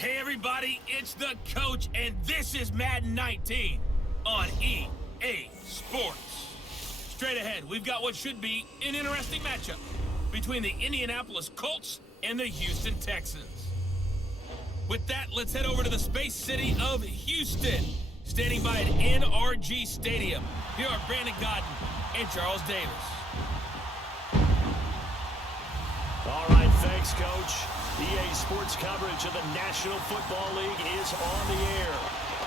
Hey everybody, it's the coach, and this is Madden 19 on EA Sports. Straight ahead, we've got what should be an interesting matchup between the Indianapolis Colts and the Houston Texans. With that, let's head over to the space city of Houston. Standing by at NRG Stadium, here are Brandon Godden and Charles Davis. All right, thanks, Coach. EA Sports coverage of the National Football League is on the air.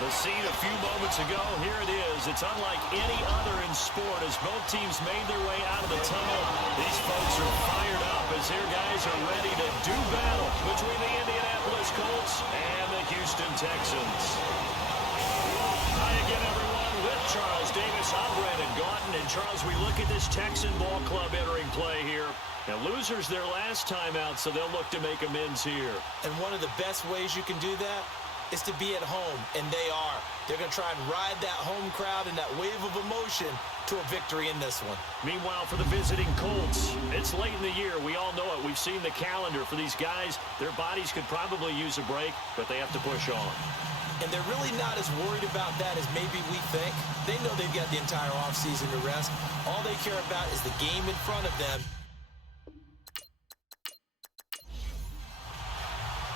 The scene a few moments ago, here it is. It's unlike any other in sport as both teams made their way out of the tunnel. These folks are fired up as their guys are ready to do battle between the Indianapolis Colts and the Houston Texans. Hi again, everyone, with Charles Davis. I'm Brandon Godden. And Charles, we look at this Texan ball club entering play here. Now, losers their last time out, so they'll look to make amends here. And one of the best ways you can do that is to be at home, and they are. They're going to try and ride that home crowd and that wave of emotion to a victory in this one. Meanwhile, for the visiting Colts, it's late in the year. We all know it. We've seen the calendar for these guys. Their bodies could probably use a break, but they have to push on. And they're really not as worried about that as maybe we think. They know they've got the entire offseason to rest. All they care about is the game in front of them.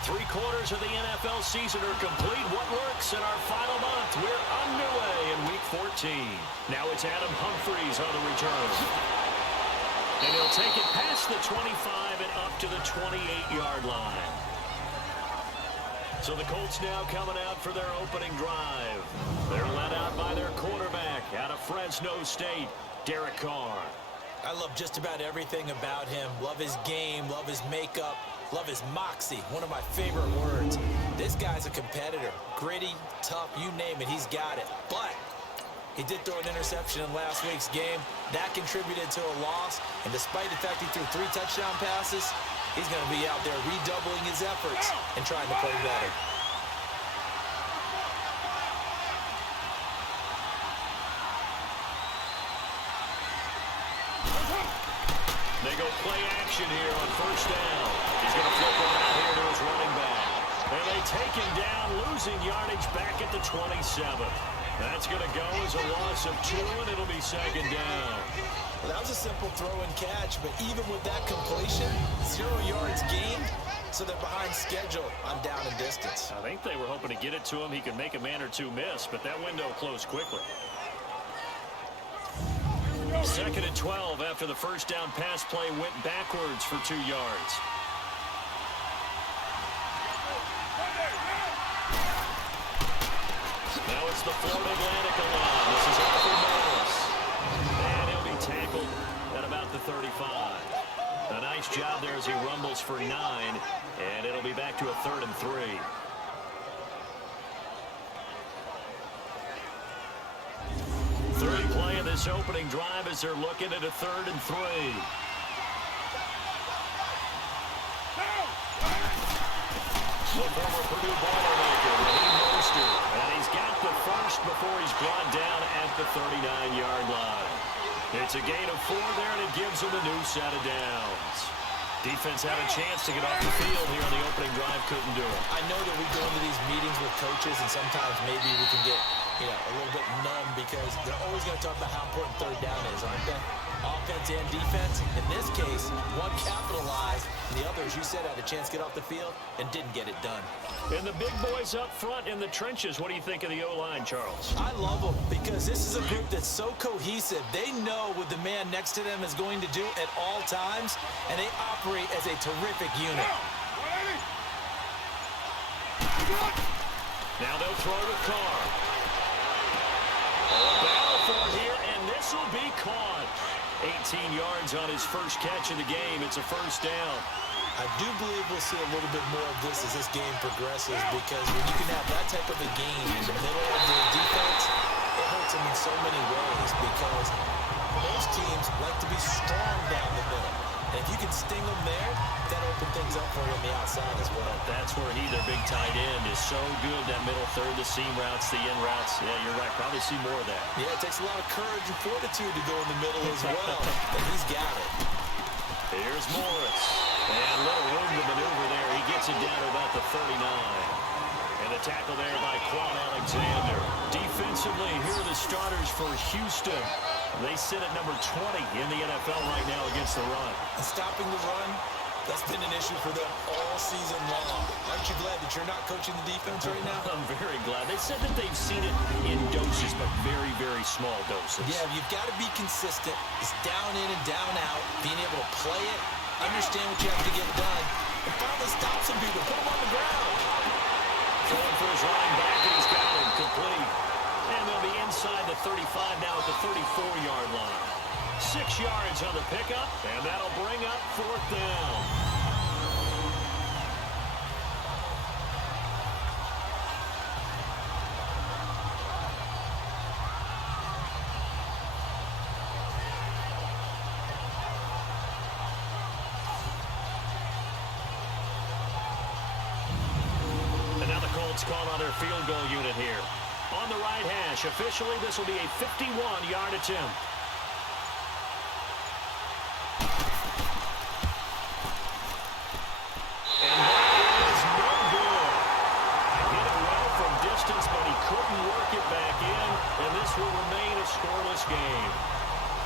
3/4 of the NFL season are complete. What works in our final month? We're underway in Week 14. Now it's Adam Humphries on the return. And he'll take it past the 25 and up to the 28-yard line. So the Colts now coming out for their opening drive. They're led out by their quarterback out of Fresno State, Derek Carr. I love just about everything about him. Love his game, love his makeup. Love his moxie, one of my favorite words. This guy's a competitor. Gritty, tough, you name it, he's got it. But he did throw an interception in last week's game. That contributed to a loss. And despite the fact he threw 3 touchdown passes, he's going to be out there redoubling his efforts and trying to play better. They go play action here on first down. He's going to flip one out here to his running back. And they take him down, losing yardage back at the 27. That's going to go as a loss of 2, and it'll be second down. Well, that was a simple throw and catch, but even with that completion, 0 yards gained, so they're behind schedule on down and distance. I think they were hoping to get it to him. He could make a man or two miss, but that window closed quickly. 2nd and 12 after the first down pass play went backwards for 2 yards. Now it's the Florida Atlantic line. This is Arthur Morris. And he'll be tackled at about the 35. A nice job there as he rumbles for 9. And it'll be back to a 3rd and 3. Third play of this opening drive as they're looking at a 3rd and 3. The former Purdue Boilermaker, Raheem Mostert, and he's got the first before he's brought down at the 39-yard line. It's a gain of 4 there, and it gives him a new set of downs. Defense had a chance to get off the field here on the opening drive, couldn't do it. I know that we go into these meetings with coaches, and sometimes maybe we can get a little bit numb because they're always going to talk about how important third down is, aren't they? Offense and defense. In this case, one capitalized, and the other, as you said, had a chance to get off the field and didn't get it done. And the big boys up front in the trenches, what do you think of the O-line, Charles? I love them because this is a group that's so cohesive. They know what the man next to them is going to do at all times, and they operate as a terrific unit. Now they'll throw to Carr. A battle for it here, and this will be caught. 18 yards on his first catch of the game. It's a first down. I do believe we'll see a little bit more of this as this game progresses because when you can have that type of a game in the middle of the defense, it hurts them in so many ways because most teams like to be strong down the middle. And if you can sting them there, that opens things up for you on the outside as well. That's where their big tight end, is so good. That middle third, the seam routes, the in routes. Yeah, you're right. Probably see more of that. Yeah, it takes a lot of courage and fortitude to go in the middle as well. But he's got it. Here's Morris. And little room to maneuver there. He gets it down to about the 39. And the tackle there by Quan Alexander. Defensively, here are the starters for Houston. They sit at number 20 in the NFL right now against the run. And stopping the run, that's been an issue for them all season long. Aren't you glad that you're not coaching the defense right now? I'm very glad. They said that they've seen it in doses, but very, very small doses. Yeah, you've got to be consistent. It's down in and down out, being able to play it, understand what you have to get done, and finally stop some people, put them on the ground. Throwing for his line back, and he's got him complete. And they'll be inside the 35 now at the 34-yard line. 6 yards on the pickup, and that'll bring up 4th down. And now the Colts call on their field goal unit here. On the right hash, officially this will be a 51-yard attempt. And that is no good. Hit it well from distance, but he couldn't work it back in, and this will remain a scoreless game.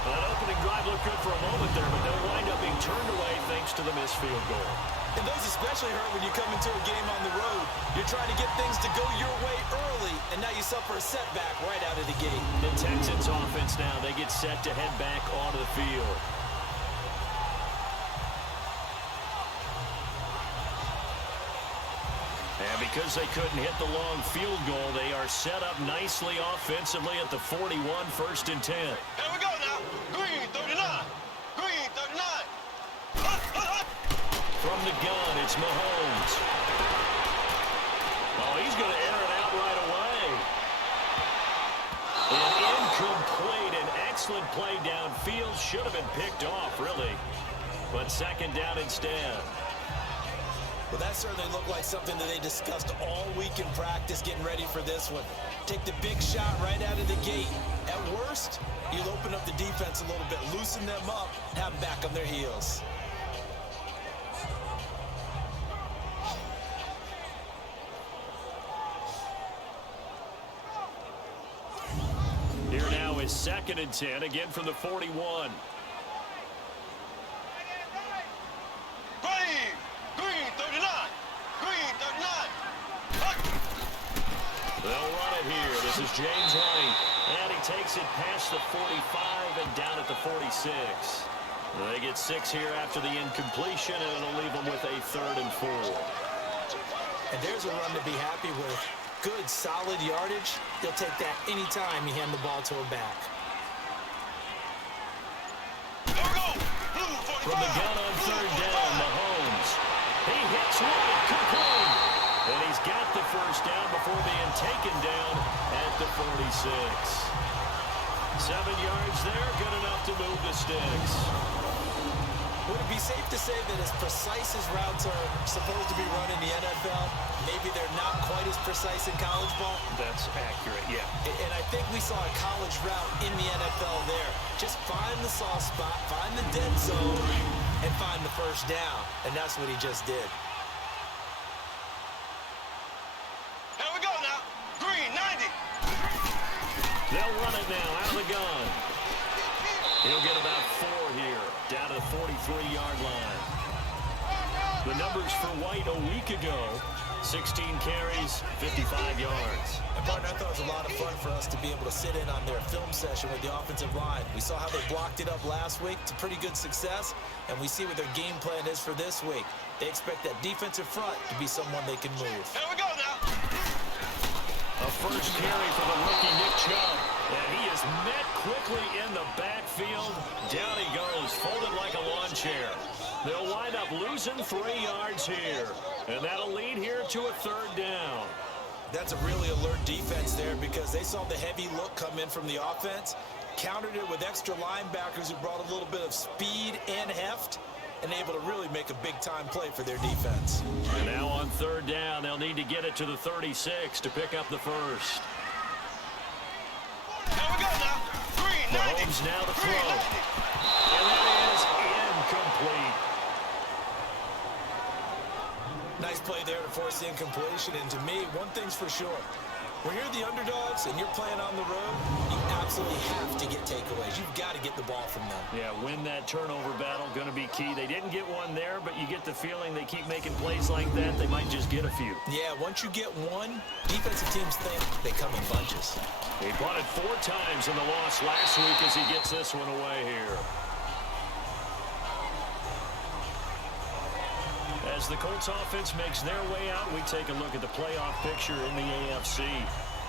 That opening drive looked good for a moment there, but they'll wind up being turned away thanks to the missed field goal. And those especially hurt when you come into a game on the road. You're trying to get things to go your way early, and now you suffer a setback right out of the gate. The Texans offense now, they get set to head back onto the field. And because they couldn't hit the long field goal, they are set up nicely offensively at the 41, 1st and 10. Here we go now. Green 39. Green 39. From the gun, it's Mahomes. Oh, he's going to enter it out right away. And incomplete. An excellent play downfield. Should have been picked off, really. But 2nd down instead. Well, that certainly looked like something that they discussed all week in practice, getting ready for this one. Take the big shot right out of the gate. At worst, you'll open up the defense a little bit, loosen them up, have them back on their heels. Here now is 2nd and 10, again from the 41. Green 39. Green 39. They'll run it here. This is James White. And he takes it past the 45 and down at the 46. They get 6 here after the incompletion, and it'll leave them with a 3rd and 4. And there's a run to be happy with. Good, solid yardage. He'll take that anytime you hand the ball to him back. Here we go. Blue 45. From the gun on 3rd down, Mahomes. He hits White, complete. And he's got the 1st down before being taken down at the 46. 7 yards there, good enough to move the sticks. Would it be safe to say that as precise as routes are supposed to be run in the NFL, maybe they're not quite as precise in college ball? That's accurate, yeah. And I think we saw a college route in the NFL there. Just find the soft spot, find the dead zone, and find the 1st down. And that's what he just did. Here we go now. Green 90. They'll run it now out of the gun. He'll get about 4 here, down to the 43-yard line. The numbers for White a week ago, 16 carries, 55 yards. And partner, I thought it was a lot of fun for us to be able to sit in on their film session with the offensive line. We saw how they blocked it up last week to pretty good success, and we see what their game plan is for this week. They expect that defensive front to be someone they can move. Here we go now. A 1st carry for the rookie Nick Chubb. And he is met quickly in the backfield. Down he goes, folded like a lawn chair. They'll wind up losing 3 yards here. And that'll lead here to a 3rd down. That's a really alert defense there because they saw the heavy look come in from the offense, countered it with extra linebackers who brought a little bit of speed and heft, and able to really make a big-time play for their defense. And now on 3rd down, they'll need to get it to the 36 to pick up the 1st. Here we go now. Green 90. Mahomes now to throw. And that is incomplete. Nice play there to force the incompletion. And to me, one thing's for sure. When you're the underdogs and you're playing on the road, you absolutely have to get takeaways. You've got to get the ball from them. Yeah, win that turnover battle, going to be key. They didn't get one there, but you get the feeling they keep making plays like that, they might just get a few. Yeah, once you get one, defensive teams think they come in bunches. He punted 4 times in the loss last week as he gets this one away here. As the Colts offense makes their way out, we take a look at the playoff picture in the AFC.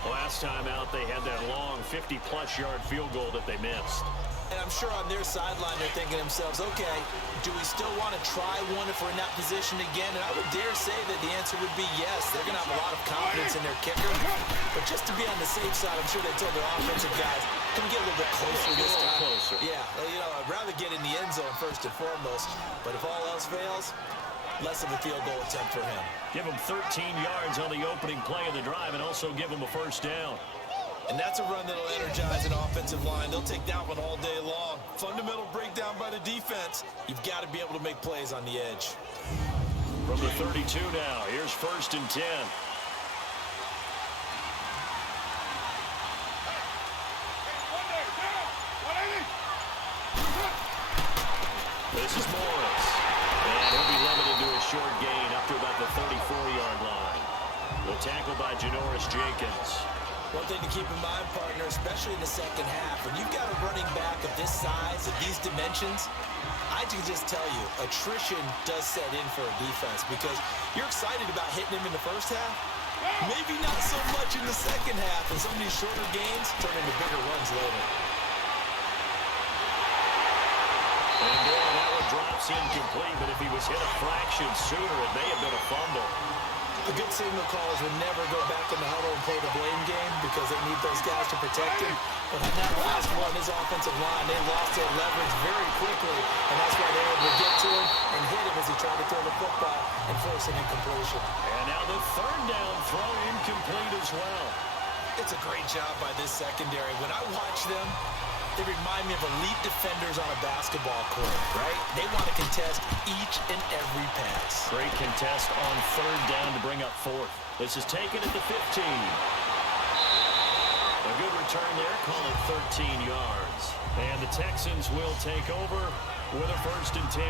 Last time out, they had that long 50-plus yard field goal that they missed. And I'm sure on their sideline they're thinking to themselves, okay, do we still want to try one if we're in that position again? And I would dare say that the answer would be yes. They're going to have a lot of confidence in their kicker. But just to be on the safe side, I'm sure they told their offensive guys, can we get a little bit closer this time? Closer. Yeah, well, you know, I'd rather get in the end zone first and foremost. But if all else fails, less of a field goal attempt for him. Give him 13 yards on the opening play of the drive and also give him a first down. And that's a run that'll energize an offensive line. They'll take that one all day long. Fundamental breakdown by the defense. You've got to be able to make plays on the edge. From the 32 now, here's 1st and 10. This is Morris. And he'll be limited to a short gain up to about the 34-yard line. The tackle by Janoris Jenkins. One thing to keep in mind, partner, especially in the second half, when you've got a running back of this size, of these dimensions, I can just tell you, attrition does set in for a defense because you're excited about hitting him in the first half. Maybe not so much in the second half, and some of these shorter gains turn into bigger runs later. And that one drops incomplete, but if he was hit a fraction sooner, it may have been a fumble. The good signal callers would never go back in the huddle and play the blame game because they need those guys to protect him. But on that last one, his offensive line, they lost their leverage very quickly, and that's why they were able to get to him and hit him as he tried to throw the football and force an incompletion. And now the 3rd down throw incomplete as well. It's a great job by this secondary. When I watch them, they remind me of elite defenders on a basketball court, right? They want to contest each and every pass. Great contest on 3rd down to bring up 4th. This is taken at the 15. A good return there, call it 13 yards. And the Texans will take over with a 1st and 10.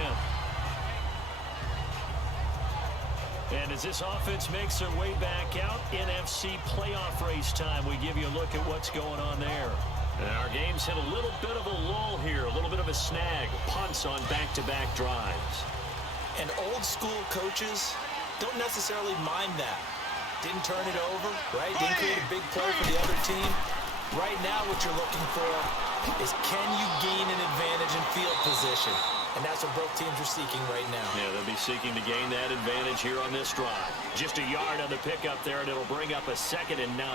And as this offense makes their way back out, NFC playoff race time, we give you a look at what's going on there. And our game's hit a little bit of a lull here, a little bit of a snag. Punts on back-to-back drives. And old school coaches don't necessarily mind that. Didn't turn it over, right? Didn't create a big play for the other team. Right now what you're looking for is can you gain an advantage in field position? And that's what both teams are seeking right now. Yeah, they'll be seeking to gain that advantage here on this drive. Just a yard on the pickup there, and it'll bring up a 2nd and 9.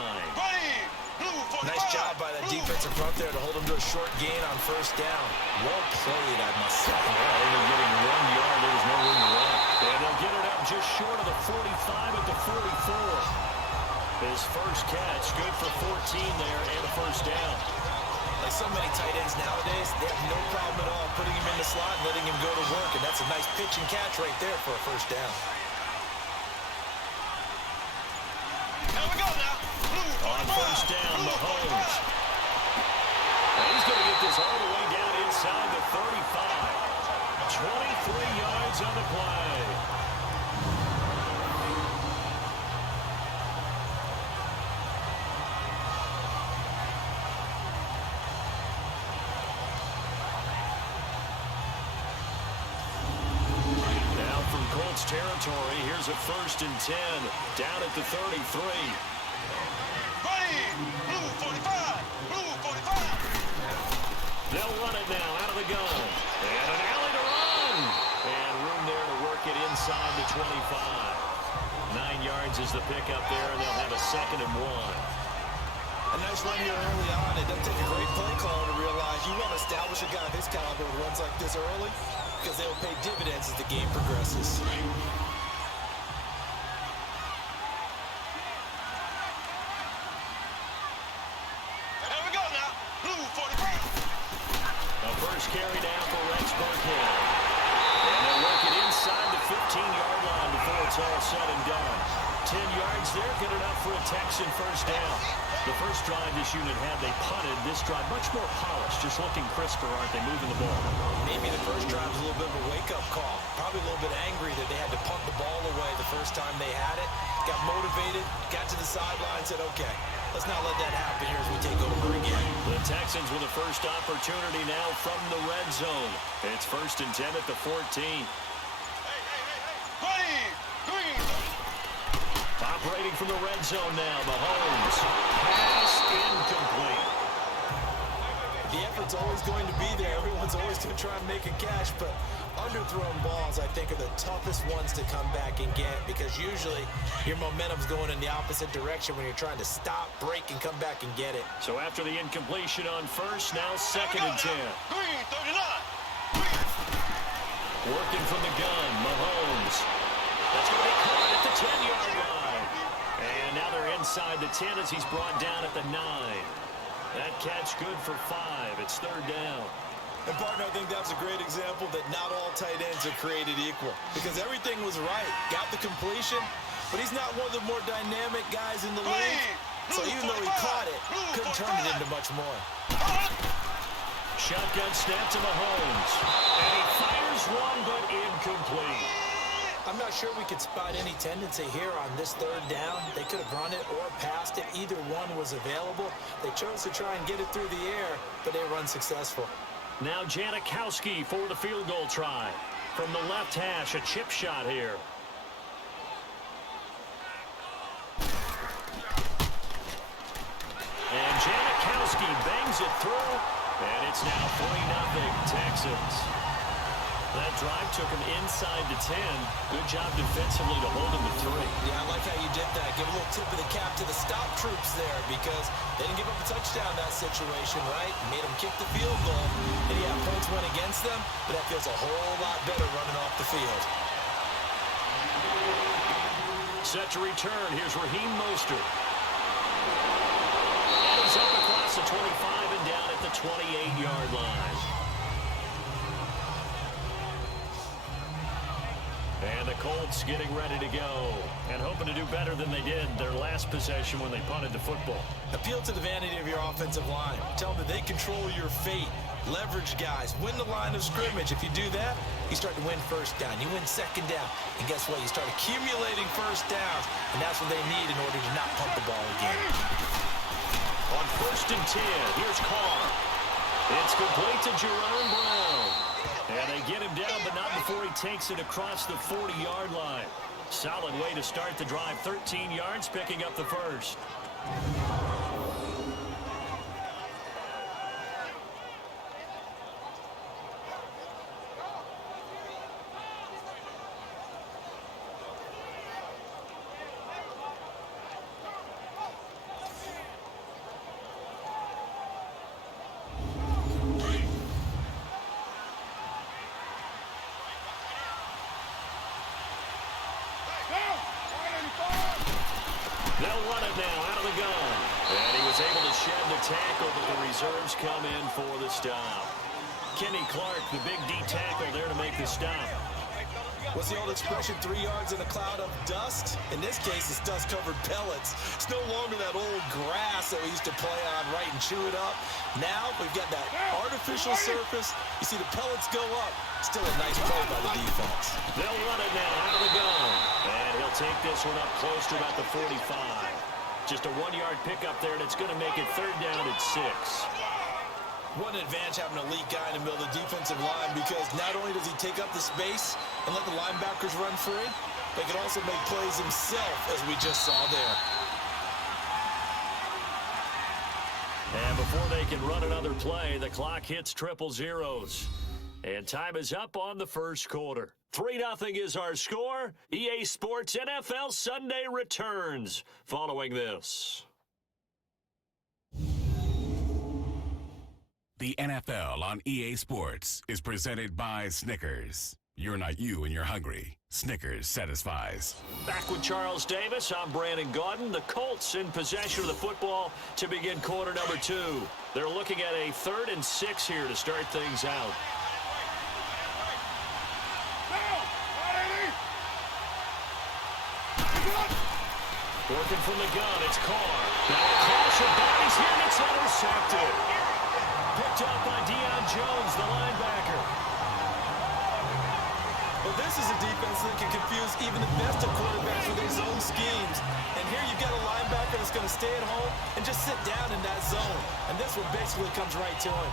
Nice job by that defensive front there to hold him to a short gain on 1st down. Well played, I must say. Yeah, only getting 1 yard. There was no room to run. And they'll get it up just short of the 45 at the 44. His first catch, good for 14 there and a 1st down. Like so many tight ends nowadays, they have no problem at all putting him in the slot and letting him go to work. And that's a nice pitch and catch right there for a 1st down. Here we go now. On 1st down, Mahomes. And he's going to get this all the way down inside the 35. 23 yards on the play. Now from Colts territory, here's a 1st and 10 down at the 33. Blue 45. Blue 45. They'll run it now out of the gun. And an alley to run. And room there to work it inside the 25. 9 yards is the pickup there, and they'll have a 2nd and 1. A nice run here early on. It doesn't take a great play caller to realize you want to establish a guy of his caliber who runs like this early because they will pay dividends as the game progresses. Carry down for Rex Burkhead. And they'll work it inside the 15-yard line before it's it's all said and done. 10 yards there, good enough for a Texan first down. The first drive this unit had, they punted. This drive, much more polished, just looking crisper, aren't they, moving the ball? Maybe the first drive was a little bit of a wake-up call. Probably a little bit angry that they had to punt the ball away the first time they had it. Got motivated, got to the sideline, said, okay, let's not let that happen here as we take over again. The Texans with a first opportunity now from the red zone. It's 1st and 10 at the 14. Operating from the red zone now, Mahomes. Pass incomplete. The effort's always going to be there. Everyone's always going to try and make a catch, but underthrown balls, I think, are the toughest ones to come back and get because usually your momentum's going in the opposite direction when you're trying to stop, break, and come back and get it. So after the incompletion on first, now 2nd and 10. Working from the gun, Mahomes. That's going to be caught at the 10-yard line. And now they're inside the 10 as he's brought down at the 9. That catch good for 5. It's 3rd down. And, partner, I think that's a great example that not all tight ends are created equal because everything was right. Got the completion, but he's not one of the more dynamic guys in the league. So even though he caught it, couldn't turn it into much more. Shotgun snap to Mahomes. And he fires one, but incomplete. I'm not sure we could spot any tendency here on this 3rd down. They could have run it or passed it. Either one was available. They chose to try and get it through the air, but they were unsuccessful. Now Janikowski for the field goal try. From the left hash, a chip shot here. And Janikowski bangs it through, and it's now 3-0 Texans. That drive took him inside the 10. Good job defensively to hold him to 3. Yeah, I like how you did that. Give a little tip of the cap to the stop troops there because they didn't give up a touchdown in that situation, right? Made them kick the field goal. And yeah, points went against them, but that feels a whole lot better running off the field. Set to return. Here's Raheem Mostert. And he's up across the 25 and down at the 28-yard line. And the Colts getting ready to go and hoping to do better than they did their last possession when they punted the football. Appeal to the vanity of your offensive line. Tell them that they control your fate. Leverage guys. Win the line of scrimmage. If you do that, you start to win first down. You win second down. And guess what? You start accumulating first downs. And that's what they need in order to not pump the ball again. On 1st and 10, here's Carr. It's complete to Jerome Brown. And they get him down, but not before he takes it across the 40-yard line. Solid way to start the drive. 13 yards, picking up the first. They'll run it now out of the gun. And he was able to shed the tackle, but the reserves come in for the stop. Kenny Clark, the big D tackle there to make the stop. What's the old expression, 3 yards in a cloud of dust? In this case, it's dust-covered pellets. It's no longer that old grass that we used to play on, right, and chew it up. Now we've got that artificial surface. You see the pellets go up. Still a nice play by the defense. They'll run it now out of the gun. And he'll take this one up close to about the 45. Just a 1-yard pickup there, and it's going to make it 3rd down at 6. What an advantage having an elite guy in the middle of the defensive line because not only does he take up the space and let the linebackers run free, but he can also make plays himself, as we just saw there. And before they can run another play, the clock hits triple zeros. And time is up on the first quarter. 3-0 is our score. EA Sports NFL Sunday returns following this. The NFL on EA Sports is presented by Snickers. You're not you when you're hungry. Snickers satisfies. Back with Charles Davis, I'm Brandon Gaudin. The Colts in possession of the football to begin quarter number 2. They're looking at a 3rd and 6 here to start things out. Working from the gun, it's Carr. Now a crash of bodies here, and it's intercepted. Picked up by Deion Jones, the linebacker. Well, this is a defense that can confuse even the best of quarterbacks with their zone schemes. And here you've got a linebacker that's going to stay at home and just sit down in that zone. And this one basically comes right to him.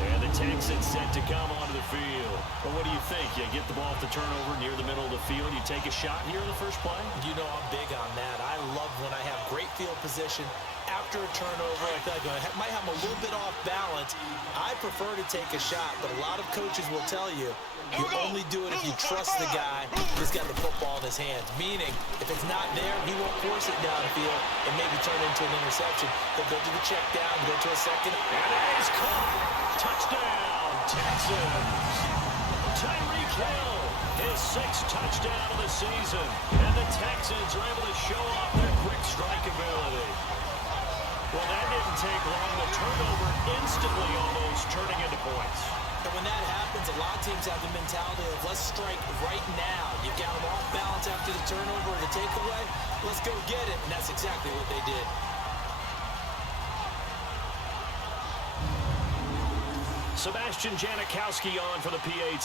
And the Texans set to come onto the field. Well, what do you think? You get the ball off the turnover near the middle of the field. You take a shot here in the first play? You know I'm big on that. I love when I have great field position after a turnover. I feel like I might have a little bit off balance. I prefer to take a shot, but a lot of coaches will tell you you only do it if you trust the guy who's got the football in his hands. Meaning, if it's not there, he won't force it downfield and maybe turn it into an interception. They'll go to the check down, go to a second. And it is caught. Touchdown, Texans. Tyreek Hill, his 6th touchdown of the season. And the Texans are able to show off their quick strike ability. Well, that didn't take long. The turnover instantly almost turning into points. And when that happens, a lot of teams have the mentality of let's strike right now. You got them off balance after the turnover or the takeaway. Let's go get it. And that's exactly what they did. Sebastian Janikowski on for the PAT.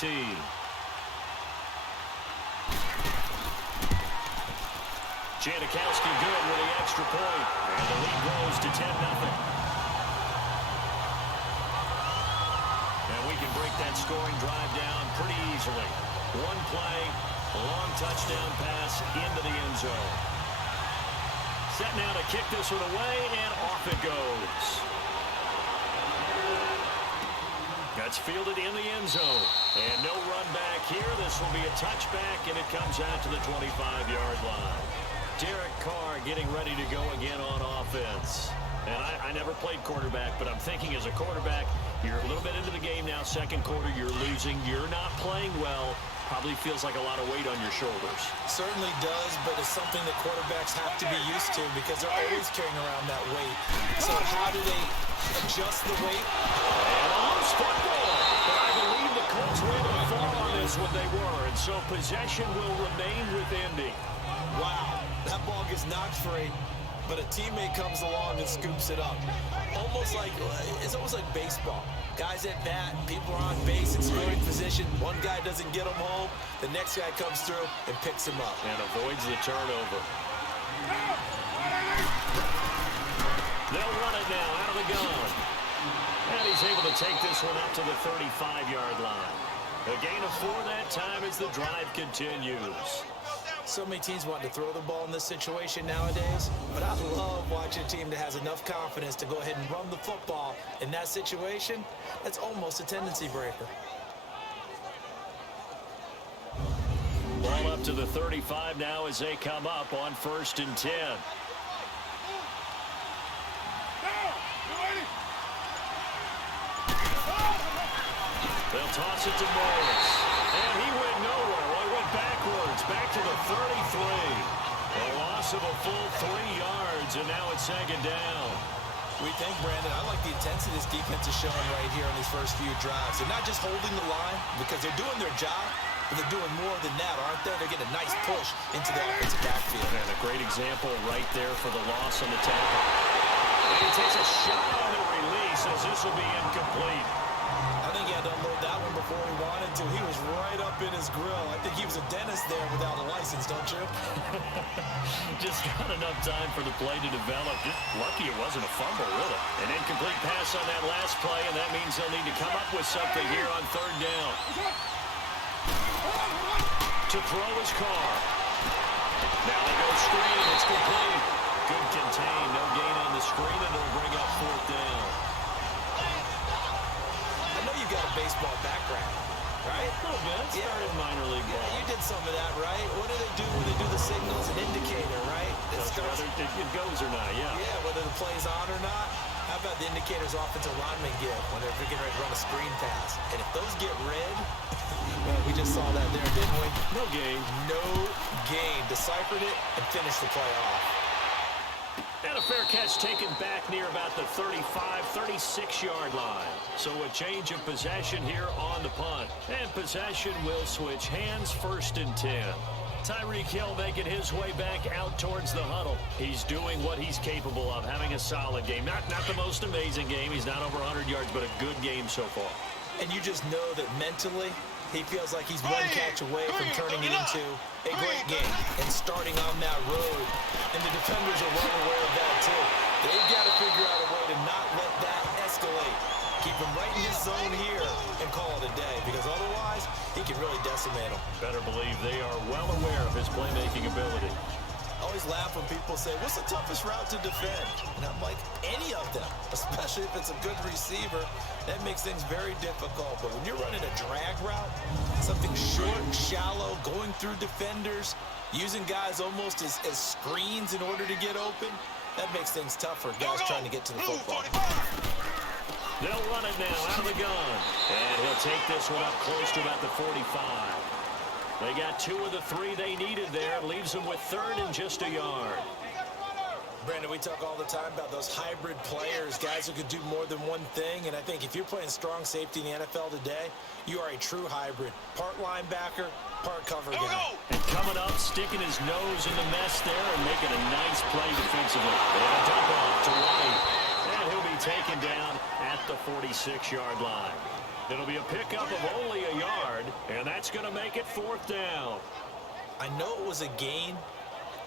Janikowski good with the extra point. And the lead grows to 10-0. And we can break that scoring drive down pretty easily. One play, a long touchdown pass into the end zone. Set now to kick this one away, and off it goes. That's fielded in the end zone. And no run back here. This will be a touchback, and it comes out to the 25-yard line. Derek Carr getting ready to go again on offense. And I never played quarterback, but I'm thinking as a quarterback, you're a little bit into the game now. Second quarter, you're losing. You're not playing well. Probably feels like a lot of weight on your shoulders. Certainly does, but it's something that quarterbacks have to be used to because they're always carrying around that weight. So how do they adjust the weight? And a loose football. But I believe the Colts were able to fall on this when they were. And so possession will remain with Indy. Wow, that ball gets knocked free, but a teammate comes along and scoops it up. It's almost like baseball. Guys at bat, people are on base in scoring position. One guy doesn't get him home. The next guy comes through and picks him up. And avoids the turnover. They'll run it now out of the gun. And he's able to take this one up to the 35-yard line. A gain of 4 that time as the drive continues. So many teams want to throw the ball in this situation nowadays, but I love watching a team that has enough confidence to go ahead and run the football. In that situation, that's almost a tendency breaker. Ball up to the 35 now as they come up on 1st and 10. They'll toss it to Morris. And he went nowhere. Well, he went backwards, back to the 33. A loss of a full 3 yards, and now it's 2nd down. We think, Brandon, I like the intensity this defense is showing right here on these first few drives. They're not just holding the line because they're doing their job, but they're doing more than that, aren't they? They're getting a nice push into the offensive backfield. And a great example right there for the loss on the tackle. And he takes a shot on the release as this will be incomplete. I think he had to unload that one before he wanted to. He was right up in his grill. I think he was a dentist there without a license, don't you? Just not enough time for the play to develop. Just lucky it wasn't a fumble, really. An incomplete pass on that last play, and that means they'll need to come up with something here on 3rd down. To throw his Carr. Now they go screen. It's complete. Good contain. No gain on the screen, and it'll bring up 4th down. I know you've got a baseball background, right? A little bit. Started minor league ball. Yeah, you did some of that, right? What do they do when they do the signals? An indicator, right? Whether it goes or not, yeah. Yeah, whether the play's on or not. How about the indicators offensive linemen get when they're getting ready to run a screen pass? And if those get red, well, we just saw that there, didn't we? No gain. No gain. Deciphered it and finished the play off. And a fair catch taken back near about the 35, 36-yard line. So a change of possession here on the punt. And possession will switch hands, 1st and 10. Tyreek Hill making his way back out towards the huddle. He's doing what he's capable of, having a solid game. Not the most amazing game. He's not over 100 yards, but a good game so far. And you just know that mentally, he feels like he's one catch away from turning it into a great game and starting on that road. And the defenders are well aware of that, too. They've got to figure out a way to not let that escalate. Keep him right in his zone here and call it a day, because otherwise, he can really decimate him. Better believe they are well aware of his playmaking ability. I always laugh when people say, what's the toughest route to defend? And I'm like, any of them, especially if it's a good receiver. That makes things very difficult. But when you're running a drag route, something short, shallow, going through defenders, using guys almost as screens in order to get open, that makes things tougher, guys trying to get to the football. They'll run it now out of the gun. And he'll take this one up close to about the 45. They got 2 of the 3 they needed there. Leaves them with 3rd and just a yard. Brandon, we talk all the time about those hybrid players, guys who could do more than one thing. And I think if you're playing strong safety in the NFL today, you are a true hybrid. Part linebacker, part cover guy. And coming up, sticking his nose in the mess there and making a nice play defensively. And a dump off to right. And he'll be taken down at the 46-yard line. It'll be a pickup of only a yard, and that's going to make it 4th down. I know it was a gain,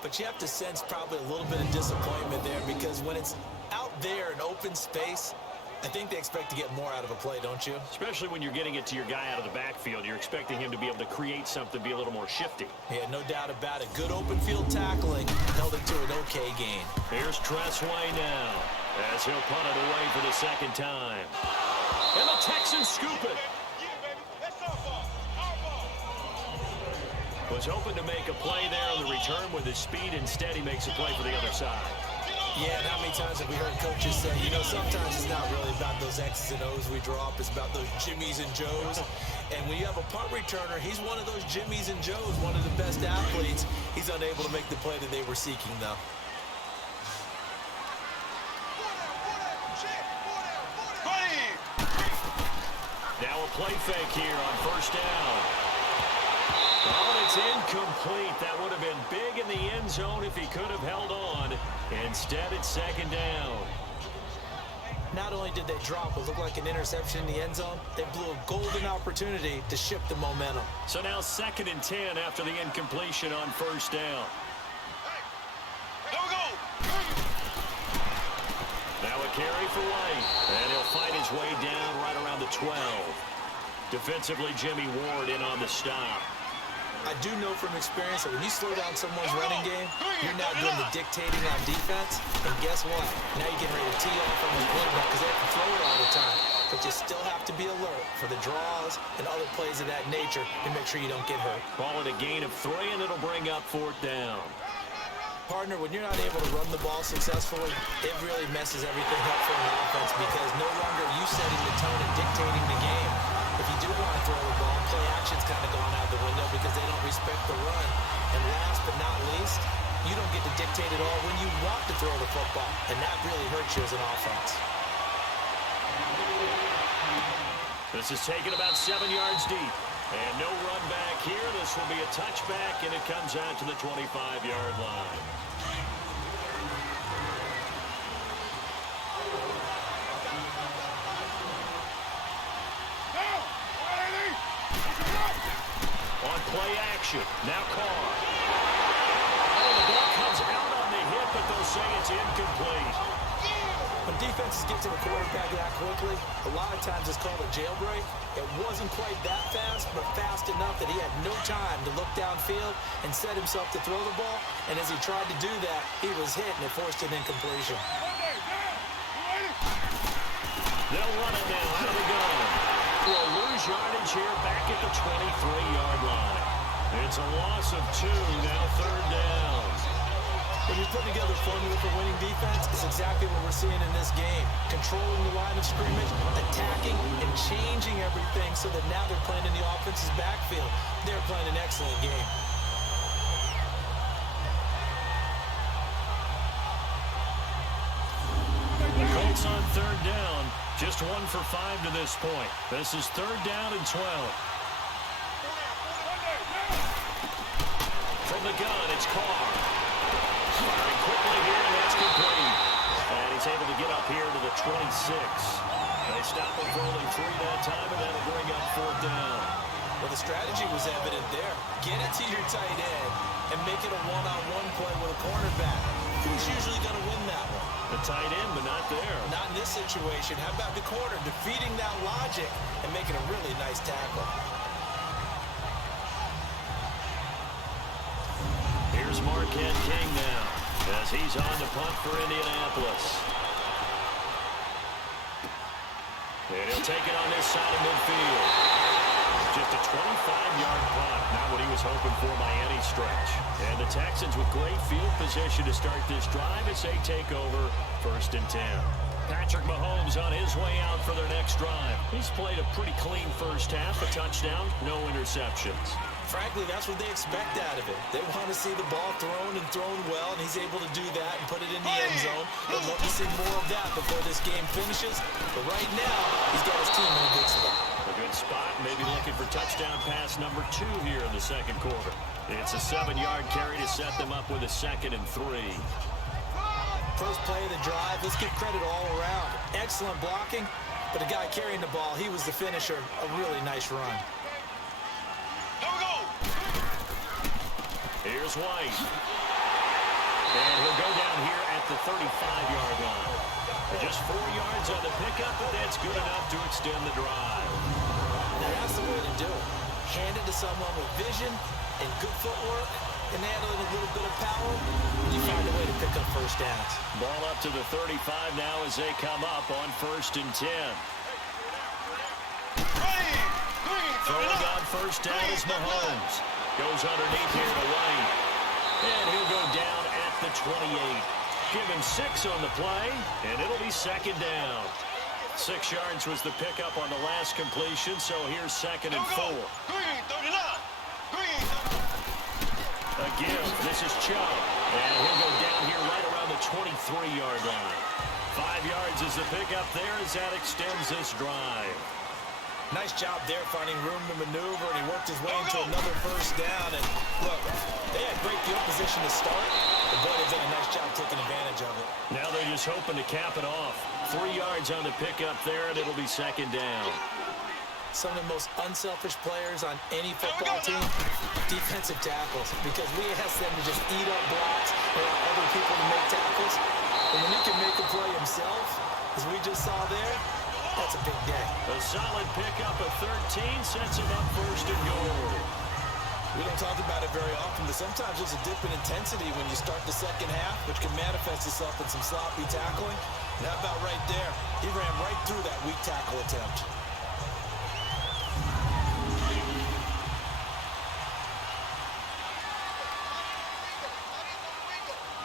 but you have to sense probably a little bit of disappointment there, because when it's out there in open space, I think they expect to get more out of a play, don't you? Especially when you're getting it to your guy out of the backfield. You're expecting him to be able to create something, be a little more shifty. Yeah, no doubt about it. Good open field tackling held it to an okay gain. Here's Tressway now as he'll punt it away for the 2nd time. And the Texans scoop it. Was hoping to make a play there on the return with his speed. Instead, he makes a play for the other side. Yeah, and how many times have we heard coaches say, you know, sometimes it's not really about those X's and O's we draw up. It's about those Jimmies and Joes. And when you have a punt returner, he's one of those Jimmies and Joes, one of the best athletes. He's unable to make the play that they were seeking, though. Now a play fake here on 1st down. Oh, it's incomplete. That would have been big in the end zone if he could have held on. Instead, it's 2nd down. Not only did they drop what looked like an interception in the end zone, they blew a golden opportunity to shift the momentum. So now 2nd and 10 after the incompletion on 1st down. Now a carry for White, and he'll fight his way down right around the 12. Defensively, Jimmy Ward in on the stop. I do know from experience that when you slow down someone's running game, you're now doing the dictating on defense. And guess what? Now you're getting ready to tee off on the quarterback because they have to throw it all the time. But you still have to be alert for the draws and other plays of that nature to make sure you don't get hurt. Call it a gain of 3, and it'll bring up 4th down. Partner, when you're not able to run the ball successfully, it really messes everything up for an offense, because no longer are you setting the tone and dictating the game. If you do want to throw the ball, play action's kind of gone out the window because they don't respect the run. And last but not least, you don't get to dictate it all when you want to throw the football, and that really hurts you as an offense. This is taken about 7 yards deep. And no run back here. This will be a touchback, and it comes out to the 25-yard line. On play action, now Carr. Oh, the ball comes out on the hit, but they'll say it's incomplete. When defenses get to the quarterback that quickly, a lot of times it's called a jailbreak. It wasn't quite that fast, but fast enough that he had no time to look downfield and set himself to throw the ball. And as he tried to do that, he was hit, and it forced an incompletion. They'll run it now out of the gun. Will lose yardage here back at the 23-yard line. It's a loss of 2, now 3rd down. When you're putting together a formula for winning defense, it's exactly what we're seeing in this game. Controlling the line of scrimmage, attacking, and changing everything so that now they're playing in the offense's backfield. They're playing an excellent game. Colts on third down. Just 1 for 5 to this point. This is third down and 12. From the gun, it's Carr. Firing quickly here, and that's complete. And he's able to get up here to the 26. They stop him for only 3 that time, and that'll bring up fourth down. Well, the strategy was evident there. Get it to your tight end and make it a one-on-one play with a cornerback. Who's usually going to win that one? The tight end, but not there. Not in this situation. How about the corner defeating that logic and making a really nice tackle? Here's Marquette King now as he's on the punt for Indianapolis. And he'll take it on this side of midfield. Just a 25-yard punt, not what he was hoping for by any stretch. And the Texans with great field position to start this drive as they take over 1st and 10. Patrick Mahomes on his way out for their next drive. He's played a pretty clean first half, a touchdown, no interceptions. Frankly, that's what they expect out of it. They want to see the ball thrown and thrown well, and he's able to do that and put it in the end zone. They'd love to see more of that before this game finishes. But right now, he's got his team in a good spot. A good spot, maybe looking for touchdown pass number 2 here in the second quarter. It's a 7-yard carry to set them up with a 2nd and 3. First play of the drive, let's give credit all around. Excellent blocking, but the guy carrying the ball, he was the finisher. A really nice run. Here we go. Here's White. And he'll go down here at the 35-yard line. Just 4 yards on the pickup, but that's good enough to extend the drive. Now that's the way to do it. Hand it to someone with vision and good footwork and handling a little bit of power, and you find a way to pick up first downs. Ball up to the 35 now as they come up on 1st and 10. Throwing on first down is Mahomes. Goes underneath here to White. And he'll go down at the 28. Give him 6 on the play, and it'll be 2nd down. 6 yards was the pickup on the last completion, so here's 2nd and 4. Green, 39. Green. Again, this is Chubb. And he'll go down here right around the 23-yard line. 5 yards is the pickup there as that extends this drive. Nice job there finding room to maneuver, and he worked his way into another first down. And look, they had great field position to start, but boy, they did a nice job taking advantage of it. Now they're just hoping to cap it off. 3 yards on the pickup there, and it'll be 2nd down. Some of the most unselfish players on any football team, defensive tackles, because we ask them to just eat up blocks and allow other people to make tackles. And when he can make a play himself, as we just saw there, that's a big day. A solid pickup of 13 sets him up 1st and goal. We don't talk about it very often, but sometimes there's a dip in intensity when you start the second half, which can manifest itself in some sloppy tackling. And how about right there? He ran right through that weak tackle attempt.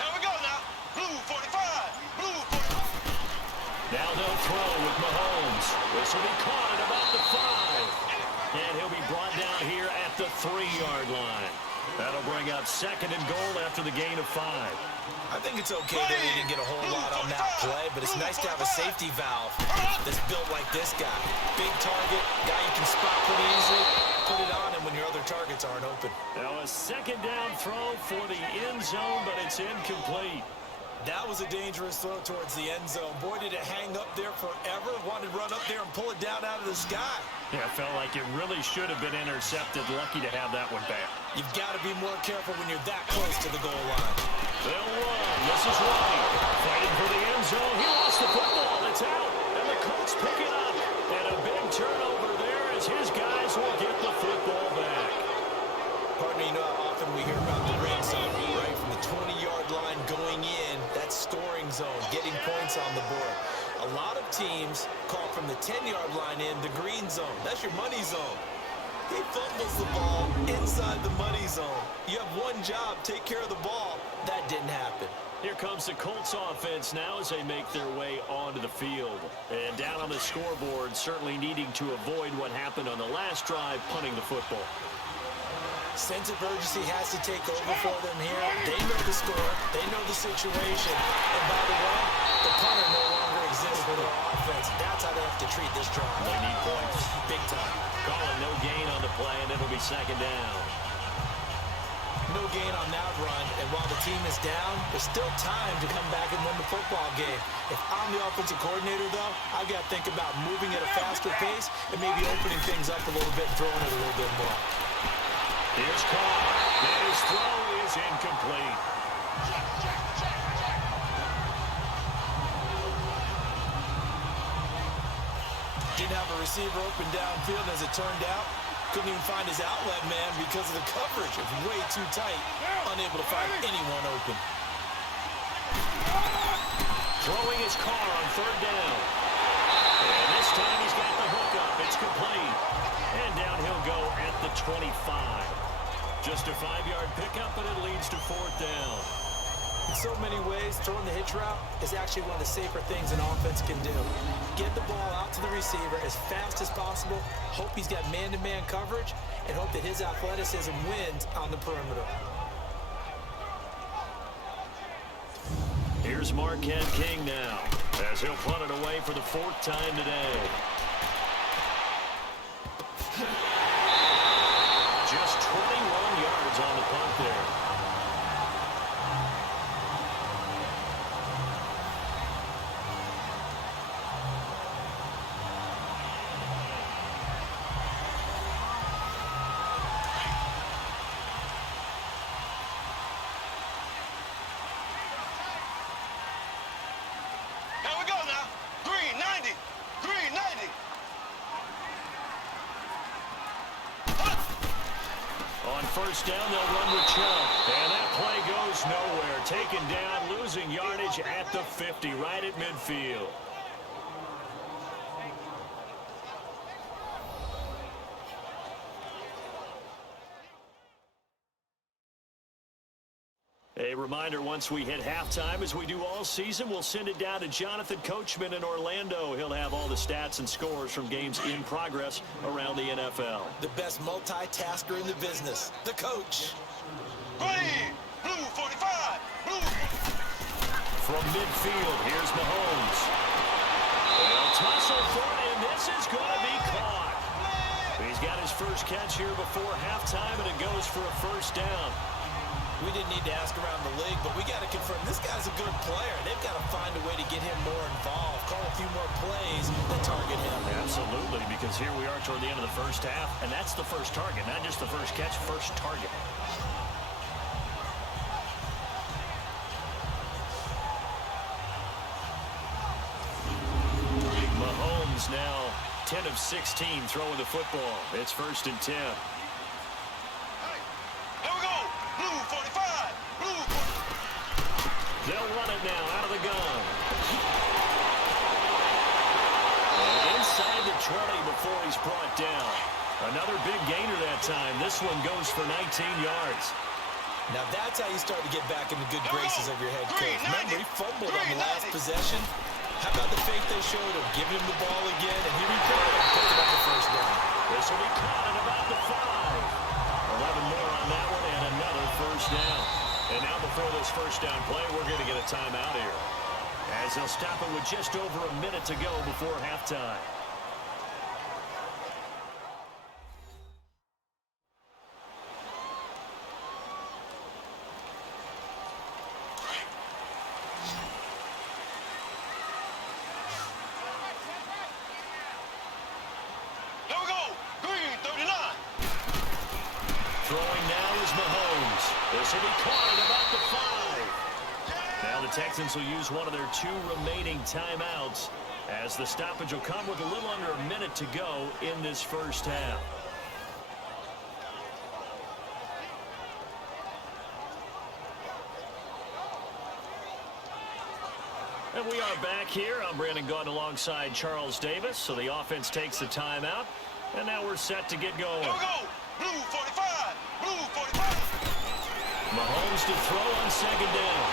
Here we go now. Blue 45. Blue 45. Now they'll throw with Mahomes. This will be caught at about the 5. And he'll be brought down here at the 3-yard line. That'll bring up 2nd and goal after the gain of 5. I think it's okay that he didn't get a whole lot on that play, but it's nice to have a safety valve that's built like this guy. Big target, guy you can spot pretty easily. Put it on him when your other targets aren't open. Now a 2nd down throw for the end zone, but it's incomplete. That was a dangerous throw towards the end zone. Boy, did it hang up there forever. Wanted to run up there and pull it down out of the sky. Yeah, it felt like it really should have been intercepted. Lucky to have that one back. You've got to be more careful when you're that close to the goal line. They'll run. This is White. Fighting for the end zone. He lost the football. It's out. And the Colts pick it up. And a big turnover there as his guys will get the football back. Partner, you know how often we hear about the red zone, right? From the 20-yard line going in, that's scoring zone, getting points on the board. A lot of teams call from the 10-yard line in the green zone. That's your money zone. He fumbles the ball inside the money zone. You have one job, take care of the ball. That didn't happen. Here comes the Colts offense now as they make their way onto the field. And down on the scoreboard, certainly needing to avoid what happened on the last drive, punting the football. Sense of urgency has to take over for them here. They know the score. They know the situation. And by the way, the punter no longer exists for their offense. That's how they have to treat this drive. They need points. Big time. Calling no gain on the play, and it'll be second down. No gain on that run, and while the team is down, there's still time to come back and win the football game. If I'm the offensive coordinator, though, I've got to think about moving at a faster pace and maybe opening things up a little bit and throwing it a little bit more. Here's Carr. His throw is incomplete. Didn't have a receiver open downfield, and as it turned out, couldn't even find his outlet man because of the coverage. It's way too tight, unable to find anyone open. Throwing his Carr on third down. And this time he's got the hook up. It's complete. And down he'll go at the 25. Just a 5-yard pickup, but it leads to fourth down. In so many ways, throwing the hitch route is actually one of the safer things an offense can do. Get the ball out to the receiver as fast as possible, hope he's got man-to-man coverage, and hope that his athleticism wins on the perimeter. Here's Marquette King now, as he'll punt it away for the fourth time today. Just 21 yards on the punt there. Here we go now. Green 90. Green 90. On first down, they'll run with Chubb. And that play goes nowhere. Taken down, losing yardage at the 50, right at midfield. A reminder, once we hit halftime, as we do all season, we'll send it down to Jonathan Coachman in Orlando. He'll have all the stats and scores from games in progress around the NFL. The best multitasker in the business, the coach. Green. Blue 45. Blue. From midfield, here's Mahomes. They'll tussle for it, and this is going to be caught. He's got his first catch here before halftime, and it goes for a first down. We didn't need to ask around the league, but we got to confirm this guy's a good player. They've got to find a way to get him more involved, call a few more plays that target him. Absolutely, because here we are toward the end of the first half, and that's the first target, not just the first catch, first target. Mahomes now 10 of 16 throwing the football. It's 1st and 10. They'll run it now out of the gun. And inside the 20 before he's brought down. Another big gainer that time. This one goes for 19 yards. Now that's how you start to get back in the good graces of your head coach. Remember, he fumbled on the last possession. How about the fake they showed him? Giving him the ball again, and he replayed it and picked up the first down. This will be caught at about the 5. 11 more on that one, and another first down. And now before this first down play, we're going to get a timeout here, as they'll stop it with just over a minute to go before halftime. Here we go. Green 39. Throwing now is Mahomes. This will be caught at about the 5. Now the Texans will use one of their 2 remaining timeouts, as the stoppage will come with a little under a minute to go in this first half. And we are back here. I'm Brandon Gaudin alongside Charles Davis. So the offense takes the timeout, and now we're set to get going. Here we go. Blue 45. Blue 45. Mahomes to throw on second down.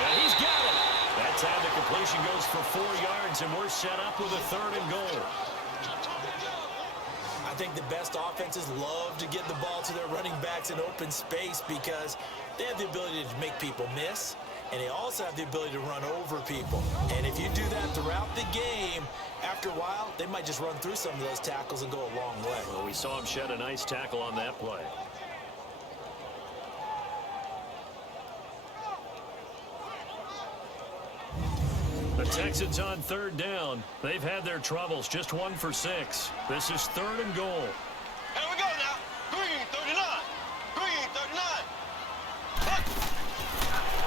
And he's got it. That time the completion goes for 4 yards, and we're set up with a 3rd and goal. I think the best offenses love to get the ball to their running backs in open space because they have the ability to make people miss. and they also have the ability to run over people. And if you do that throughout the game, after a while, they might just run through some of those tackles and go a long way. Well, we saw him shed a nice tackle on that play. The Texans on third down. They've had their troubles, just 1 for 6. This is 3rd and goal. Here we go now. Green 39. Green 39.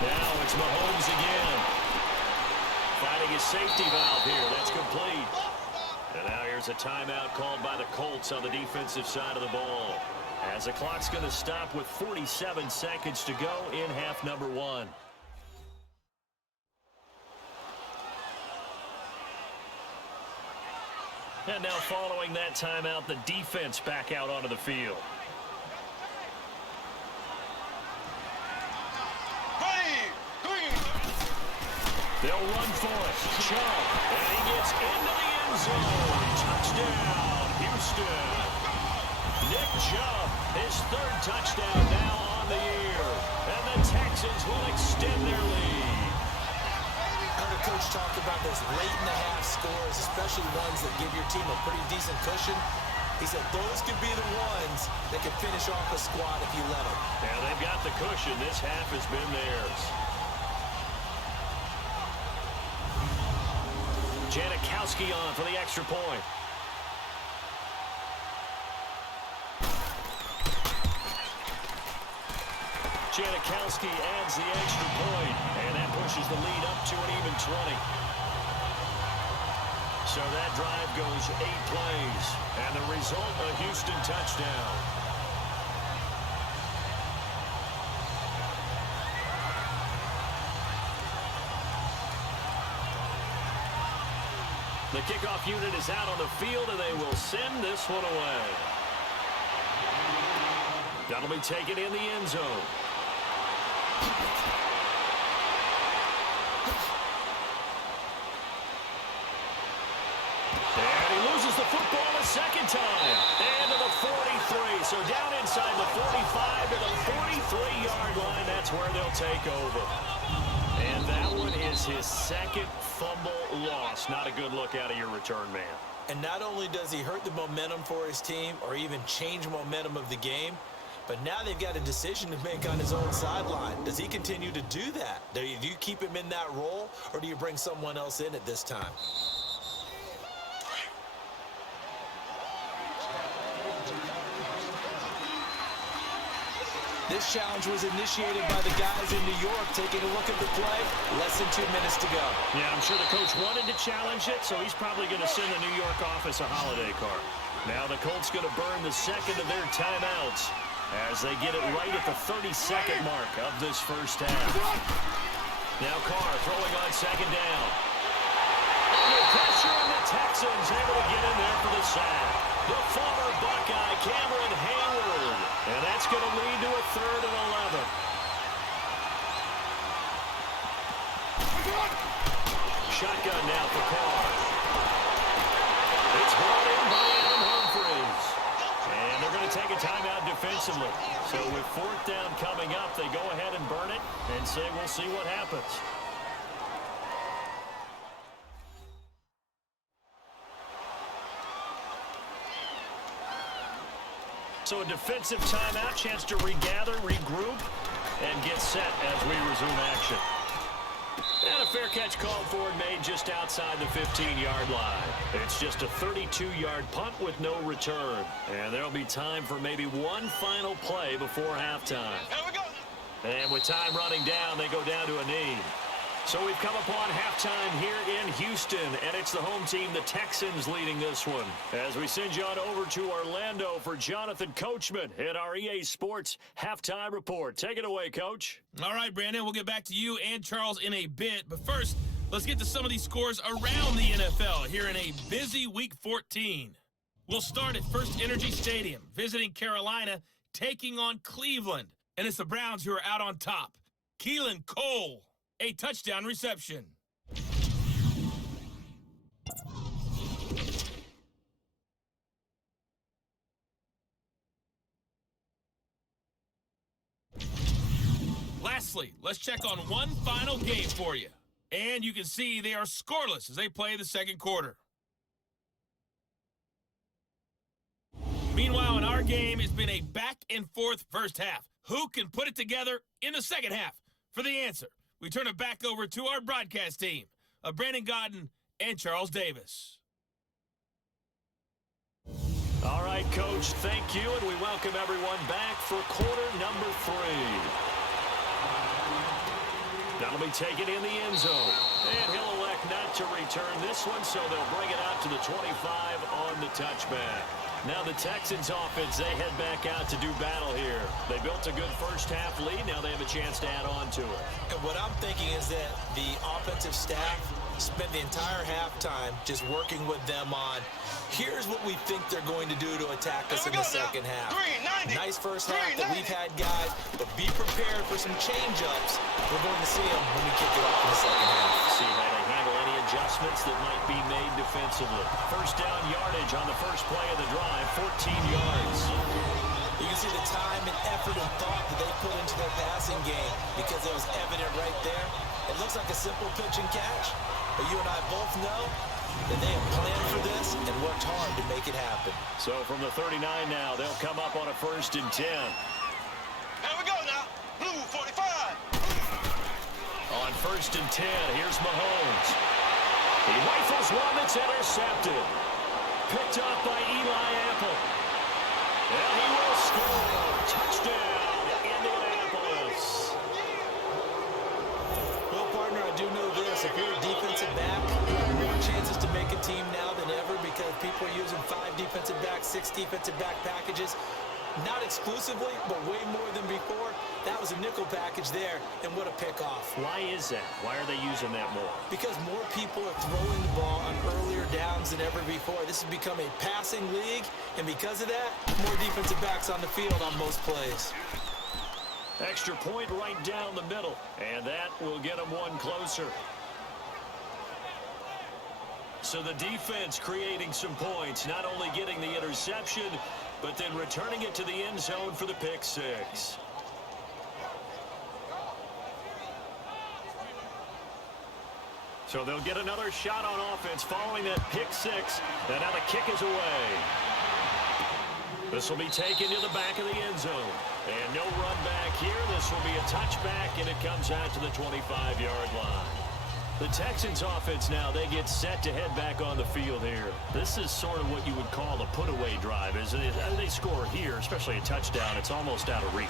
Now it's Mahomes again. Finding his safety valve here. That's complete. And now here's a timeout called by the Colts on the defensive side of the ball, as the clock's going to stop with 47 seconds to go in half number 1. And now following that timeout, the defense back out onto the field. They'll run for it. Chubb, and he gets into the end zone. Touchdown, Houston. Nick Chubb, his 3rd touchdown now on the year. And the Texans will extend their lead. I heard a coach talk about those late-in-the-half scores, especially ones that give your team a pretty decent cushion. He said those could be the ones that can finish off a squad if you let them. Yeah, they've got the cushion. This half has been theirs. Janikowski on for the extra point. Janikowski adds the extra point, and that pushes the lead up to an even 20. So that drive goes 8 plays, and the result, a Houston touchdown. The kickoff unit is out on the field, and they will send this one away. That'll be taken in the end zone. And he loses the football a second time. And to the 43. So down inside the 45 to the 43-yard line. That's where they'll take over. And that one is his 2nd fumble loss. Not a good look out of your return man. And not only does he hurt the momentum for his team or even change momentum of the game, but now they've got a decision to make on his own sideline. Does he continue to do that? Do you keep him in that role, or do you bring someone else in at this time? This challenge was initiated by the guys in New York. Taking a look at the play, less than 2 minutes to go. Yeah, I'm sure the coach wanted to challenge it, so he's probably going to send the New York office a holiday card. Now the Colts going to burn the 2nd of their timeouts as they get it right at the 32nd mark of this first half. Now Carr throwing on 2nd down. Under pressure, and the Texans able to get in there for the sack. The former Buckeye, Cameron Hayward. And that's going to lead to a 3rd and 11. Shotgun now for Carr. It's brought in by Adam Humphries. And they're going to take a timeout defensively. So with 4th down coming up, they go ahead and burn it and say we'll see what happens. So a defensive timeout, chance to regather, regroup, and get set as we resume action. And a fair catch called for and made just outside the 15-yard line. It's just a 32-yard punt with no return. And there'll be time for maybe one final play before halftime. Here we go. And with time running down, they go down to a knee. So we've come upon halftime here in Houston, and it's the home team, the Texans, leading this one. As we send you on over to Orlando for Jonathan Coachman at our EA Sports Halftime Report. Take it away, Coach. All right, Brandon, we'll get back to you and Charles in a bit. But first, let's get to some of these scores around the NFL here in a busy Week 14. We'll start at First Energy Stadium, visiting Carolina, taking on Cleveland. And it's the Browns who are out on top. Keelan Cole, a touchdown reception. Last Lastly, let's check on one final game for you. And you can see they are scoreless as they play the second quarter. Meanwhile, in our game, it's been a back-and-forth first half. Who can put it together in the second half? For the answer, we turn it back over to our broadcast team of Brandon Godden and Charles Davis. All right, Coach, thank you, and we welcome everyone back for quarter number 3. That'll be taken in the end zone. And he'll elect not to return this one, so they'll bring it out to the 25 on the touchback. Now the Texans offense, they head back out to do battle here. They built a good first half lead. Now they have a chance to add on to it. And what I'm thinking is that the offensive staff spent the entire halftime just working with them on, here's what we think they're going to do to attack us in the second half. Nice first half that we've had, guys, but be prepared for some change-ups. We're going to see them when we kick it off in the second half. See how they handle any adjustments that might be made defensively. First down yardage on the first play of the drive, 14 yards. You can see the time and effort and thought that they put into their passing game because it was evident right there. It looks like a simple pitch and catch, but you and I both know that they have planned for this and worked hard to make it happen. So from the 39 now, they'll come up on a 1st and 10. Here we go now. Blue 45. On 1st and 10, here's Mahomes. He rifles one that's intercepted. Picked up by Eli Apple. And he will score. Touchdown, Indianapolis. Well, partner, I do know this. If you're a defensive back, you have more chances to make a team now than ever because people are using 5 defensive backs, 6 defensive back packages. Not exclusively, but way more than before. That was a nickel package there, and what a pickoff. Why is that? Why are they using that more? Because more people are throwing the ball on earlier downs than ever before. This has become a passing league, and because of that, more defensive backs on the field on most plays. Extra point right down the middle, and that will get them one closer. So the defense creating some points, not only getting the interception, but then returning it to the end zone for the pick 6. So they'll get another shot on offense following that pick 6. And now the kick is away. This will be taken to the back of the end zone. And no run back here. This will be a touchback, and it comes out to the 25-yard line. The Texans offense now, they get set to head back on the field here. This is sort of what you would call a put-away drive, isn't it? They score here, especially a touchdown. It's almost out of reach.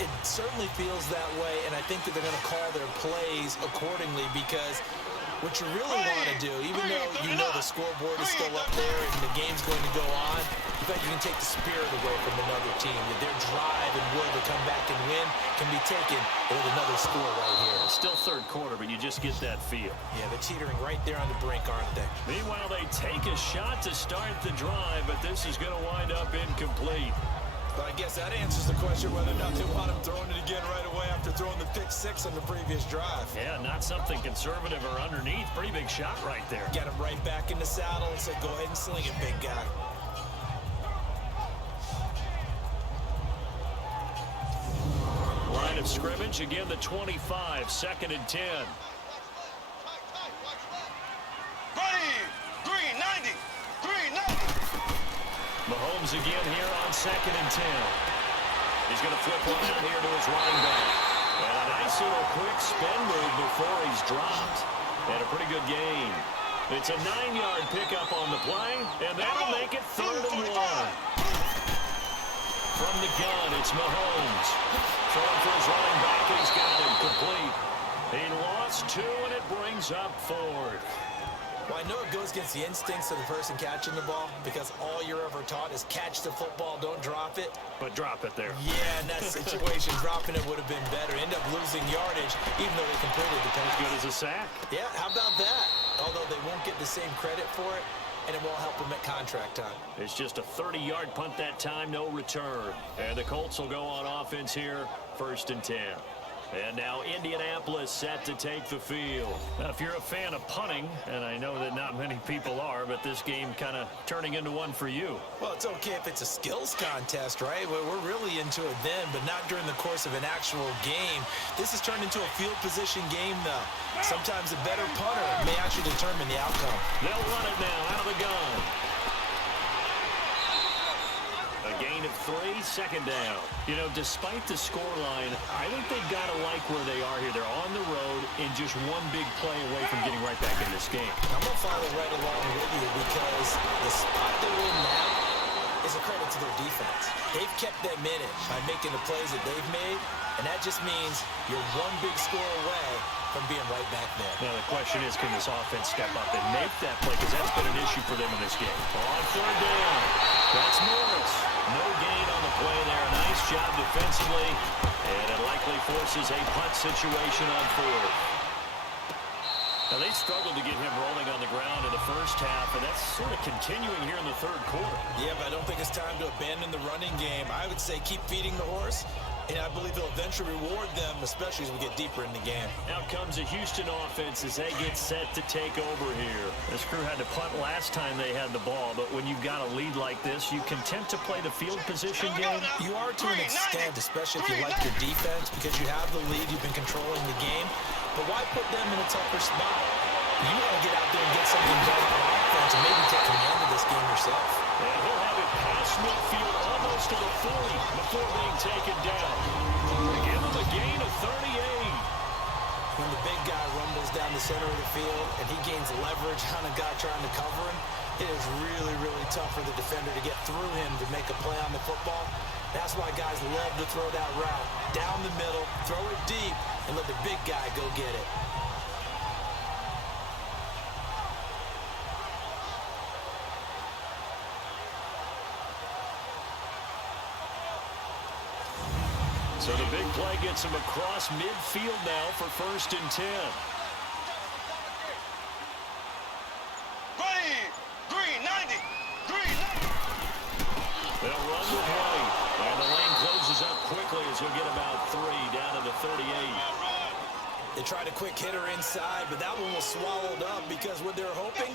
It certainly feels that way, and I think that they're going to call their plays accordingly because what you really want to do, even though you know the scoreboard is still up there and the game's going to go on, in fact, you can take the spirit away from another team. That their drive and will to come back and win can be taken with another score right here. It's still third quarter, but you just get that feel. Yeah, they're teetering right there on the brink, aren't they? Meanwhile, they take a shot to start the drive, but this is going to wind up incomplete. But I guess that answers the question whether or not they want him throwing it again right away after throwing the pick 6 on the previous drive. Yeah, not something conservative or underneath. Pretty big shot right there. Get him right back in the saddle and say, go ahead and sling it, big guy. Line of scrimmage, again the 25, 2nd and 10. Ready. Green 90. Green 90. Mahomes again here on 2nd and 10. He's going to flip one out here to his running back. And a nice little quick spin move before he's dropped. And a pretty good gain. It's a 9-yard pickup on the play, and that'll make it 3rd and 1. From the gun, it's Mahomes. Throwing for his running back, and he's got him complete. He lost 2, and it brings up 4th. Well, I know it goes against the instincts of the person catching the ball because all you're ever taught is catch the football, don't drop it. But drop it there. Yeah, in that situation, dropping it would have been better. End up losing yardage, even though they completed the pass. Good as a sack. Yeah, how about that? Although they won't get the same credit for it, and it won't help them at contract time. It's just a 30-yard punt that time, no return. And the Colts will go on offense here, 1st and 10. And now Indianapolis set to take the field. Now, if you're a fan of punting, and I know that not many people are, but this game kind of turning into one for you. Well, it's okay if it's a skills contest, right? We're really into it then, but not during the course of an actual game. This has turned into a field position game, though. Sometimes a better punter may actually determine the outcome. They'll run it now out of the gun. A gain of 3, second down. You know, despite the scoreline, I think they've got to like where they are here. They're on the road and just one big play away from getting right back in this game. I'm going to follow right along with you because the spot they're in now is a credit to their defense. They've kept them in it by making the plays that they've made, and that just means you're one big score away from being right back there. Now, the question is, can this offense step up and make that play? Because that's been an issue for them in this game. On third down, that's Morris. No gain on the play there. Nice job defensively, and it likely forces a punt situation on fourth. Now, they struggled to get him rolling on the ground in the first half, and that's sort of continuing here in the third quarter. Yeah, but I don't think it's time to abandon the running game. I would say keep feeding the horse, and I believe they'll eventually reward them, especially as we get deeper in the game. Out comes the Houston offense as they get set to take over here. This crew had to punt last time they had the ball, but when you've got a lead like this, you content to play the field position game? You are to an extent, especially if you like your defense, because you have the lead, you've been controlling the game. But why put them in a tougher spot? You want to get out there and get something done on offense and maybe take command of this game yourself. And he'll have it past midfield almost to the 40 before being taken down. Give him a gain of 38. When the big guy rumbles down the center of the field and he gains leverage on a guy trying to cover him, it is really, really tough for the defender to get through him to make a play on the football. That's why guys love to throw that route. Down the middle, throw it deep, and let the big guy go get it. So the big play gets him across midfield now for 1st and 10. Green 90. Green 90. They'll run with White. And the lane closes up quickly as he'll get about 3 down to the 38. They tried a quick hitter inside, but that one was swallowed up because what they're hoping,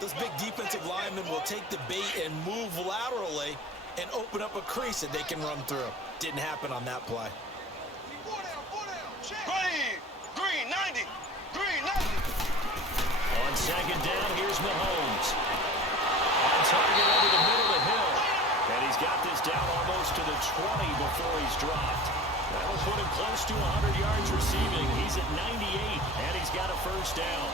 those big defensive linemen will take the bait and move laterally and open up a crease that they can run through. Didn't happen on that play. Green 90. Green 90. On second down, here's Mahomes. On target over the middle of Hill. And he's got this down almost to the 20 before he's dropped. That'll put him close to 100 yards receiving. He's at 98, and he's got a first down.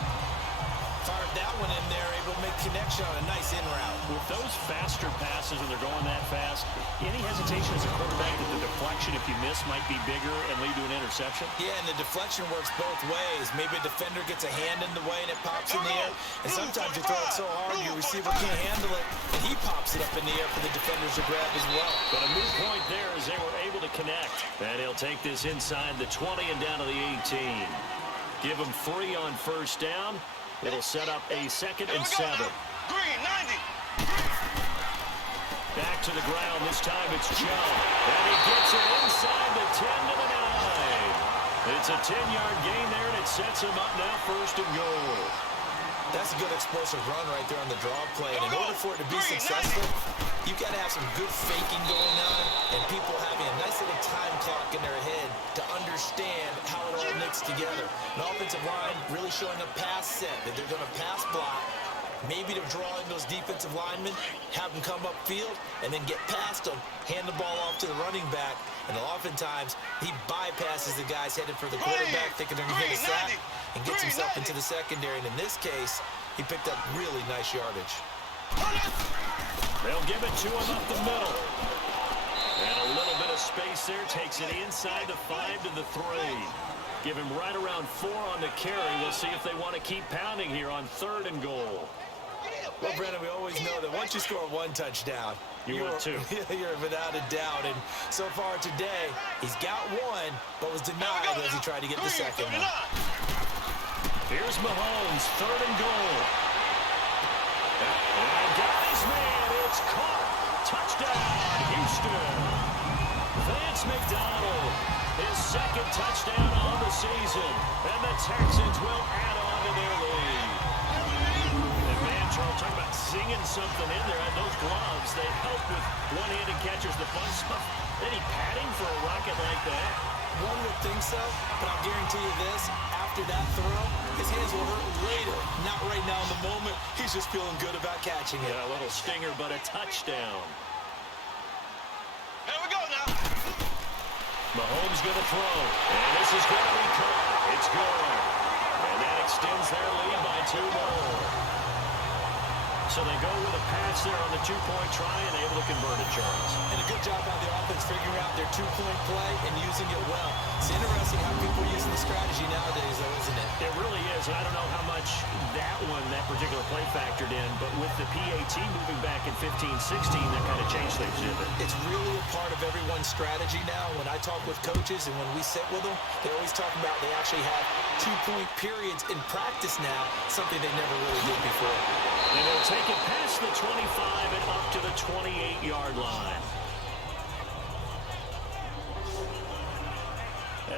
Fired that one in there, able to make connection on a nice in route. With those faster passes when they're going that fast, any hesitation as a quarterback that the deflection, if you miss, might be bigger and lead to an interception? Yeah, and the deflection works both ways. Maybe a defender gets a hand in the way and it pops in the air. And sometimes you throw it so hard, your receiver can't handle it, and he pops it up in the air for the defenders to grab as well. But a moot point there as they were able to connect. And he'll take this inside the 20 and down to the 18. Give him 3 on first down. It'll set up a 2nd and 7. Green 90. Back to the ground. This time it's Joe. And he gets it inside the 10 to the 9. It's a 10-yard gain there, and it sets him up now 1st and goal. That's a good explosive run right there on the draw play. And in order for it to be successful, you've got to have some good faking going on and people having a nice little time clock in their head to understand how it all knits together. An offensive line really showing a pass set that they're going to pass block, maybe to draw in those defensive linemen, have them come upfield, and then get past them, hand the ball off to the running back, and oftentimes he bypasses the guys headed for the quarterback, thinking they're going to get a sack, and gets himself into the secondary. And in this case, he picked up really nice yardage. They'll give it to him up the middle. And a little bit of space there, takes it inside the 5 to the 3. Give him right around 4 on the carry. We'll see if they want to keep pounding here on 3rd and goal. Well, Brandon, we always know that once you score 1 touchdown, you want 2. You're without a doubt. And so far today, he's got 1, but was denied as he tried to get the second one. Here's Mahomes, 3rd and goal. And got his man. It's caught. Touchdown, Houston. Vance McDonald, his second touchdown on the season. And the Texans will add on to their lead. And man, Charles, talk about singing something in there. And those gloves, they help with one-handed catchers, the fun stuff. Any padding for a rocket like that? One would think so, but I'll guarantee you this. After that throw, his hands will hurt later. Not right now in the moment. He's just feeling good about catching it. Yeah, a little stinger, but a touchdown. Here we go now. Mahomes going to throw, and this is going to be caught. It's good. And that extends their lead by 2 more. So they go with a pass there on the 2-point try and able to convert it, Charles. And a good job by the offense figuring out their 2-point play and using it well. It's interesting how people are using the strategy nowadays, though, isn't it? It really is. And I don't know how much that particular play factored in, but with the PAT moving back in 15-16, that kind of changed things, didn't it? It's really a part of everyone's strategy now. When I talk with coaches and when we sit with them, they always talk about they actually have 2-point periods in practice now, something they never really did before. And they'll take it past the 25 and up to the 28-yard line.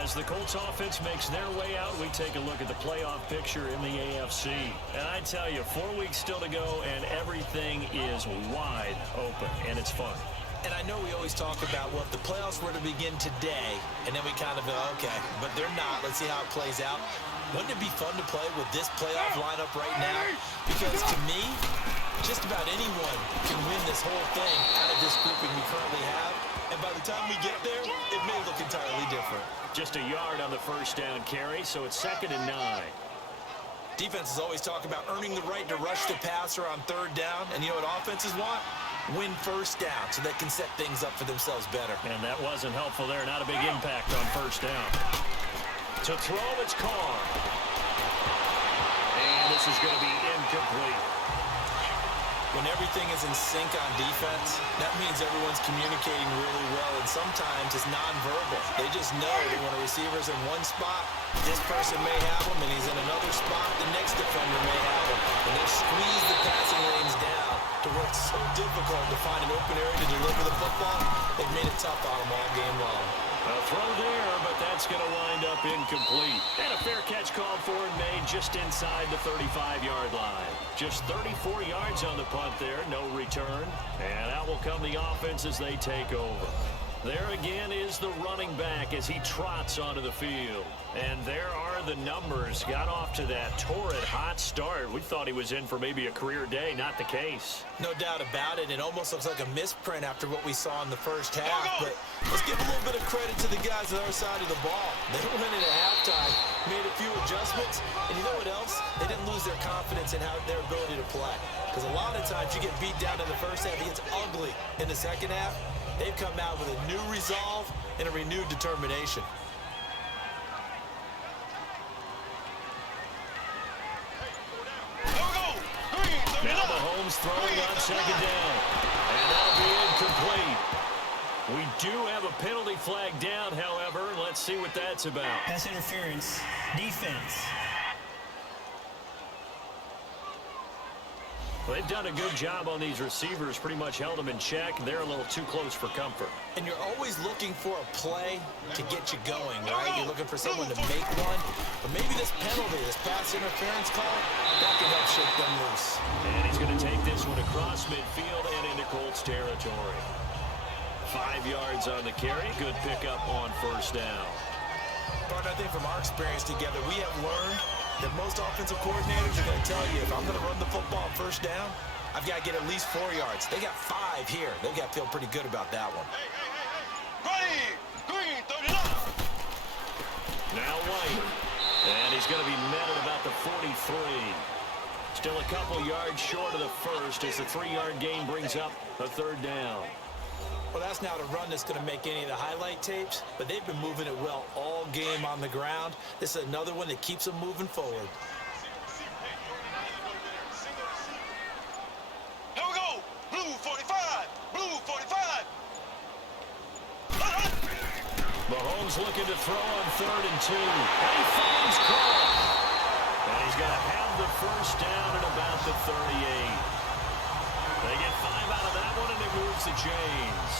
As the Colts offense makes their way out, we take a look at the playoff picture in the AFC. And I tell you, 4 weeks still to go, and everything is wide open, and it's fun. And I know we always talk about, well, if the playoffs were to begin today, and then we kind of go, okay, but they're not. Let's see how it plays out. Wouldn't it be fun to play with this playoff lineup right now? Because to me, just about anyone can win this whole thing out of this grouping we currently have. And by the time we get there, it may look entirely different. Just a yard on the first down carry, so it's 2nd and 9. Defenses always talk about earning the right to rush the passer on 3rd down. And you know what offenses want? Win first down so they can set things up for themselves better. And that wasn't helpful there. Not a big impact on first down. To throw, it's Carr. And this is going to be incomplete. When everything is in sync on defense, that means everyone's communicating really well, and sometimes it's nonverbal. They just know that when a receiver's in one spot, this person may have him, and he's in another spot, the next defender may have him. And they've squeezed the passing lanes down to where it's so difficult to find an open area to deliver the football. They've made it tough on them all game long. A throw there, but that's going to wind up incomplete. And a fair catch called for and made just inside the 35-yard line. Just 34 yards on the punt there, no return. And out will come the offense as they take over. There again is the running back as he trots onto the field. And there are the numbers. Got off to that torrid hot start. We thought he was in for maybe a career day. Not the case. No doubt about it. It almost looks like a misprint after what we saw in the first half. But let's give a little bit of credit to the guys on the other side of the ball. They went in at halftime, made a few adjustments. And you know what else? They didn't lose their confidence in their ability to play. Because a lot of times you get beat down in the first half. It gets ugly in the second half. They've come out with a new resolve and a renewed determination. Now Mahomes throwing on 2nd down. And that'll be incomplete. We do have a penalty flag down, however. Let's see what that's about. Pass interference. Defense. Well, they've done a good job on these receivers, pretty much held them in check. They're a little too close for comfort. And you're always looking for a play to get you going, right? You're looking for someone to make one. But maybe this penalty, this pass interference call, that can help shake them loose. And he's going to take this one across midfield and into Colts territory. 5 yards on the carry. Good pickup on first down. But I think from our experience together, we have learned that most offensive coordinators are going to tell you, if I'm going to run the football on first down, I've got to get at least 4 yards. They got 5 here. They've got to feel pretty good about that one. Green, 39. Now White. And he's going to be met at about the 43. Still a couple yards short of the first as the 3-yard gain brings up a 3rd down. Well, that's not a run that's going to make any of the highlight tapes, but they've been moving it well all game on the ground. This is another one that keeps them moving forward. Here we go. Blue 45. Blue 45. Mahomes looking to throw on 3rd and 2. And he finds Carr. And he's going to have the first down at about the 38. They get 5 out of that one, and it moves to James.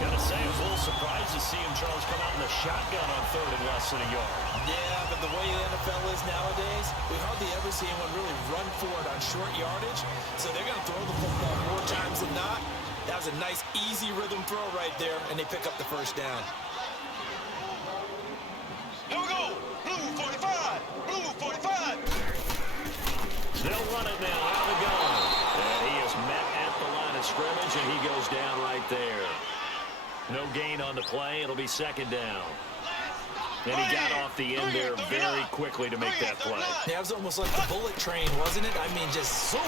Got to say, I was a little surprised to see him, Charles, come out and the shotgun on third and less than a yard. Yeah, but the way the NFL is nowadays, we hardly ever see anyone really run for it on short yardage. So they're going to throw the football more times than not. That was a nice, easy rhythm throw right there, and they pick up the first down. Here we go. Blue 45. Blue 45. They'll run it now out of the gun. And he is met at the line of scrimmage, and he goes down right there. No gain on the play. It'll be second down. And he got off the end there very quickly to make that play. Yeah, it was almost like the bullet train, wasn't it? I mean, just zoom.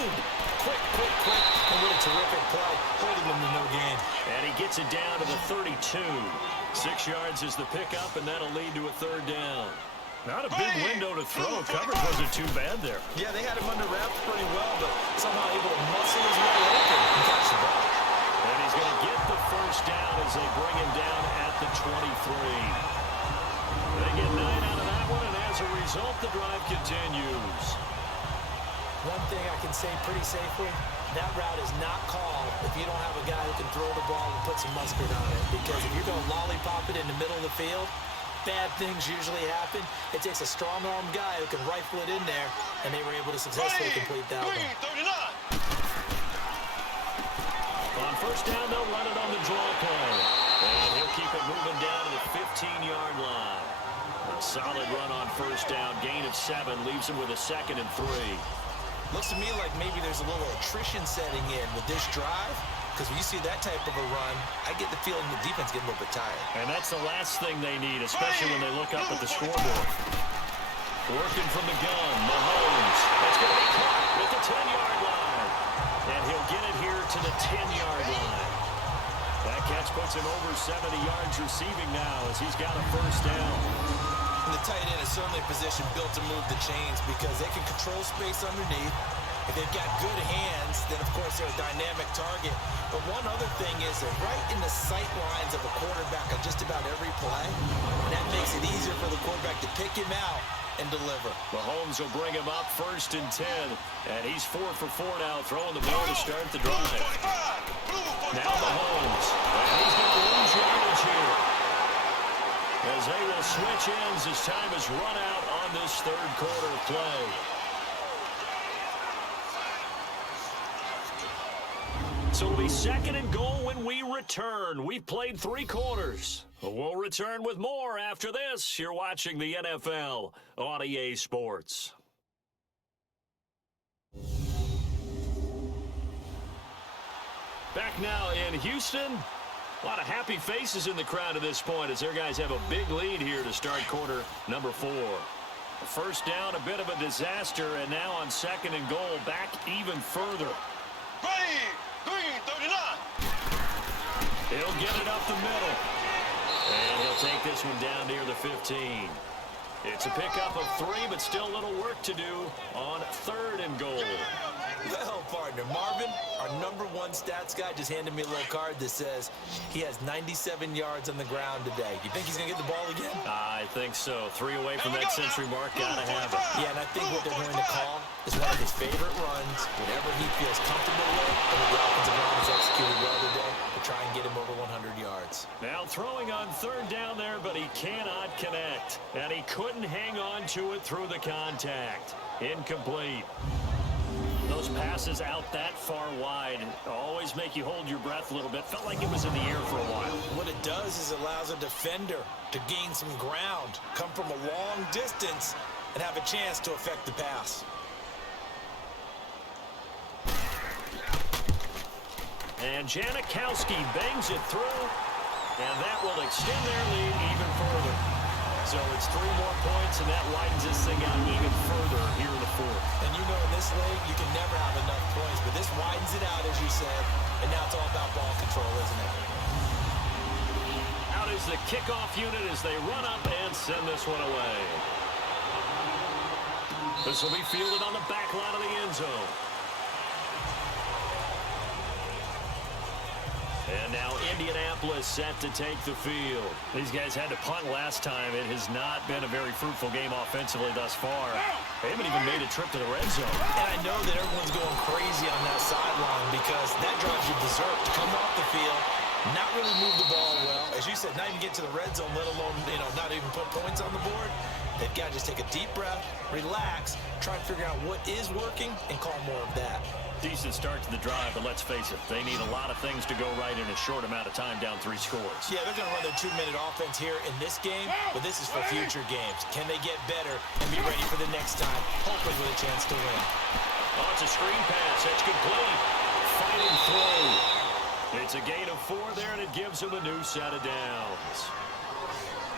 Quick, quick, quick. And what a terrific play, holding them to no gain. And he gets it down to the 32. 6 yards is the pickup, and that'll lead to a third down. Not a big window to throw. Coverage wasn't too bad there. Yeah, they had him under wraps pretty well, but somehow able to muscle his way open and catch the ball. And he's going to get the first down as they bring him down at the 23. They get 9 out of that one, and as a result, the drive continues. One thing I can say pretty safely, that route is not called if you don't have a guy who can throw the ball and put some mustard on it. Because if you're going to lollipop it in the middle of the field, bad things usually happen. It takes a strong-arm guy who can rifle it in there, and they were able to successfully complete that one. 39. On first down, they'll run it on the draw play. And he'll keep it moving down to the 15-yard line. A solid run on first down. Gain of 7 leaves him with a 2nd and 3. Looks to me like maybe there's a little attrition setting in with this drive. Because when you see that type of a run, I get the feeling the defense getting a little bit tired. And that's the last thing they need, especially when they look up at the scoreboard. Working from the gun, Mahomes. That's going to be caught with the 10-yard line. And he'll get it here to the 10-yard line. That catch puts him over 70 yards receiving now as he's got a first down. And the tight end is certainly a position built to move the chains because they can control space underneath. If they've got good hands, then, of course, they're a dynamic target. But one other thing is they're right in the sight lines of a quarterback on just about every play. And that makes it easier for the quarterback to pick him out and deliver. Mahomes will bring him up 1st and 10. And he's 4 for 4 now, throwing the ball to start the drive. Now Mahomes. And he's going to lose yardage here. As they will switch ends as time is run out on this third quarter play. So it'll be 2nd and goal when we return. We've played 3 quarters. We'll return with more after this. You're watching the NFL on EA Sports. Back now in Houston. A lot of happy faces in the crowd at this point as their guys have a big lead here to start quarter number 4. The first down, a bit of a disaster, and now on 2nd and goal, back even further. Green 39. He'll get it up the middle. And he'll take this one down near the 15. It's a pickup of 3, but still a little work to do on 3rd and goal. Well, partner, Marvin, our #1 stats guy, just handed me a little card that says he has 97 yards on the ground today. You think he's going to get the ball again? I think so. 3 away from that century mark. Gotta have it. Yeah, and I think what they're going to call is one of his favorite runs, whatever he feels comfortable with, and the offensive line has executed well today to try and get him over 100 yards. Now throwing on 3rd down there, but he cannot connect. And he couldn't hang on to it through the contact. Incomplete. Those passes out that far wide always make you hold your breath a little bit. Felt like it was in the air for a while. What it does is it allows a defender to gain some ground, come from a long distance, and have a chance to affect the pass. And Janikowski bangs it through, and that will extend their lead even further. So it's 3 more points, and that widens this thing out even further here in the 4th. And you know in this league, you can never have enough points, but this widens it out, as you said, and now it's all about ball control, isn't it? Out is the kickoff unit as they run up and send this one away. This will be fielded on the back line of the end zone. And now Indianapolis set to take the field. These guys had to punt last time. It has not been a very fruitful game offensively thus far. They haven't even made a trip to the red zone. And I know that everyone's going crazy on that sideline because that drives you berserk to come off the field, not really move the ball well, as you said, not even get to the red zone, let alone, not even put points on the board. They've got to just take a deep breath, relax, try and figure out what is working, and call more of that. Decent start to the drive, but let's face it, they need a lot of things to go right in a short amount of time down 3 scores. Yeah, they're going to run their 2-minute offense here in this game, but this is for future games. Can they get better and be ready for the next time, hopefully with a chance to win? Oh, it's a screen pass. That's complete. Fighting through. It's a gain of 4 there, and it gives them a new set of downs.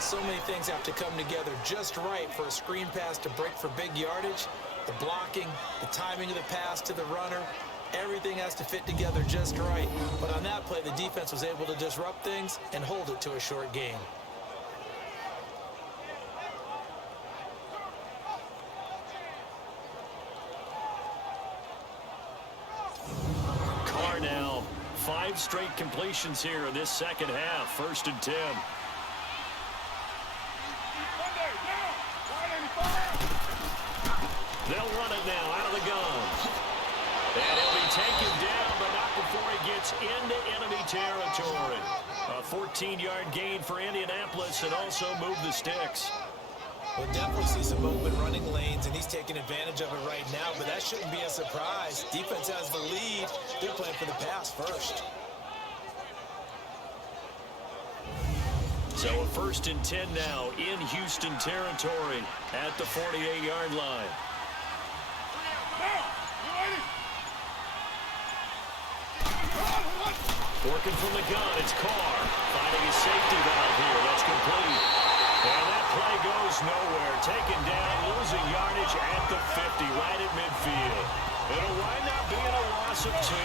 So many things have to come together just right for a screen pass to break for big yardage. The blocking, the timing of the pass to the runner, everything has to fit together just right. But on that play, the defense was able to disrupt things and hold it to a short gain. Carr now, 5 straight completions here in this second half. 1st and 10. They'll run it now out of the guns. And he'll be taken down, but not before he gets into enemy territory. A 14-yard gain for Indianapolis and also move the sticks. We'll definitely see some open running lanes, and he's taking advantage of it right now, but that shouldn't be a surprise. Defense has the lead. They're playing for the pass first. So a 1st and 10 now in Houston territory at the 48-yard line. Working from the gun, it's Carr. Finding his safety valve here. That's complete. And that play goes nowhere. Taken down, losing yardage at the 50, right at midfield. It'll wind up being a loss of 2.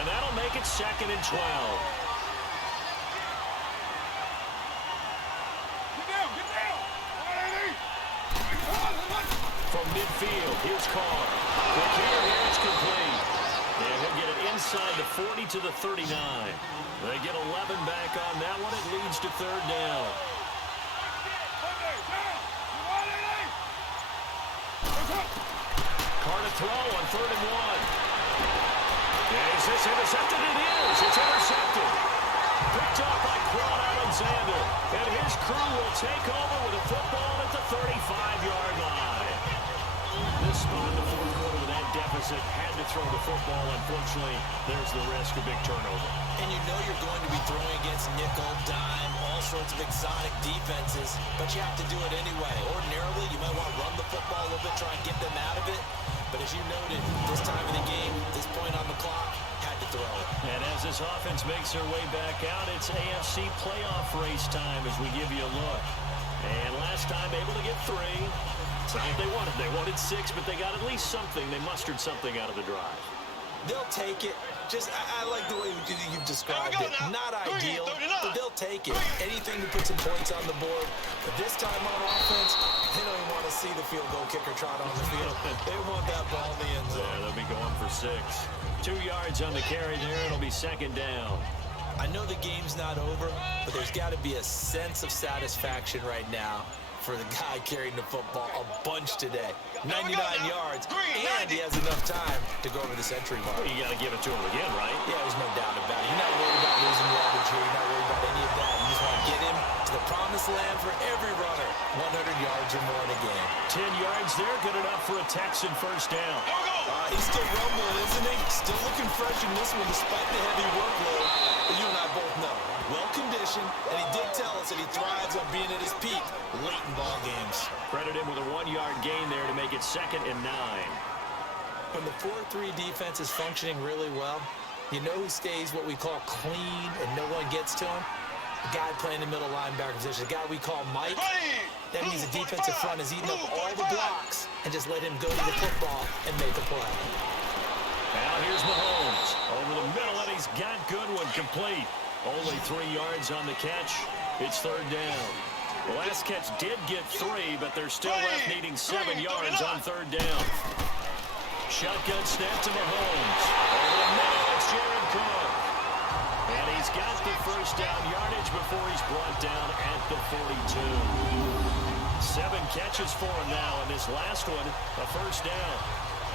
And that'll make it 2nd and 12. From midfield, here's Carr. Quick here, it's complete. And he'll get it inside the 40 to the 39. They get 11 back on that one. It leads to 3rd down. Carr to throw on 3rd and 1. And is this intercepted? It is. It's intercepted. Picked up by Quan Alexander. And his crew will take over with a football at the 35-yard line. This spot in the 4th quarter with that deficit, had to throw the football. Unfortunately, there's the risk of big turnover. And you know you're going to be throwing against nickel, dime, all sorts of exotic defenses, but you have to do it anyway. Ordinarily, you might want to run the football a little bit, try and get them out of it. But as you noted, this time of the game, this point on the clock, had to throw it. And as this offense makes their way back out, it's AFC playoff race time as we give you a look. And last time, able to get 3. It's not what they wanted. They wanted 6, but they got at least something. They mustered something out of the drive. They'll take it. I like the way you've described it. Not ideal, but they'll take it. Anything to put some points on the board. But this time on offense, they don't even want to see the field goal kicker trot on the field. They want that ball in the end zone. Yeah, they'll be going for 6. 2 yards on the carry there. It'll be 2nd down. I know the game's not over, but there's got to be a sense of satisfaction right now for the guy carrying the football a bunch today. 99 yards, and he has enough time to go over the century mark. You got to give it to him again, right? Yeah, there's no doubt about it. You're not worried about losing yardage here. You're not worried about any of that. You just want to get him to the promised land for every runner. 100 yards or more in a game. 10 yards there, good enough for a Texan 1st down. He's still rumbling, isn't he? Still looking fresh in this one despite the heavy workload. But you and I both know, well-conditioned, and he did tell us that he thrives on being at his peak late in ball games. Credit him with a 1-yard gain there to make it 2nd and 9. When the 4-3 defense is functioning really well, you know who stays what we call clean and no one gets to him? The guy playing the middle linebacker position, the guy we call Mike. That means the defensive front is eating up all the blocks and just let him go to the football and make a play. Now here's Mahomes over the middle, and he's got Goodwin complete. Only 3 yards on the catch. It's 3rd down. The last catch did get 3, but they're still left needing 7 yards on 3rd down. Shotgun snap to Mahomes. Over the middle, it's Jared Cook. And he's got the 1st down yardage before he's brought down at the 42. 7 catches for him now, and this last one, a 1st down.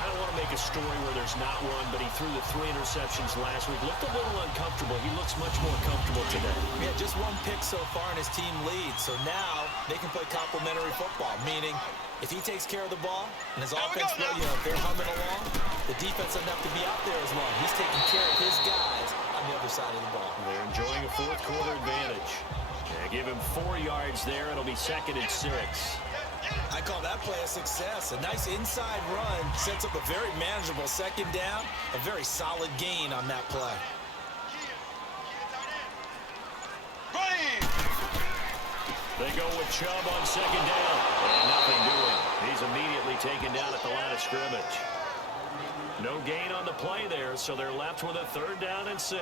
I don't want to make a story where there's not one, but he threw the 3 interceptions last week. Looked a little uncomfortable. He looks much more comfortable today. Yeah, just 1 pick so far and his team leads. So now they can play complementary football, meaning if he takes care of the ball and his offense, if they're humming along, the defense doesn't have to be out there as long. He's taking care of his guys on the other side of the ball. They're enjoying a 4th quarter advantage. Yeah, give him 4 yards there. It'll be 2nd and 6. I call that play a success. A nice inside run sets up a very manageable 2nd down. A very solid gain on that play. They go with Chubb on 2nd down. And nothing doing. He's immediately taken down at the line of scrimmage. No gain on the play there, so they're left with a 3rd down and 6.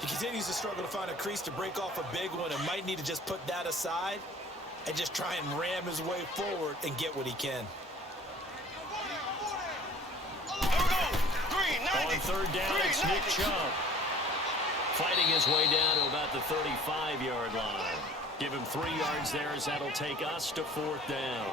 He continues to struggle to find a crease to break off a big one and might need to just put that aside and just try and ram his way forward and get what he can. On 3rd down, it's Nick Chubb. Fighting his way down to about the 35-yard line. Give him 3 yards there as that'll take us to 4th down.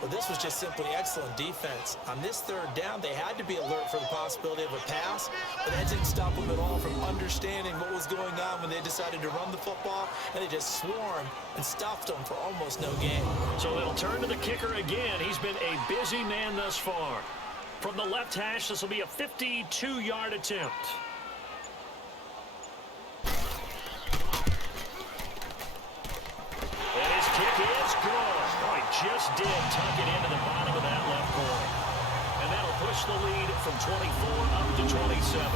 Well, this was just simply excellent defense. On this 3rd down, they had to be alert for the possibility of a pass, but that didn't stop them at all from understanding what was going on when they decided to run the football, and they just swarmed and stuffed them for almost no gain. So they'll turn to the kicker again. He's been a busy man thus far. From the left hash, this will be a 52-yard attempt. And his kick is good. Oh, he just did tuck it into the bottom of that left corner. And that'll push the lead from 24 up to 27.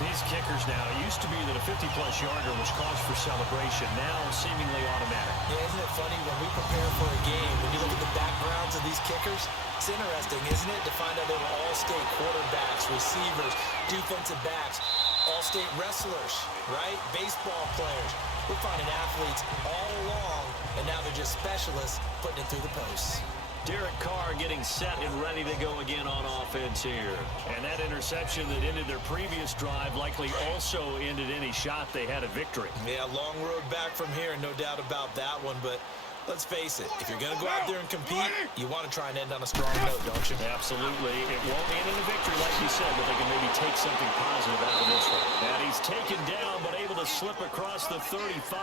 These kickers now, it used to be that a 50-plus yarder was cause for celebration. Now seemingly automatic. Yeah, isn't it funny when we prepare for a game, when you look at the backgrounds of these kickers, it's interesting, isn't it, to find out they were all-state quarterbacks, receivers, defensive backs, all-state wrestlers, right? Baseball players. We're finding athletes all along, and now they're just specialists putting it through the posts. Derek Carr getting set and ready to go again on offense here. And that interception that ended their previous drive likely also ended any shot they had at victory. Yeah, long road back from here, no doubt about that one, but let's face it, if you're going to go out there and compete, you want to try and end on a strong note, don't you? Absolutely. It won't end in a victory, like you said, but they can maybe take something positive out of this one. And he's taken down, but able to slip across the 35.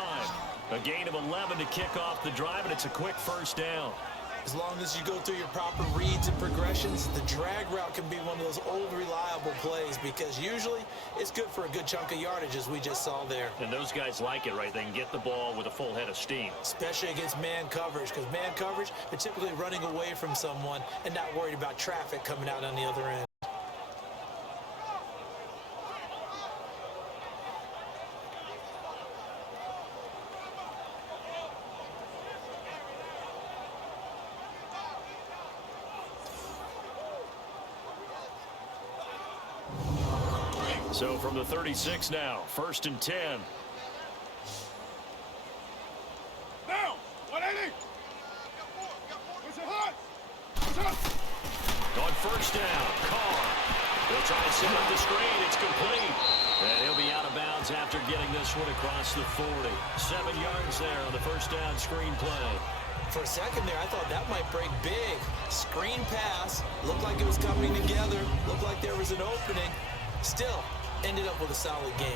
A gain of 11 to kick off the drive, and it's a quick 1st down. As long as you go through your proper reads and progressions, the drag route can be one of those old reliable plays because usually it's good for a good chunk of yardage, as we just saw there. And those guys like it, right? They can get the ball with a full head of steam. Especially against man coverage, because man coverage, they're typically running away from someone and not worried about traffic coming out on the other end. So from the 36 now, 1st and 10. Now, 180. On 1st down, Carr. They'll try to set up the screen. It's complete. And he'll be out of bounds after getting this one across the 40. 7 yards there on the 1st down screen play. For a second there, I thought that might break big. Screen pass. Looked like it was coming together. Looked like there was an opening. Still, ended up with a solid game.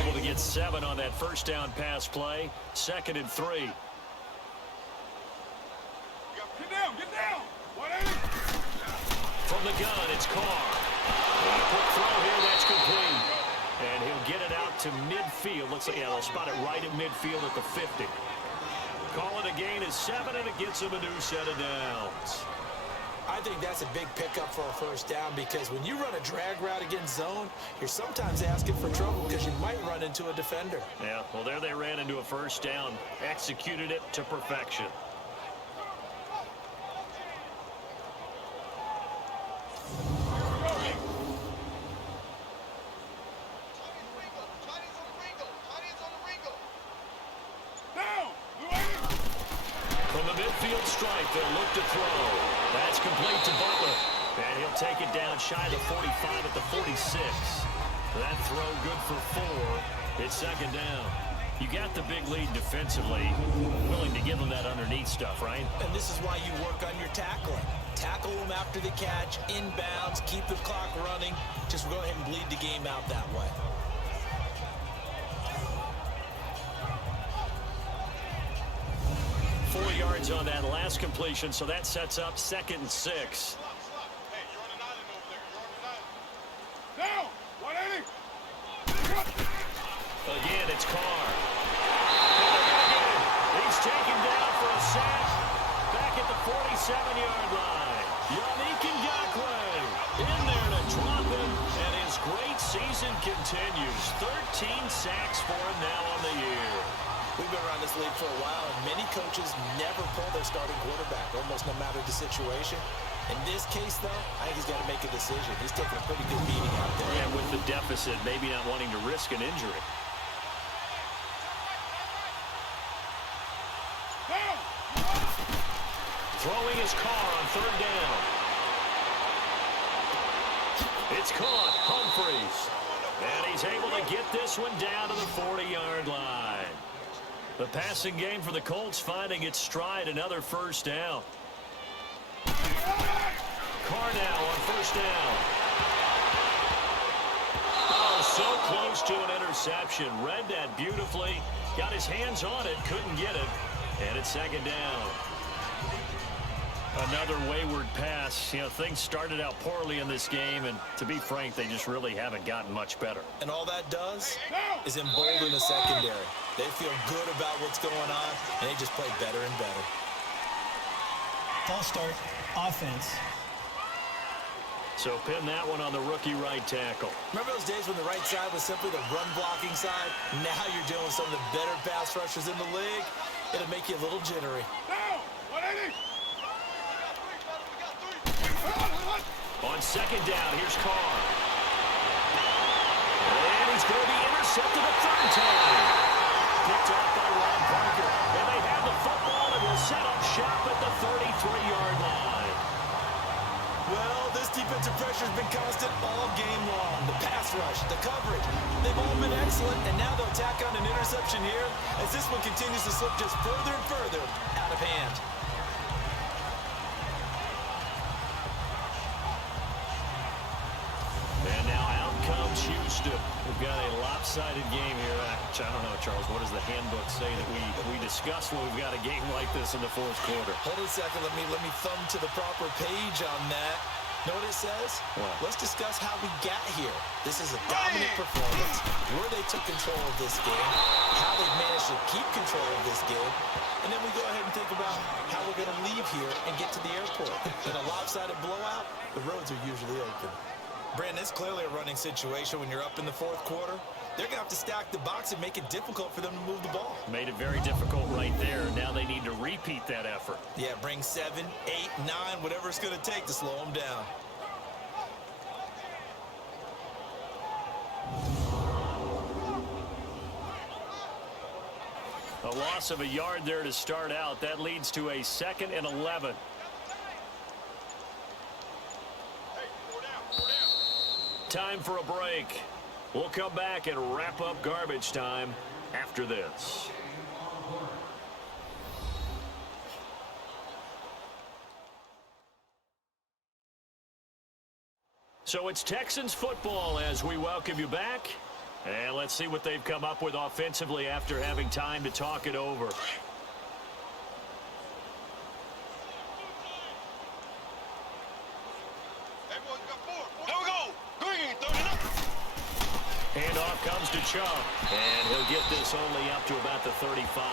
Able to get 7 on that 1st down pass play. 2nd and 3. Get down, get down. 180. From the gun, it's Carr. And a quick throw here, that's complete. And he'll get it out to midfield. Looks like, yeah, they'll spot it right at midfield at the 50. Call it a gain of 7, and it gets him a new set of downs. I think that's a big pickup for a 1st down because when you run a drag route against zone, you're sometimes asking for trouble because you might run into a defender. Yeah, well, there they ran into a 1st down. Executed it to perfection. From the midfield stripe, they'll look to throw. That's complete to Butler. And he'll take it down shy of the 45 at the 46. That throw good for 4. It's second down. You got the big lead defensively. Willing to give them that underneath stuff, right? And this is why you work on your tackling. Tackle them after the catch, inbounds, keep the clock running. Just go ahead and bleed the game out that way. Four yards on that last completion, so that sets up 2nd and 6. Hey, you're on an island over there. You're on an island. Down! 180! Again, it's Carr. He's taken down for a sack back at the 47-yard line. Yannick Ngakoue in there to drop him, and his great season continues. 13 sacks for him now on the year. We've been around this league for a while, and many coaches never pull their starting quarterback, almost no matter the situation. In this case, though, I think he's got to make a decision. He's taking a pretty good beating out there. Yeah, with the deficit, maybe not wanting to risk an injury. Throwing his car on 3rd down. It's caught. Humphreys. And he's able to get this one down to the 40-yard line. The passing game for the Colts finding its stride, another 1st down. Carr now on 1st down. Oh, so close to an interception. Read that beautifully. Got his hands on it, couldn't get it. And it's 2nd down. Another wayward pass. You know, things started out poorly in this game, and to be frank, they just really haven't gotten much better. And all that does is embolden the secondary. They feel good about what's going on, and they just play better and better. False start, offense. So pin that one on the rookie right tackle. Remember those days when the right side was simply the run-blocking side? Now you're dealing with some of the better pass rushers in the league. It'll make you a little jittery. Down! 180! On 2nd down, here's Carr. And he's going to be intercepted a 3rd time. Picked off by Ron Parker. And they have the football and will set up shop at the 33-yard line. Well, this defensive pressure has been constant all game long. The pass rush, the coverage, they've all been excellent, and now they'll tack on an interception here as this one continues to slip just further and further out of hand. And now out comes Houston. We've got a lopsided game here. I don't know, Charles, what does the handbook say that we discuss when we've got a game like this in the 4th quarter? Hold on a second. Let me thumb to the proper page on that. Know what it says? What? Let's discuss how we got here. This is a dominant performance, where they took control of this game, how they've managed to keep control of this game, and then we go ahead and think about how we're going to leave here and get to the airport. In a lopsided blowout, the roads are usually open. Brandon, it's clearly a running situation when you're up in the 4th quarter. They're going to have to stack the box and make it difficult for them to move the ball. Made it very difficult right there. Now they need to repeat that effort. Yeah, bring 7, 8, 9, whatever it's going to take to slow them down. A loss of a yard there to start out. That leads to a 2nd and 11. Time for a break. We'll come back and wrap up garbage time after this. So it's Texans football as we welcome you back. And let's see what they've come up with offensively after having time to talk it over. Handoff comes to Chubb, and he'll get this only up to about the 35.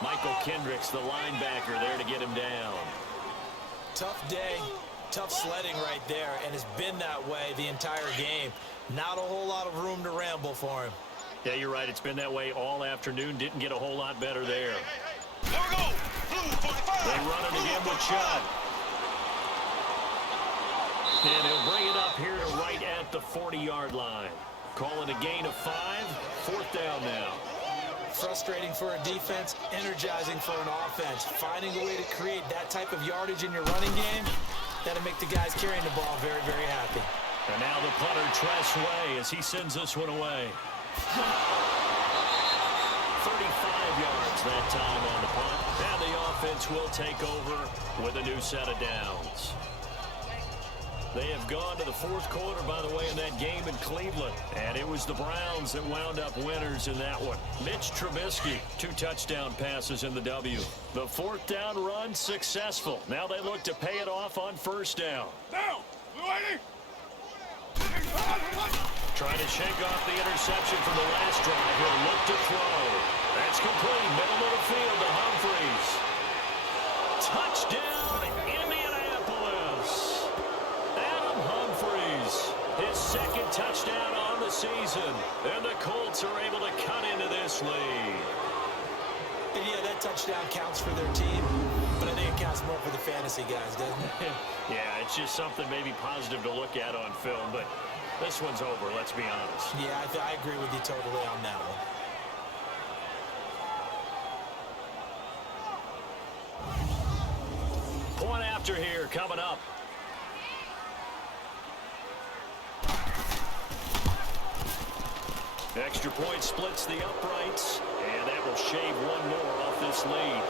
Michael Kendricks, the linebacker, there to get him down. Tough day, tough sledding right there, and it's been that way the entire game. Not a whole lot of room to ramble for him. Yeah, you're right. It's been that way all afternoon. Didn't get a whole lot better there. There we go. Blue 45. They run it again with Chubb. And he'll bring it up here to right at the 40-yard line. Call it a gain of 5. 4th down now. Frustrating for a defense, energizing for an offense. Finding a way to create that type of yardage in your running game, That'll make the guys carrying the ball very, very happy. And now the punter, Tress Way, as he sends this one away. 35 yards that time on the punt. And the offense will take over with a new set of downs. They have gone to the fourth quarter, by the way, in that game in Cleveland. And it was the Browns that wound up winners in that one. Mitch Trubisky, 2 touchdown passes in the W. The fourth down run successful. Now they look to pay it off on first down. Down! Lady! Trying to shake off the interception from the last drive. He'll look to throw. That's complete. Middle of the field to Humphreys. Touchdown, Indianapolis. Adam Humphreys, his second touchdown on the season. And the Colts are able to cut into this lead. And yeah, that touchdown counts for their team, but I think it counts more for the fantasy guys, doesn't it? Yeah, it's just something maybe positive to look at on film, but this one's over, let's be honest. Yeah, I agree with you totally on that one. Point after here coming up. Extra point splits the uprights, and that will shave one more off this lead.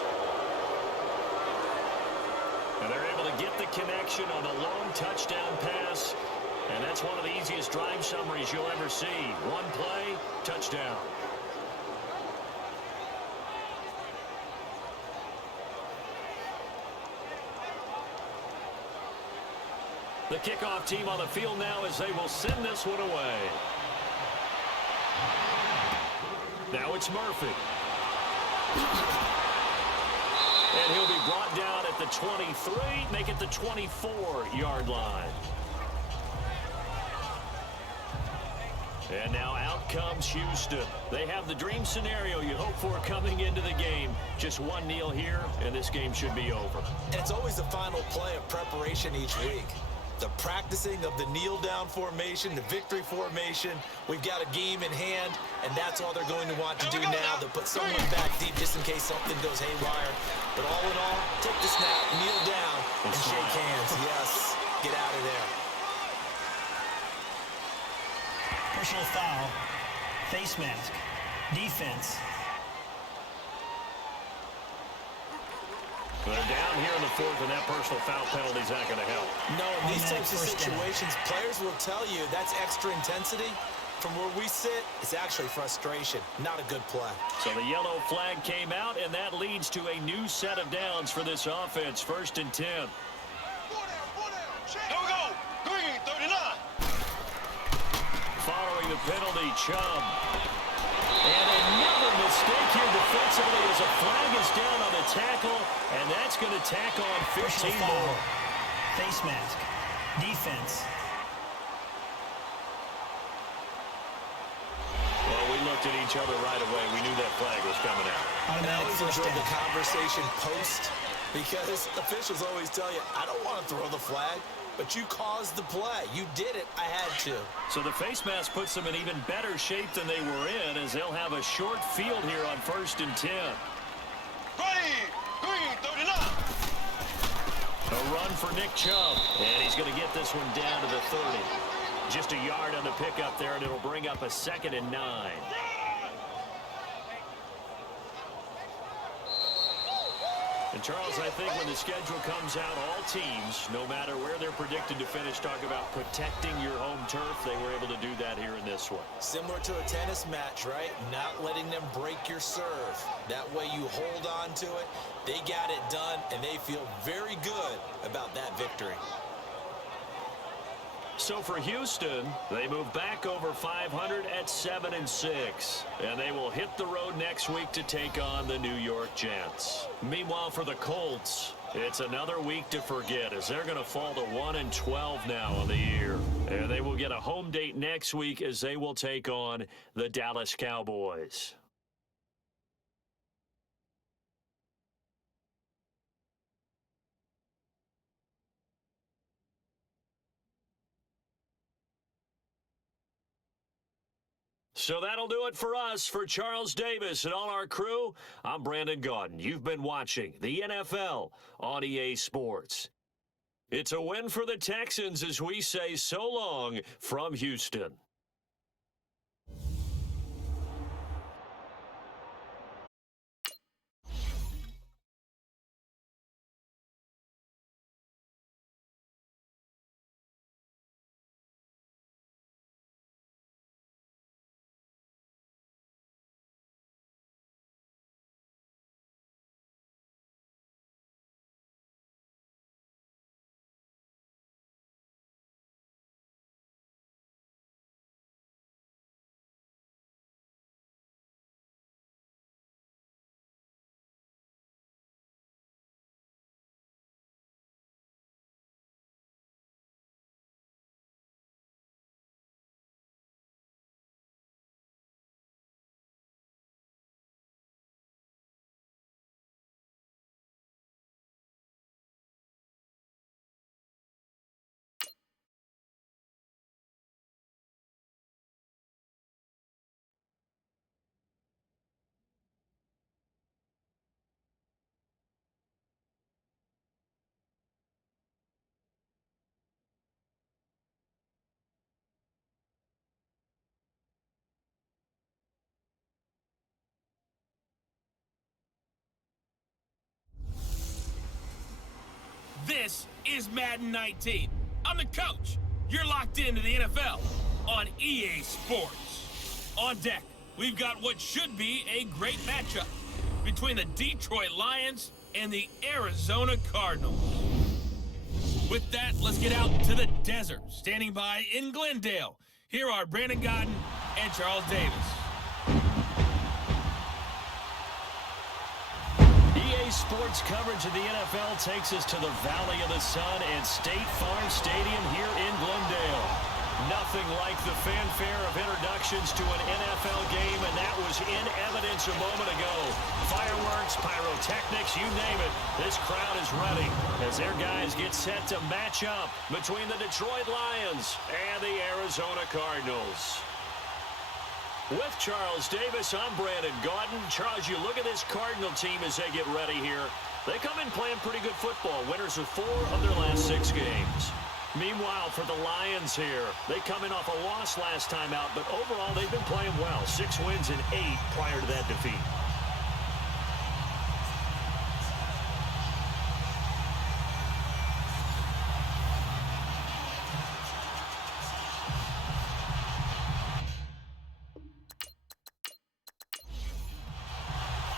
And they're able to get the connection on a long touchdown pass, and that's one of the easiest drive summaries you'll ever see. One play, touchdown. The kickoff team on the field now as they will send this one away. Now it's Murphy. And he'll be brought down at the 23, make it the 24-yard line. And now out comes Houston. They have the dream scenario you hope for coming into the game. Just one kneel here, and this game should be over. And it's always the final play of preparation each week. The practicing of the kneel-down formation, the victory formation. We've got a game in hand, and that's all they're going to want to do now. They'll put someone back deep just in case something goes haywire. But all in all, take the snap, kneel down, and shake hands. Yes, get out of there. Personal foul, face mask, defense. They're down here in the fourth, and that personal foul penalty is not going to help. No, in these types of situations, players will tell you that's extra intensity. From where we sit, it's actually frustration, not a good play. So the yellow flag came out, and that leads to a new set of downs for this offense. 1st and 10. Here we go. Green, 39. Following the penalty, Chubb. And another mistake here defensively as a flag is down on the tackle, and that's going to tack on 15 more. Face mask, defense. Well, we looked at each other right away. We knew that flag was coming out. And I always enjoy the conversation post, because officials always tell you, I don't want to throw the flag. But you caused the play. You did it. I had to. So the face mask puts them in even better shape than they were in, as they'll have a short field here on 1st and 10. Green, 39. A run for Nick Chubb, and he's going to get this one down to the 30. Just a yard on the pickup there, and it'll bring up a 2nd and 9. And Charles, I think when the schedule comes out, all teams, no matter where they're predicted to finish, talk about protecting your home turf. They were able to do that here in this one. Similar to a tennis match, right? Not letting them break your serve. That way you hold on to it. They got it done, and they feel very good about that victory. So for Houston, they move back over 500 at 7-6. And they will hit the road next week to take on the New York Jets. Meanwhile, for the Colts, it's another week to forget, as they're going to fall to 1-12 now on the year. And they will get a home date next week as they will take on the Dallas Cowboys. So that'll do it for us. For Charles Davis and all our crew, I'm Brandon Gaudin. You've been watching the NFL on EA Sports. It's a win for the Texans as we say so long from Houston. This is Madden 19. I'm the coach. You're locked into the NFL on EA Sports. On deck, we've got what should be a great matchup between the Detroit Lions and the Arizona Cardinals. With that, let's get out to the desert. Standing by in Glendale, here are Brandon Godden and Charles Davis. EA Sports coverage of the NFL takes us to the Valley of the Sun and State Farm Stadium here in Glendale. Nothing like the fanfare of introductions to an NFL game, and that was in evidence a moment ago. Fireworks, pyrotechnics, you name it. This crowd is ready as their guys get set to match up between the Detroit Lions and the Arizona Cardinals. With Charles Davis, I'm Brandon Godden. Charles, you look at this Cardinal team as they get ready here. They come in playing pretty good football, winners of 4 of their last 6 games. Meanwhile, for the Lions here, they come in off a loss last time out, but overall they've been playing well. 6 wins and 8 prior to that defeat.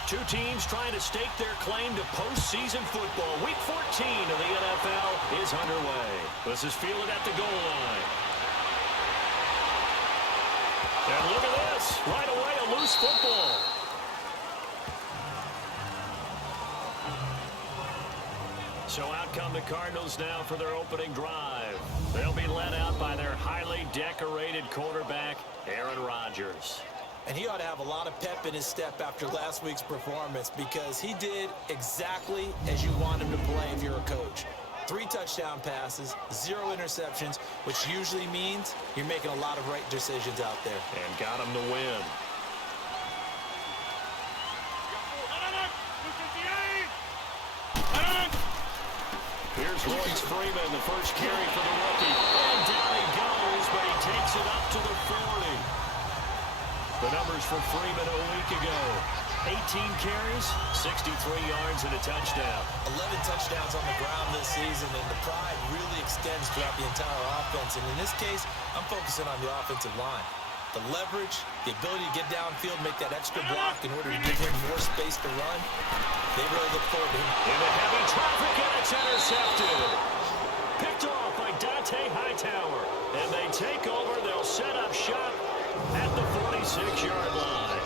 Two teams trying to stake their claim to postseason football. Week 14 of the NFL is underway. This is fielded at the goal line. And look at this. Right away, a loose football. So out come the Cardinals now for their opening drive. They'll be led out by their highly decorated quarterback, Aaron Rodgers. And he ought to have a lot of pep in his step after last week's performance because he did exactly as you want him to play if you're a coach. 3 touchdown passes, 0 interceptions, which usually means you're making a lot of right decisions out there. And got him to win. Here's Royce Freeman, the first carry for the rookie. And down he goes, but he takes it up to the 40. The numbers for Freeman a week ago. 18 carries, 63 yards, and a touchdown. 11 touchdowns on the ground this season, and the pride really extends throughout the entire offense. And in this case, I'm focusing on the offensive line. The leverage, the ability to get downfield, make that extra block in order to give him more space to run. They really look forward to him. Into heavy traffic, and it's intercepted. Picked off by Dante Hightower. And they take over. They'll set up shop at the 46-yard line.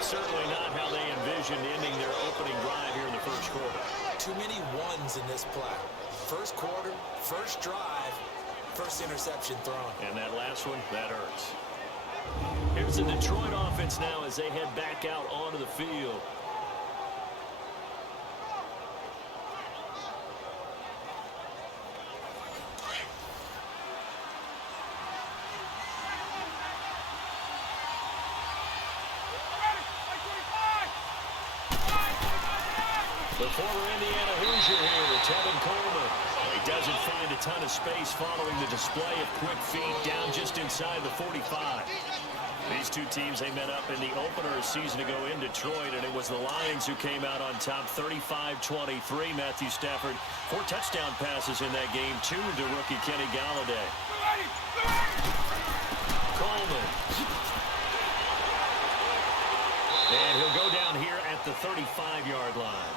Certainly not how they envisioned ending their opening drive here in the first quarter. Too many ones in this play. First quarter, first drive, first interception thrown. And that last one, that hurts. Here's the Detroit offense now as they head back out onto the field. The former Indiana Hoosier here, Tevin Coleman. He doesn't find a ton of space following the display of quick feet down just inside the 45. These two teams, they met up in the opener a season ago in Detroit, and it was the Lions who came out on top 35-23. Matthew Stafford, 4 touchdown passes in that game, 2 to rookie Kenny Galladay. Coleman. And he'll go down here at the 35-yard line.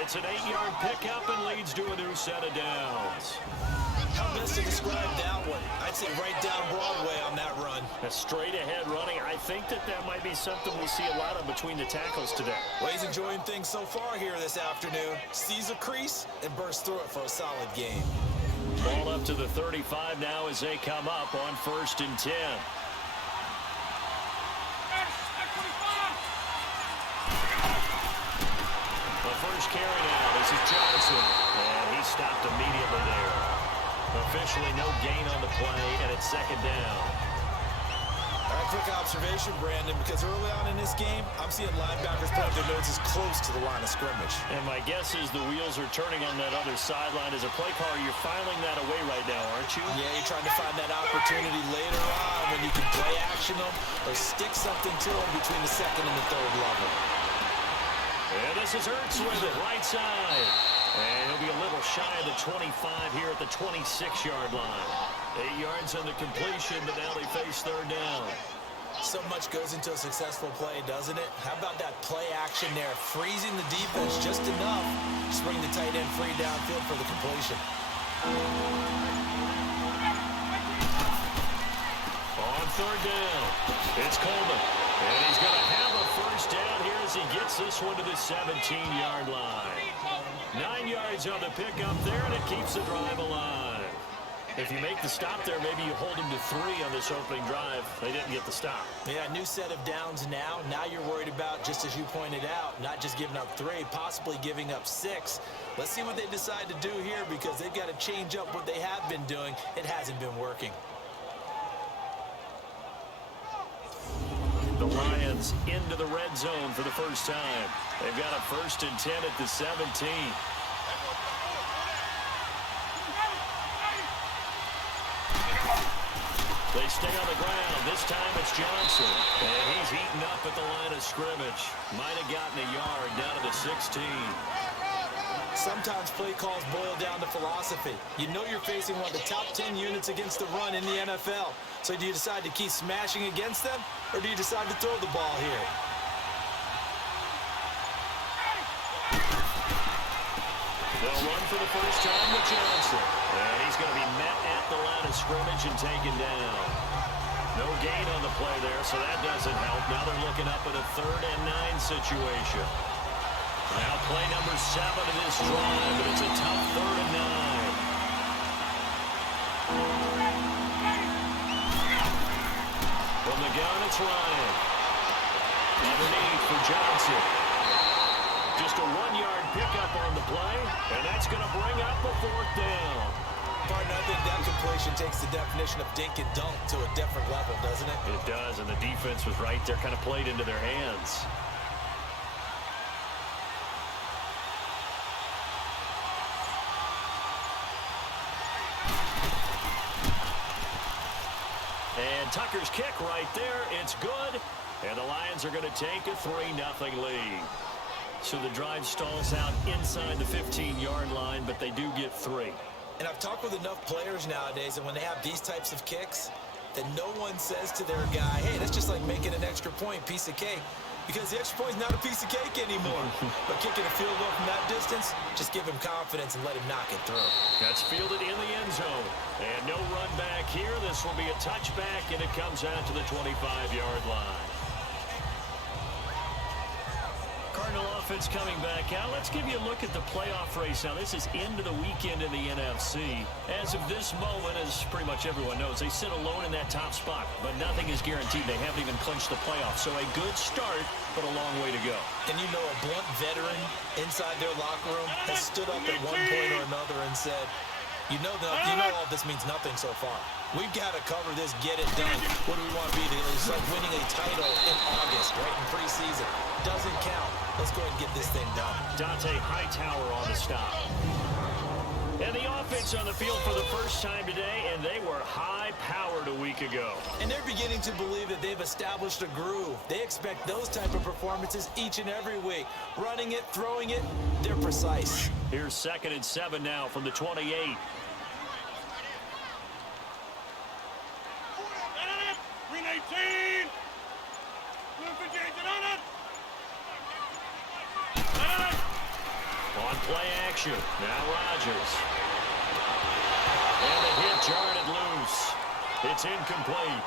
It's an 8-yard pickup and leads to a new set of downs. How best to describe that one? I'd say right down Broadway on that run. A straight-ahead running. I think that might be something we see a lot of between the tackles today. Well, he's enjoying things so far here this afternoon. Sees a crease and bursts through it for a solid game. Ball up to the 35 now as they come up on 1st and 10. The first carry now. This is Johnson. And he stopped immediately there. Officially no gain on the play, and it's 2nd down. All right, quick observation, Brandon, because early on in this game, I'm seeing linebackers point their noses close to the line of scrimmage. And my guess is the wheels are turning on that other sideline. As a play caller, you're filing that away right now, aren't you? Yeah, you're trying to find that opportunity later on when you can play action them or stick something to them between the 2nd and the 3rd level. And this is Ertz with it, right side. And he'll be a little shy of the 25 here at the 26-yard line. 8 yards on the completion, but now they face 3rd down. So much goes into a successful play, doesn't it? How about that play action there? Freezing the defense just enough to bring the tight end free downfield for the completion. On 3rd down, it's Coleman. And he's going to have a first down here as he gets this one to the 17-yard line. 9 yards on the pickup there, and it keeps the drive alive. If you make the stop there, maybe you hold them to 3 on this opening drive. They didn't get the stop. Yeah, new set of downs now. Now you're worried about, just as you pointed out, not just giving up 3, possibly giving up 6. Let's see what they decide to do here because they've got to change up what they have been doing. It hasn't been working. The Lions into the red zone for the first time. They've got a 1st and 10 at the 17. They stay on the ground. This time it's Johnson. And he's eaten up at the line of scrimmage. Might have gotten a yard down to the 16. Sometimes play calls boil down to philosophy. You know you're facing one of the top 10 units against the run in the NFL. So do you decide to keep smashing against them, or do you decide to throw the ball here? They'll run for the first time with Johnson. And he's going to be met at the line of scrimmage and taken down. No gain on the play there, so that doesn't help. Now they're looking up at a 3rd and 9 situation. Now play number 7 of this drive, but it's a tough 3rd and 9. From the gun, it's Ryan. Underneath for Johnson. Just a 1-yard pickup on the play, and that's going to bring up the 4th down. Partner, I think that completion takes the definition of dink and dunk to a different level, doesn't it? It does, and the defense was right there, kind of played into their hands. And Tucker's kick right there. It's good. And the Lions are going to take a 3-0 lead. So the drive stalls out inside the 15-yard line, but they do get 3. And I've talked with enough players nowadays, and when they have these types of kicks, that no one says to their guy, hey, that's just like making an extra point, piece of cake. Because the extra point is not a piece of cake anymore. But kicking a field goal from that distance, just give him confidence and let him knock it through. That's fielded in the end zone. And no run back here. This will be a touchback, and it comes out to the 25-yard line. Cardinal offense coming back out. Let's give you a look at the playoff race now. This is into the weekend in the NFC. As of this moment, as pretty much everyone knows, they sit alone in that top spot. But nothing is guaranteed. They haven't even clinched the playoffs. So a good start, but a long way to go. And you know a blunt veteran inside their locker room has stood up at one point or another and said, you know all this means nothing so far. We've got to cover this, get it done. What do we want to be? It's like winning a title in August, right in preseason. Doesn't count. Let's go ahead and get this thing done. Dante Hightower on the stop. And the offense on the field for the first time today, and they were high-powered a week ago. And they're beginning to believe that they've established a groove. They expect those type of performances each and every week. Running it, throwing it, they're precise. Here's 2nd and 7 now from the 28. Green 18. On play action, now Rodgers. And the hit jarred it loose. It's incomplete.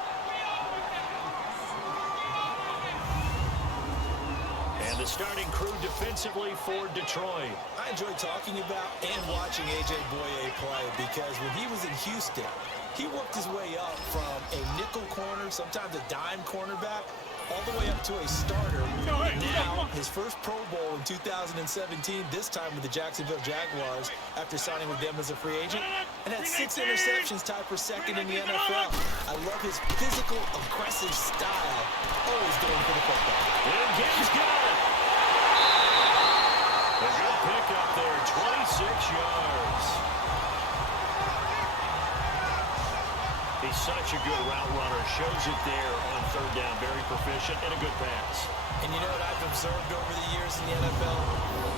And the starting crew defensively for Detroit. I enjoy talking about and watching A.J. Boye play because when he was in Houston, he worked his way up from a nickel corner, sometimes a dime cornerback, all the way up to a starter. Now, his first Pro Bowl in 2017, this time with the Jacksonville Jaguars, after signing with them as a free agent, and had 6 interceptions, tied for 2nd in the NFL. I love his physical, aggressive style, always going for the football. And he's got it. A good pick up there, 26 yards. He's such a good route runner. Shows it there on 3rd down. Very proficient and a good pass. And you know what I've observed over the years in the NFL?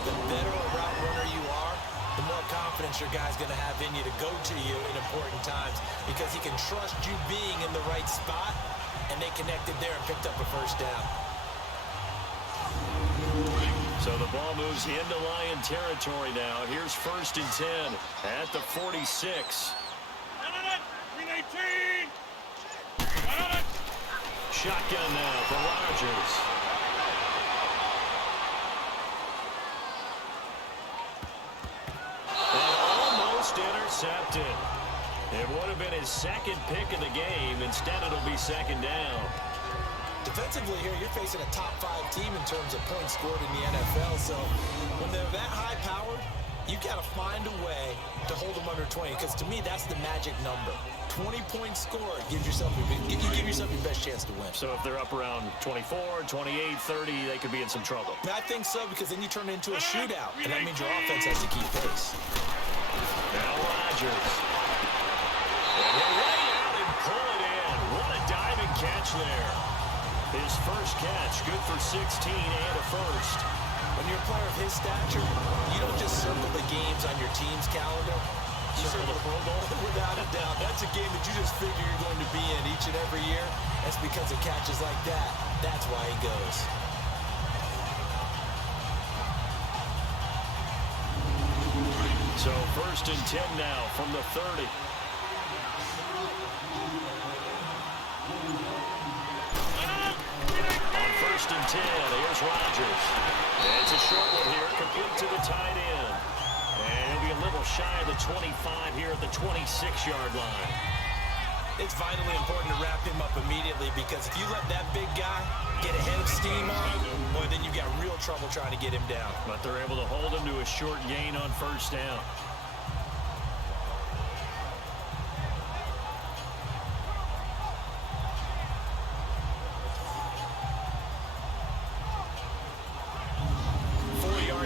The better a route runner you are, the more confidence your guy's going to have in you to go to you in important times because he can trust you being in the right spot, and they connected there and picked up a 1st down. So the ball moves into Lion territory now. Here's 1st and 10 at the 46. Shotgun now for Rodgers. And almost intercepted. It would have been his 2nd pick of the game. Instead, it'll be 2nd down. Defensively here, you're facing a top 5 team in terms of points scored in the NFL. So when they're that high-powered, you got to find a way to hold them under 20, because to me, that's the magic number. 20 points scored gives yourself you give yourself your best chance to win. So if they're up around 24, 28, 30, they could be in some trouble. I think so, because then you turn it into a shootout, and that means your offense has to keep pace. Now Rodgers. And he'll lay out and pull it in. What a diving catch there. His first catch, good for 16 and a 1st. When you're a player of his stature, you don't just circle the games on your team's calendar. You circle the Pro Bowl. Without a doubt. That's a game that you just figure you're going to be in each and every year. That's because of catches like that. That's why he goes. So 1st and 10 now from the 30. On 1st and 10, here's Rodgers. It's a short one here, complete to the tight end. And he'll be a little shy of the 25 here at the 26-yard line. It's vitally important to wrap him up immediately, because if you let that big guy get ahead of steam on, boy, then you've got real trouble trying to get him down. But they're able to hold him to a short gain on 1st down.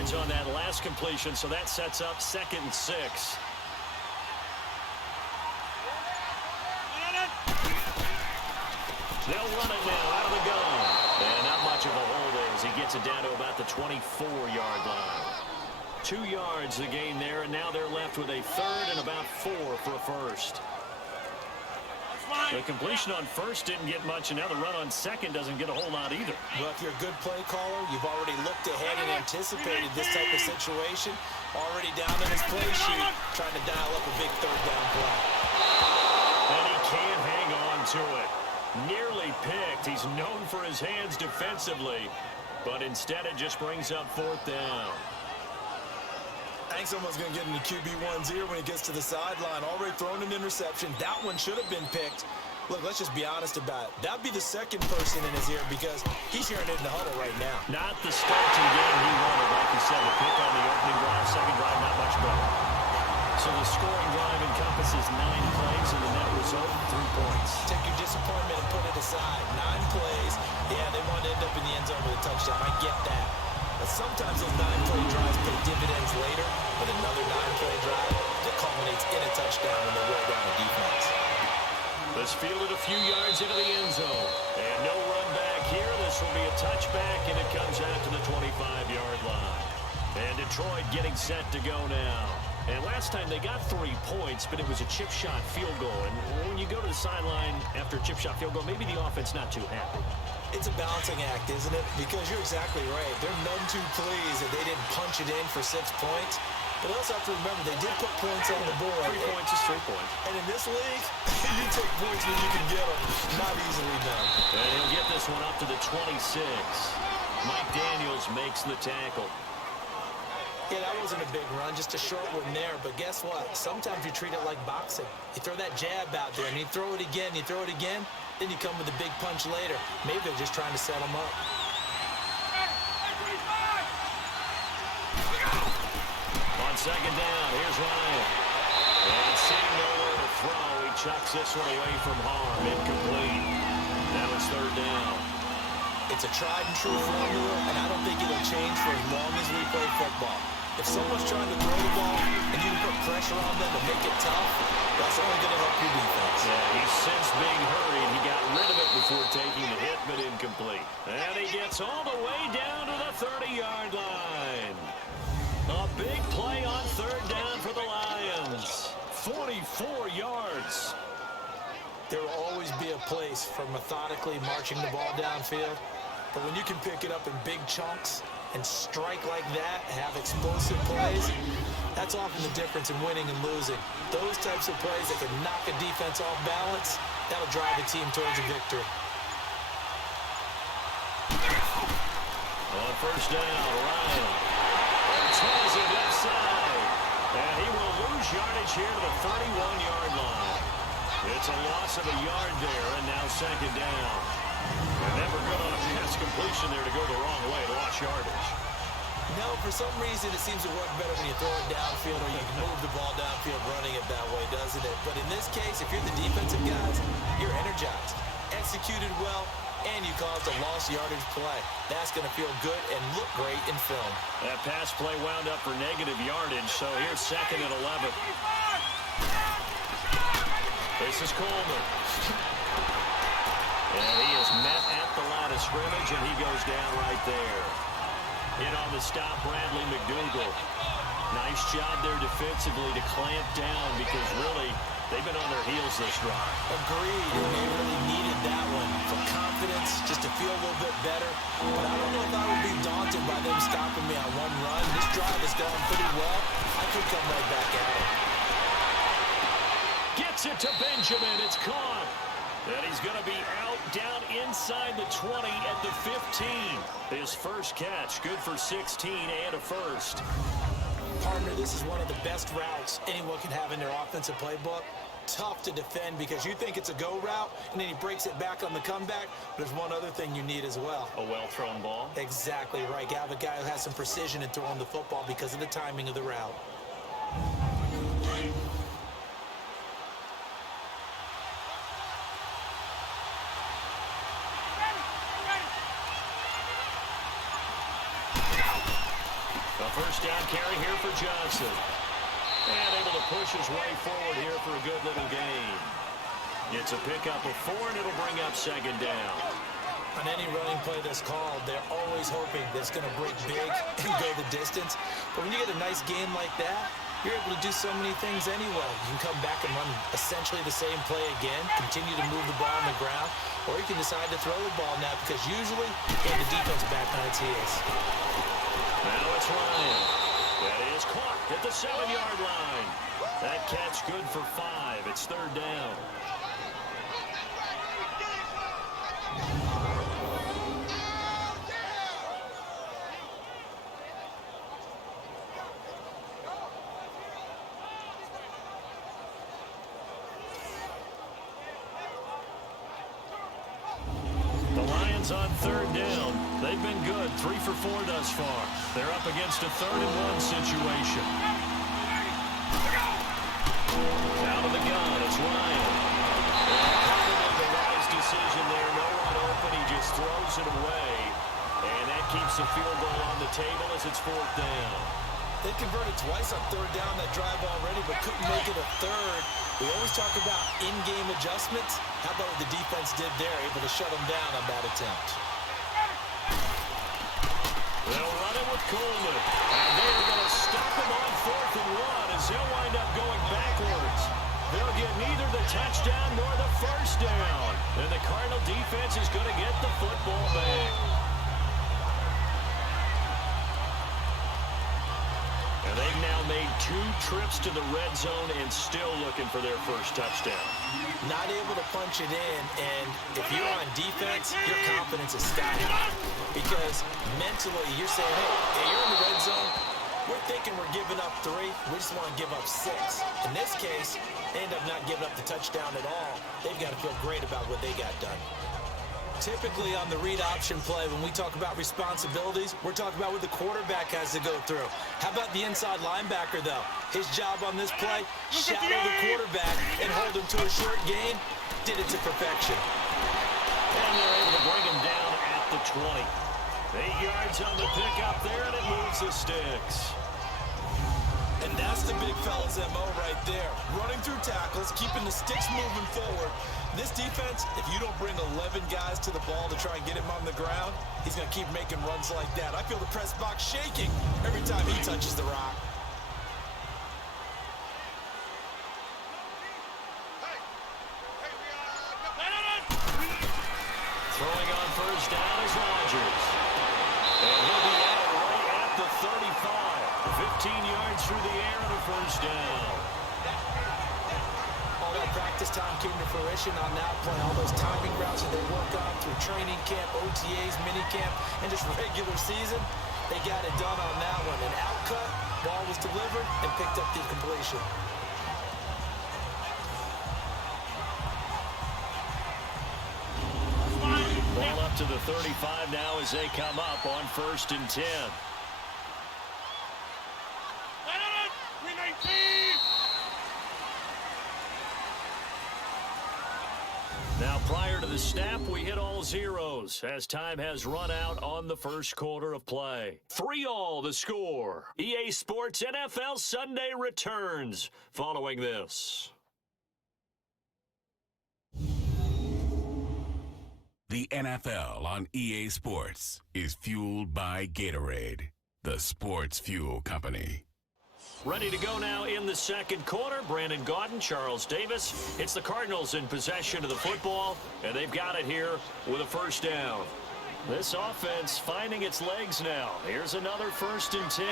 On that last completion, so that sets up 2nd and 6. They'll run it now out of the gun. And not much of a hole there as he gets it down to about the 24-yard line. 2 yards the gain there, and now they're left with a 3rd and about 4 for a 1st. The completion on 1st didn't get much, and now the run on 2nd doesn't get a whole lot either. Well, if you're a good play caller, you've already looked ahead and anticipated this type of situation. Already down in his play sheet, trying to dial up a big 3rd down play. And he can't hang on to it. Nearly picked. He's known for his hands defensively, but instead it just brings up 4th down. I think someone's going to get into QB1's ear when he gets to the sideline. Already thrown an interception. That one should have been picked. Look, let's just be honest about it. That would be the 2nd person in his ear, because he's hearing it in the huddle right now. Not the start to the game he wanted, like you said. The pick on the opening drive, 2nd drive, not much better. So the scoring drive encompasses 9 plays, and the net result, 3 points. Take your disappointment and put it aside. 9 plays. Yeah, they want to end up in the end zone with a touchdown. I get that. But sometimes those 9-play drives pay dividends later with another 9-play drive that Pass fielded a few yards into the end zone. And no run back here. This will be a touchback, and it comes out to the 25-yard line. And Detroit getting set to go now. And last time they got 3 points, but it was a chip shot field goal. And when you go to the sideline after a chip shot field goal, maybe the offense not too happy. It's a balancing act, isn't it? Because you're exactly right. They're none too pleased that they didn't punch it in for 6 points. But also have to remember, they did put points on the board. 3 points is 3 points. And in this league, you take points when you can get them. Not easily done. And he'll get this one up to the 26. Mike Daniels makes the tackle. Yeah, that wasn't a big run, just a short one there. But guess what? Sometimes you treat it like boxing. You throw that jab out there, and you throw it again, you throw it again, then you come with a big punch later. Maybe they're just trying to set them up. On second down, here's Ryan. And seeing nowhere to throw, he chucks this one away from harm. Incomplete. Now it's third down. It's a tried-and-true formula, and I don't think it'll change for as long as we play football. If someone's trying to throw the ball and you can put pressure on them and make it tough, that's only going to help your defense. Yeah, he's sensed being hurried. He got rid of it before taking the hit, but incomplete. And he gets all the way down to the 30-yard line. A big play on third down for the Lions. 44 yards. There will always be a place for methodically marching the ball downfield. But when you can pick it up in big chunks and strike like that, have explosive plays, that's often the difference in winning and losing. Those types of plays that can knock a defense off balance, that'll drive a team towards a victory. On first down, Ryan throws it left side. And he will lose yardage here to the 31-yard line. It's a loss of a yard there, and now second down. And never good on a pass completion there to go the wrong way, lost yardage. No, for some reason it seems to work better when you throw it downfield or you can move the ball downfield running it that way, doesn't it? But in this case, if you're the defensive guys, you're energized, executed well, and you caused a lost yardage play. That's going to feel good and look great in film. That pass play wound up for negative yardage, so here's second and 11. This is Coleman. And he is met at the line of scrimmage, and he goes down right there. In on the stop, Bradley McDougal. Nice job there defensively to clamp down because really they've been on their heels this drive. Agreed, and they really needed that one for confidence, just to feel a little bit better. But I don't know if I would be daunted by them stopping me on one run. This drive has gone pretty well. I could come right back at it. Gets it to Benjamin. It's caught. And he's going to be out down inside the 20 at the 15. His first catch, good for 16 and a first. Partner, this is one of the best routes anyone can have in their offensive playbook. Tough to defend because you think it's a go route, and then he breaks it back on the comeback. There's one other thing you need as well. A well-thrown ball? Exactly right. You have a guy who has some precision in throwing the football because of the timing of the route. First down carry here for Johnson. And able to push his way forward here for a good little gain. It's a pickup of 4, and it'll bring up second down. On any running play that's called, they're always hoping that it's going to break big and go the distance. But when you get a nice game like that, you're able to do so many things anyway. You can come back and run essentially the same play again, continue to move the ball on the ground, or you can decide to throw the ball now because usually you have the defense back on its heels. Now it's Ryan. That is caught at the 7-yard line. That catch good for 5. It's third down. The Lions on third down. They've been good, 3 for 4 thus far. They're up against a 3rd-and-1 situation. Out of the gun, it's Ryan. Probably the wise decision there. No one open, he just throws it away. And that keeps the field goal on the table as it's 4th down. They converted twice on third down that drive already, but couldn't make it a third. We always talk about in-game adjustments. How about what the defense did there, able to shut them down on that attempt? They'll run it with Coleman. And they're going to stop him on 4th and 1 as they'll wind up going backwards. They'll get neither the touchdown nor the first down. And the Cardinal defense is going to get the football back. And they've now made 2 trips to the red zone and still looking for their first touchdown. Not able to punch it in, and if you're on defense, your confidence is sky high. Because mentally, you're saying, hey, you're in the red zone. We're thinking we're giving up 3. We just want to give up 6. In this case, they end up not giving up the touchdown at all. They've got to feel great about what they got done. Typically on the read option play, when we talk about responsibilities, we're talking about what the quarterback has to go through. How about the inside linebacker, though? His job on this play, shadow the quarterback and hold him to a short gain. Did it to perfection. And they're able to bring him down at the 20. 8 yards on the pickup there, and it moves the sticks. And that's the big fella's MO right there. Running through tackles, keeping the sticks moving forward. This defense, if you don't bring 11 guys to the ball to try and get him on the ground, he's going to keep making runs like that. I feel the press box shaking every time he touches the rock. Throwing on first down is Rodgers. And he'll be out right at the 35. 15 yards through the air and a first down. All that practice time came to fruition on that play. All those timing routes that they work on through training camp, OTAs, minicamp, and just regular season, they got it done on that one. An outcut, ball was delivered, and picked up the completion. Ball up to the 35 now as they come up on 1st and 10. Now, prior to the snap, we hit all zeros as time has run out on the first quarter of play. 3-3 the score. EA Sports NFL Sunday returns following this. The NFL on EA Sports is fueled by Gatorade, the sports fuel company. Ready to go now in the second quarter. Brandon Gaudin, Charles Davis. It's the Cardinals in possession of the football, and they've got it here with a first down. This offense finding its legs now. Here's another 1st and 10.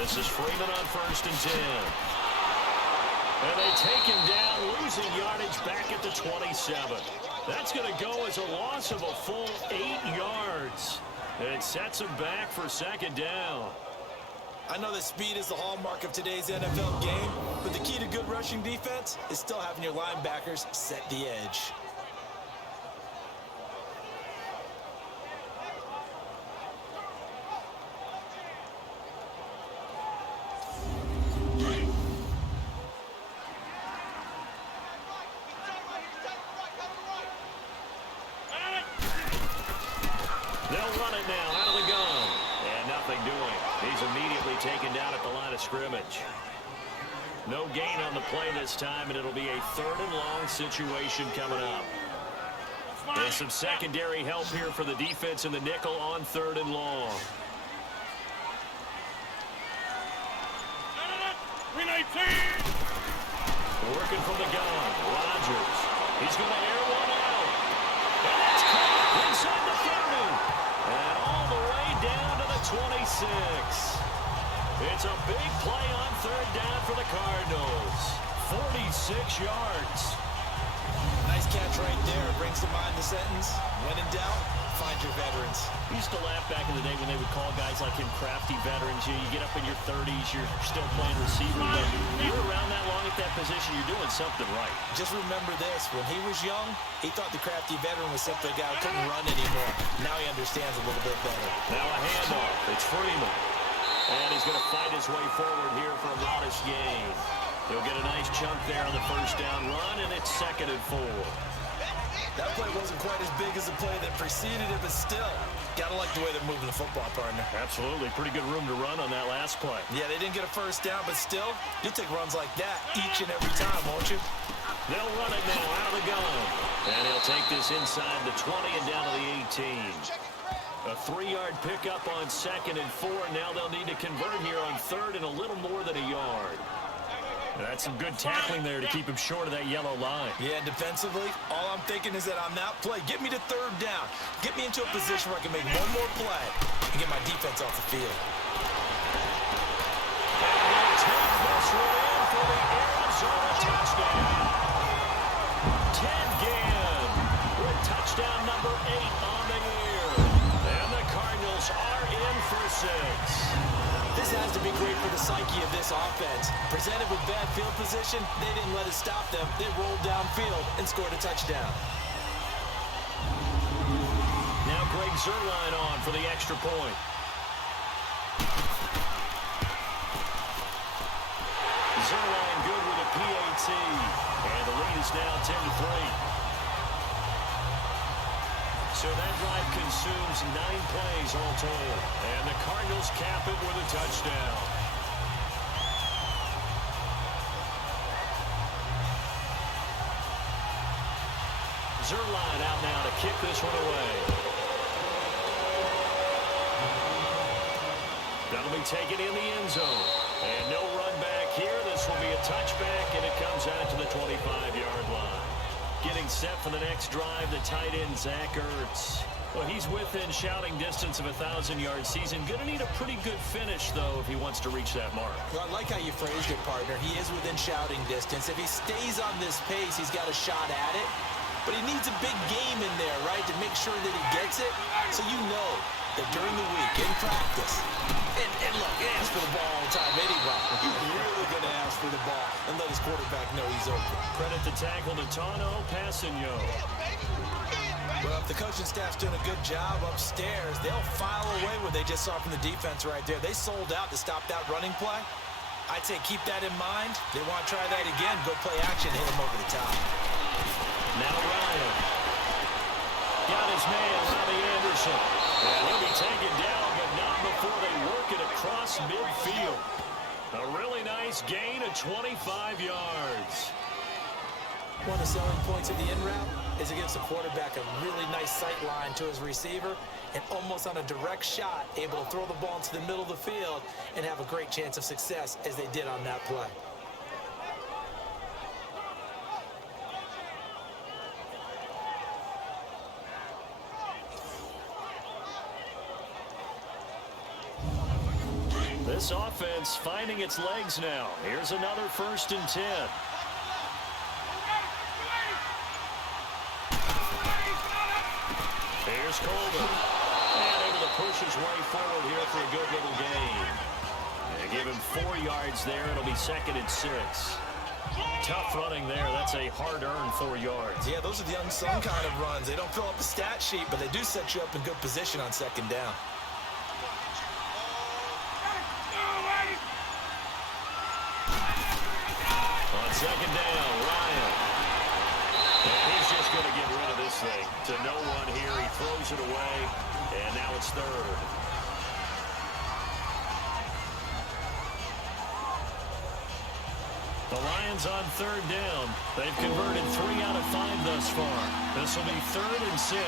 This is Freeman on 1st and 10. And they take him down, losing yardage back at the 27. That's going to go as a loss of a full 8 yards. And it sets him back for second down. I know that speed is the hallmark of today's NFL game, but the key to good rushing defense is still having your linebackers set the edge. They'll run it now out of the gun. And nothing doing. He's immediately taken down at the line of scrimmage. No gain on the play this time, and it'll be a 3rd and long situation coming up. And some secondary help here for the defense in the nickel on 3rd and long. Working from the gun, Rodgers. He's going to air one out. And that's caught inside the 30. And all the way down to the 26. It's a big play on 3rd down for the Cardinals. 46 yards. Nice catch right there. Brings to mind the sentence, when in doubt, find your veterans. We used to laugh back in the day when they would call guys like him crafty veterans. You get up in your 30s, you're still playing receiver, but you're around that long at that position, you're doing something right. Just remember this, when he was young, he thought the crafty veteran was simply a guy who couldn't run anymore. Now he understands a little bit better. Now a handoff. It's Freeman. And he's going to fight his way forward here for a modest gain. He'll get a nice chunk there on the first down run, and it's 2nd and 4. That play wasn't quite as big as the play that preceded it, but still, Gotta like the way they're moving the football, partner. Absolutely. Pretty good room to run on that last play. Yeah, they didn't get a first down, but still, you'll take runs like that each and every time, won't you? They'll run it now out of the gun. And he'll take this inside the 20 and down to the 18. A 3-yard pickup on 2nd and 4. Now they'll need to convert here on 3rd and a little more than a yard. That's some good tackling there to keep him short of that yellow line. Yeah, defensively, all I'm thinking is that on that play, get me to 3rd down. Get me into a position where I can make one more play and get my defense off the field. And they'll take this one in for the Arizona touchdown. Ted Ginn with touchdown number 8 on the year. And the Cardinals are in for 6. This has to be great for the psyche of this offense. Presented with bad field position, they didn't let it stop them. They rolled downfield and scored a touchdown. Now Greg Zuerlein on for the extra point. Zuerlein good with a PAT. And the lead is now 10-3. So that drive consumes 9 plays all told. And the Cardinals cap it with a touchdown. Zuerlein out now to kick this one away. That'll be taken in the end zone. And no run back here. This will be a touchback, and it comes out to the 25-yard line. Getting set for the next drive, the tight end, Zach Ertz. Well, he's within shouting distance of a 1,000-yard season. Going to need a pretty good finish, though, if he wants to reach that mark. Well, I like how you phrased it, partner. He is within shouting distance. If he stays on this pace, he's got a shot at it. But he needs a big game in there, right, to make sure that he gets it. So you know that during the week, in practice, and look, he asks for the ball all the time anyway. He's really going to ask for the ball and let his quarterback know he's open. Credit to tackle to Tano Passigno. Well, if the coaching staff's doing a good job upstairs, they'll file away what they just saw from the defense right there. They sold out to stop that running play. I'd say keep that in mind. They want to try that again, go play action, hit him over the top. Now Ryan. Got his man, Robbie Anderson. And he'll be taken down, but not before they work it across midfield. A really nice gain of 25 yards. One of the selling points of the in route is it gives the quarterback a really nice sight line to his receiver and almost on a direct shot, able to throw the ball into the middle of the field and have a great chance of success as they did on that play. This offense finding its legs now. Here's another 1st and 10. Here's Colvin. And able to push his way forward here for a good little gain. And give him 4 yards there. It'll be 2nd and 6. Tough running there. That's a hard-earned 4 yards. Yeah, those are the unsung kind of runs. They don't fill up the stat sheet, but they do set you up in good position on 2nd down. On 2nd down, Ryan. And he's just going to get rid of this thing. To no one here. He throws it away. And now it's 3rd. The Lions on 3rd down. They've converted 3 out of 5 thus far. This will be 3rd and 6.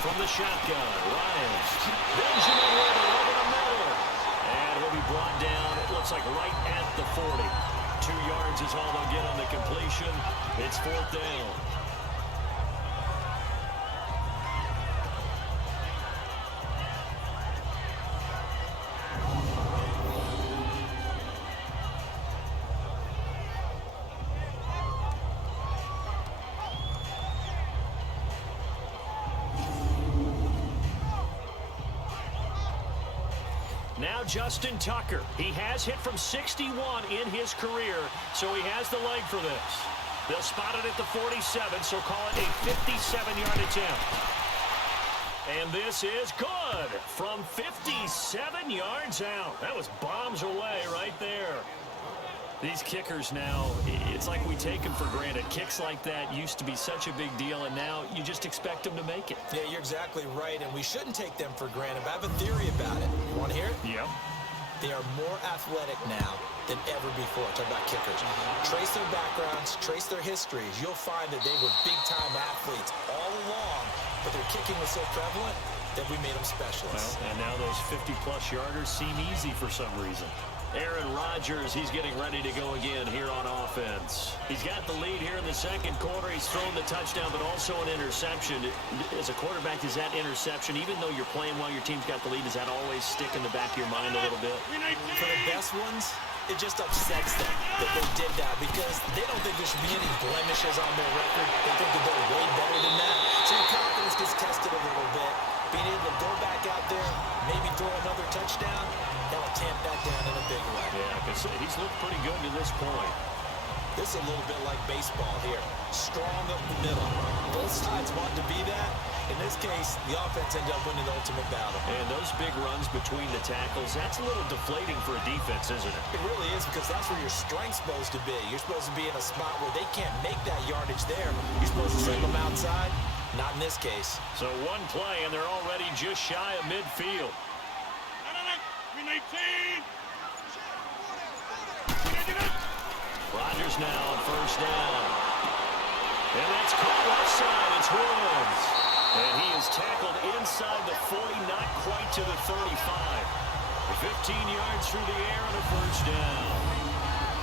From the shotgun, Ryan. Benjamin with it over the middle. And he'll be brought down, it looks like right at the 40. 2 yards is all they'll get on the completion. It's 4th down. Now Justin Tucker. He has hit from 61 in his career, so he has the leg for this. They'll spot it at the 47, so call it a 57-yard attempt. And this is good from 57 yards out. That was bombs away right there. These kickers now, it's like we take them for granted. Kicks like that used to be such a big deal, and now you just expect them to make it. Yeah, you're exactly right, and we shouldn't take them for granted. But I have a theory about it. You want to hear it? Yeah. They are more athletic now than ever before. Talk about kickers. Trace their backgrounds, trace their histories. You'll find that they were big-time athletes all along, but their kicking was so prevalent that we made them specialists. Well, and now those 50-plus yarders seem easy for some reason. Aaron Rodgers, he's getting ready to go again here on offense. He's got the lead here in the second quarter. He's thrown the touchdown, but also an interception. As a quarterback, is that interception, even though you're playing while your team's got the lead, does that always stick in the back of your mind a little bit? For the best ones, it just upsets them that they did that because they don't think there should be any blemishes on their record. They think that they're way better than that. So your confidence gets tested a little bit. Being able to go back out there, maybe throw another touchdown, that'll tamp that down in a big way. Yeah, because he's looked pretty good to this point. This is a little bit like baseball here. Strong up the middle. Both sides want to be that. In this case, the offense ended up winning the ultimate battle. And those big runs between the tackles, that's a little deflating for a defense, isn't it? It really is because that's where your strength's supposed to be. You're supposed to be in a spot where they can't make that yardage there. You're supposed to send them outside. Not in this case. So one play, and they're already just shy of midfield. Rodgers now on first down. And that's caught offside. It's Woods. And he is tackled inside the 40, not quite to the 35. 15 yards through the air and a first down.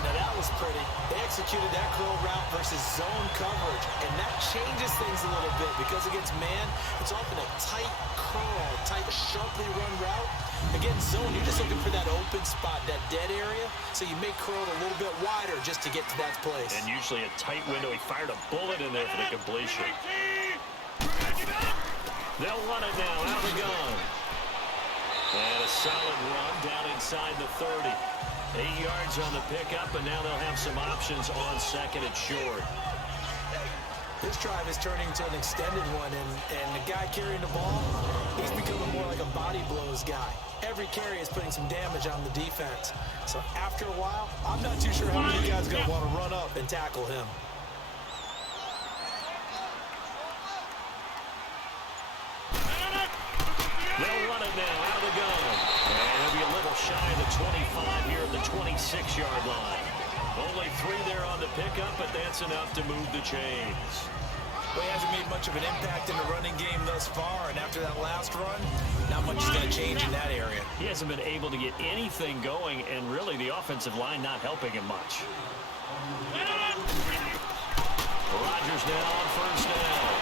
Now that was pretty. They executed that curl route versus zone coverage, and that changes things a little bit because against man, it's often a tight curl, tight, sharply run route. Against zone, you're just looking for that open spot, that dead area, so you may curl it a little bit wider just to get to that place. And usually a tight window. He fired a bullet in there for the completion. They'll run it now out of the gun. And a solid run down inside the 30. 8 yards on the pickup, and now they'll have some options on second and short. This drive is turning to an extended one, and the guy carrying the ball, he's becoming more like a body blows guy. Every carry is putting some damage on the defense. So after a while, I'm not too sure how many guys are going to want to run up and tackle him. They'll run it now out of the gun. And they'll be a little shy of the 25 here at the 26-yard line. Only 3 there on the pickup, but that's enough to move the chains. Well, he hasn't made much of an impact in the running game thus far, and after that last run, not much is going to change in that area. He hasn't been able to get anything going, and really the offensive line not helping him much. Rodgers now on first down.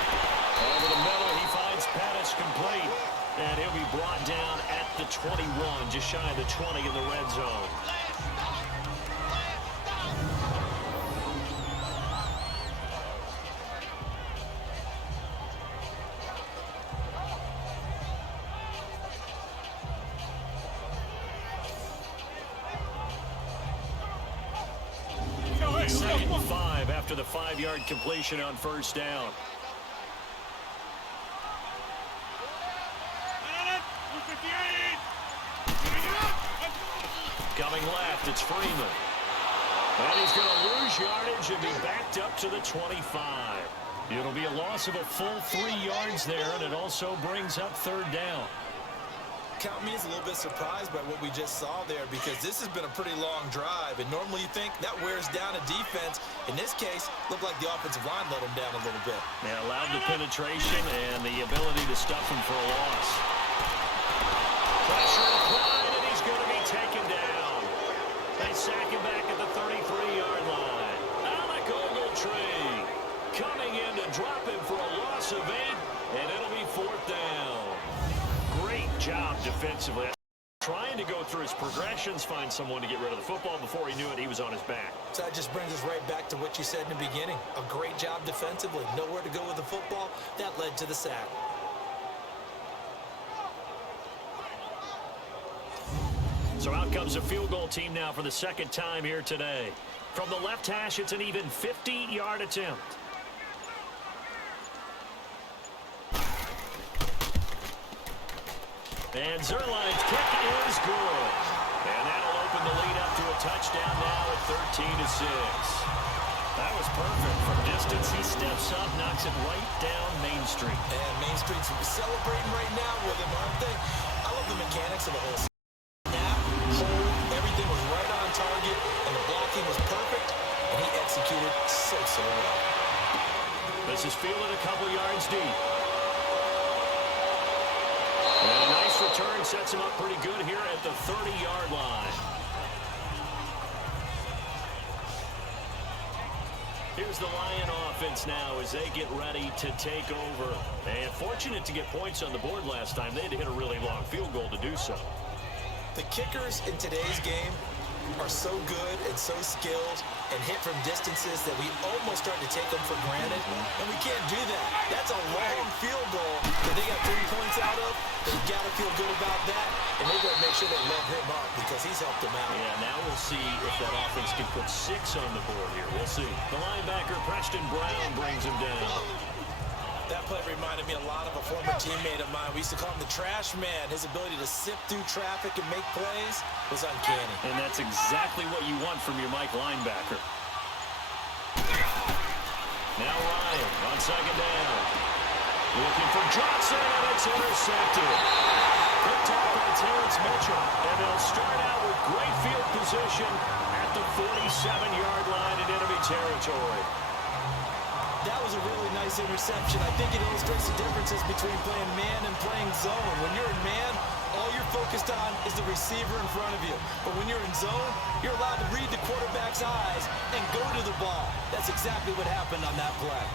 Over the middle, he finds Pettis complete. And he'll be brought down at the 21, just shy of the 20 in the red zone. Second and 5 after the 5-yard completion on first down. Coming left, it's Freeman. And he's going to lose yardage and be backed up to the 25. It'll be a loss of a full 3 yards there, and it also brings up third down. Count me as a little bit surprised by what we just saw there because this has been a pretty long drive, and normally you think that wears down a defense. In this case, looked like the offensive line let him down a little bit. They allowed the penetration and the ability to stuff him for a loss. Pressure applied, and he's going to be taken down. They sack him back at the 33-yard line. Alec Ogletree coming in to drop him for a loss of 8, and it'll be fourth down. Great job defensively. Trying to go through his progressions, find someone to get rid of the football. Before he knew it, he was on his back. So that just brings us right back to what you said in the beginning. A great job defensively. Nowhere to go with the football. That led to the sack. So out comes a field goal team now for the second time here today. From the left hash, it's an even 50-yard attempt. And Zerline's kick is good. And that'll open the lead up to a touchdown now at 13-6. That was perfect. From distance, he steps up, knocks it right down Main Street. And Main Street's celebrating right now with him, aren't they? I love the mechanics of the whole snap, hold, everything was right on target, and the blocking was perfect, and he executed so well. This is fielded a couple yards deep. And a nice return sets him up pretty good here at the 30-yard line. Here's the Lion offense now as they get ready to take over. And fortunate to get points on the board last time. They had to hit a really long field goal to do so. The kickers in today's game are so good and so skilled and hit from distances that we almost start to take them for granted, and we can't do that. That's a long field goal that they got 3 points out of. They've got to feel good about that, and they've got to make sure they let him up because he's helped them out. Yeah, now we'll see if that offense can put 6 on the board here. We'll see. The linebacker, Preston Brown, brings him down. That play reminded me a lot of a former teammate of mine. We used to call him the trash man. His ability to sift through traffic and make plays was uncanny. And that's exactly what you want from your Mike linebacker. Now Ryan on second down. Looking for Johnson, and it's intercepted. Picked up by Terrence Mitchell. And they'll start out with great field position at the 47-yard line in enemy territory. That was a really nice interception. I think it illustrates the differences between playing man and playing zone. When you're in man, all you're focused on is the receiver in front of you. But when you're in zone, you're allowed to read the quarterback's eyes and go to the ball. That's exactly what happened on that play.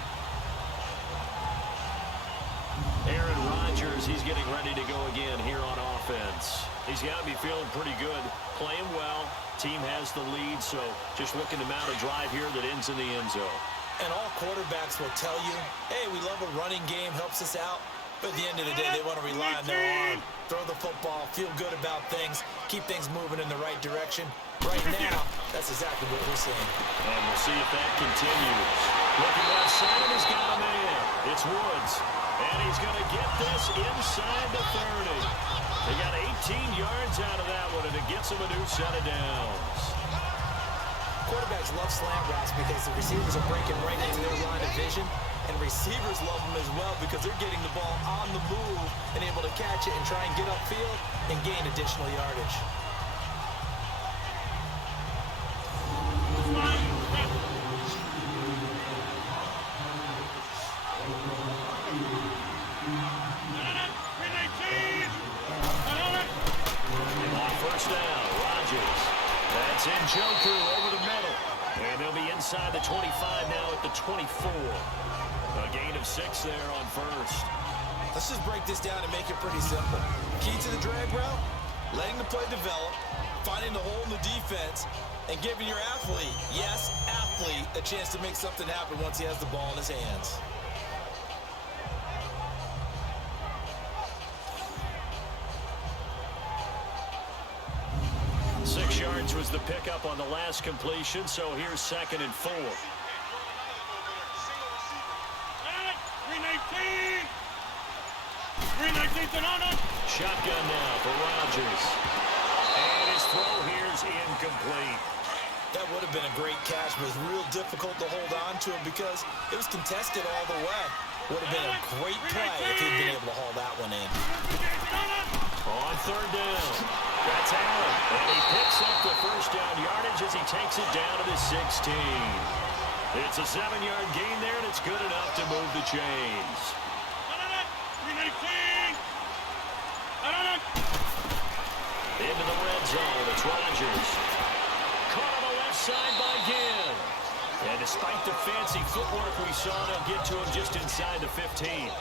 Aaron Rodgers, he's getting ready to go again here on offense. He's got to be feeling pretty good, playing well. Team has the lead, so just looking to mount a drive here that ends in the end zone. And all quarterbacks will tell you, hey, we love a running game, helps us out. But at the end of the day, they want to rely on their arm, throw the football, feel good about things, keep things moving in the right direction. Right now, that's exactly what we're seeing. And we'll see if that continues. Looking left side, he's got a man. It's Woods. And he's going to get this inside the 30. They got 18 yards out of that one, and it gets him a new set of downs. Quarterbacks love slant routes because the receivers are breaking right into their line of vision, and receivers love them as well because they're getting the ball on the move and able to catch it and try and get upfield and gain additional yardage. On first down, Rodgers. That's in Joker over the middle. And they'll be inside the 25 now at the 24. A gain of 6 there on first. Let's just break this down and make it pretty simple. Key to the drag route, letting the play develop, finding the hole in the defense, and giving your athlete, yes, athlete, a chance to make something happen once he has the ball in his hands. Was the pickup on the last completion, so here's 2nd and 4. 319. Shotgun now for Rodgers. And his throw here's incomplete. That would have been a great catch, but it was real difficult to hold on to him because it was contested all the way. Would have been a great play if he'd been able to haul that one in. On third down, that's Allen. And he picks up the first down yardage as he takes it down to the 16. It's a 7-yard gain there, and it's good enough to move the chains. Into the red zone, it's Rodgers. Caught on the left side by Ginn. And despite the fancy footwork we saw, they'll get to him just inside the 15.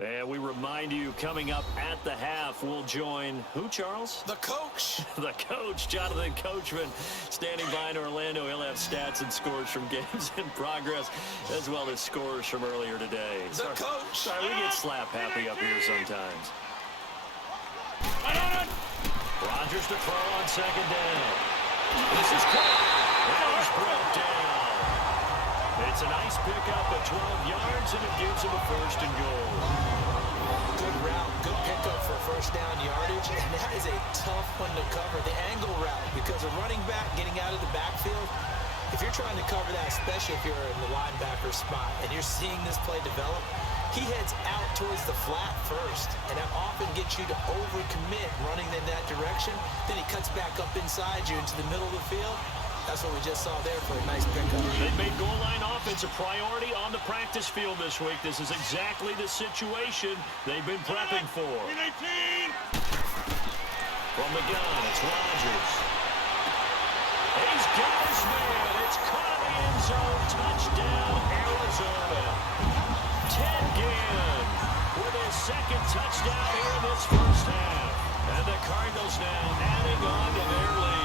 And we remind you, coming up at the half, we'll join who, Charles? The coach. The coach, Jonathan Coachman, standing by in Orlando. He'll have stats and scores from games in progress, as well as scores from earlier today. The coach. Sorry, we get slap happy up here sometimes. Rodgers to throw on second down. This is caught. That was brought down. a 1st and goal. Good route, good pickup for first down yardage, and that is a tough one to cover, the angle route, because a running back getting out of the backfield, if you're trying to cover that, especially if you're in the linebacker spot, and you're seeing this play develop, he heads out towards the flat first, and that often gets you to overcommit running in that direction. Then he cuts back up inside you into the middle of the field. That's what we just saw there for a nice pickup. They've made goal line offense a priority on the practice field this week. This is exactly the situation they've been prepping for. From the gun, it's Rodgers. He's got his man. It's caught in the end zone. Touchdown, Arizona. Ted Ginn with his 2nd touchdown here in this first half. And the Cardinals now adding on to their lead.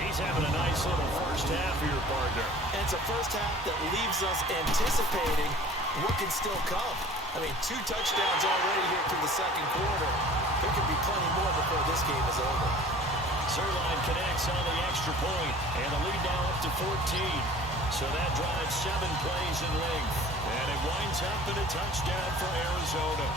He's having a nice little first half here, partner. And it's a first half that leaves us anticipating what can still come. I mean, 2 touchdowns already here through the 2nd quarter. There could be plenty more before this game is over. Zerline connects on the extra point, and the lead now up to 14. So that drives 7 plays in length, and it winds up in a touchdown for Arizona.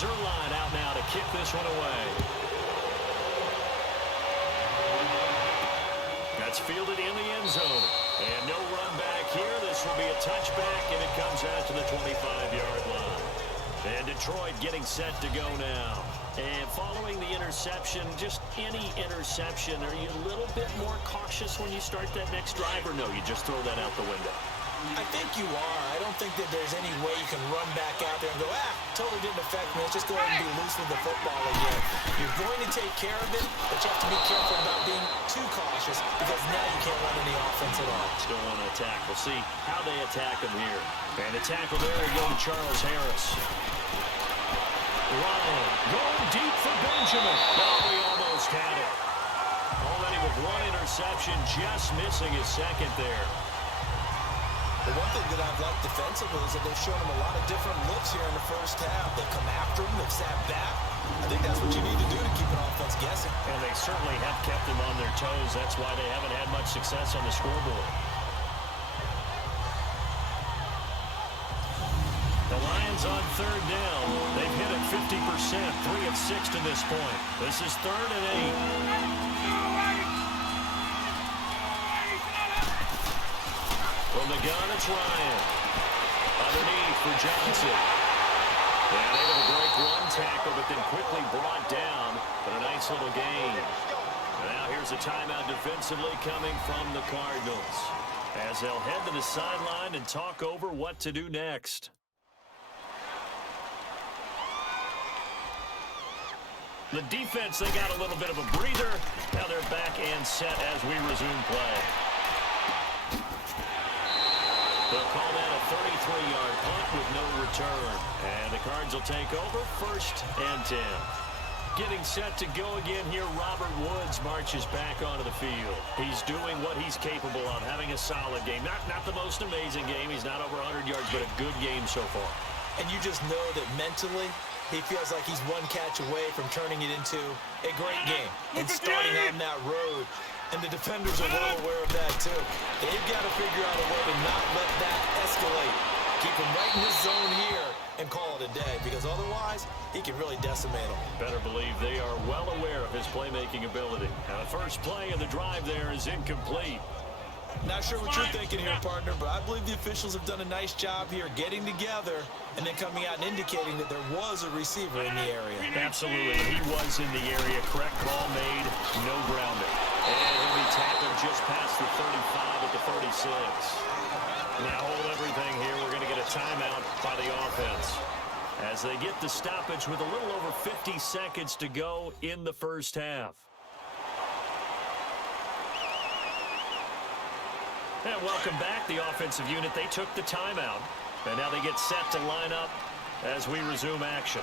Zerline out now to kick this one away. That's fielded in the end zone. And no run back here. This will be a touchback, and it comes out to the 25-yard line. And Detroit getting set to go now. And following the interception, just any interception, are you a little bit more cautious when you start that next drive, or no, you just throw that out the window? I think you are. I don't think that there's any way you can run back out there and go, totally didn't affect me. Let's just go ahead and be loose with the football again. You're going to take care of it, but you have to be careful about being too cautious because now you can't run any offense at all. Still want to attack. We'll see how they attack him here. And the tackle there will go to Charles Harris. Ryan going deep for Benjamin. Oh, we almost had it. Already with 1 interception, just missing his 2nd there. The one thing that I've liked defensively is that they've shown him a lot of different looks here in the first half. They've come after him. They've sat back. I think that's what you need to do to keep an offense guessing. And they certainly have kept them on their toes. That's why they haven't had much success on the scoreboard. The Lions on 3rd down. They've hit it 50%, 3 of 6 to this point. This is 3rd and 8. From the gun, it's Ryan. Underneath for Johnson. And able to break 1 tackle, but then quickly brought down. But a nice little gain. Now here's a timeout defensively coming from the Cardinals, as they'll head to the sideline and talk over what to do next. The defense, they got a little bit of a breather. Now they're back and set as we resume play. They'll call that a 33-yard punt with no return. And the Cards will take over 1st and 10. Getting set to go again here, Robert Woods marches back onto the field. He's doing what he's capable of, having a solid game. Not the most amazing game. He's not over 100 yards, but a good game so far. And you just know that mentally, he feels like he's 1 catch away from turning it into a great game and starting on that road. And the defenders are well aware of that, too. They've got to figure out a way to not let that escalate. Keep him right in this zone here and call it a day, because otherwise, he can really decimate them. Better believe they are well aware of his playmaking ability. Now, the first play of the drive there is incomplete. Not sure what you're thinking here, partner, but I believe the officials have done a nice job here getting together and then coming out and indicating that there was a receiver in the area. Absolutely. He was in the area. Correct call made. No grounding. And he'll be tackled just past the 35 at the 36. Now hold everything here. We're going to get a timeout by the offense as they get the stoppage with a little over 50 seconds to go in the first half. And welcome back, the offensive unit. They took the timeout, and now they get set to line up as we resume action.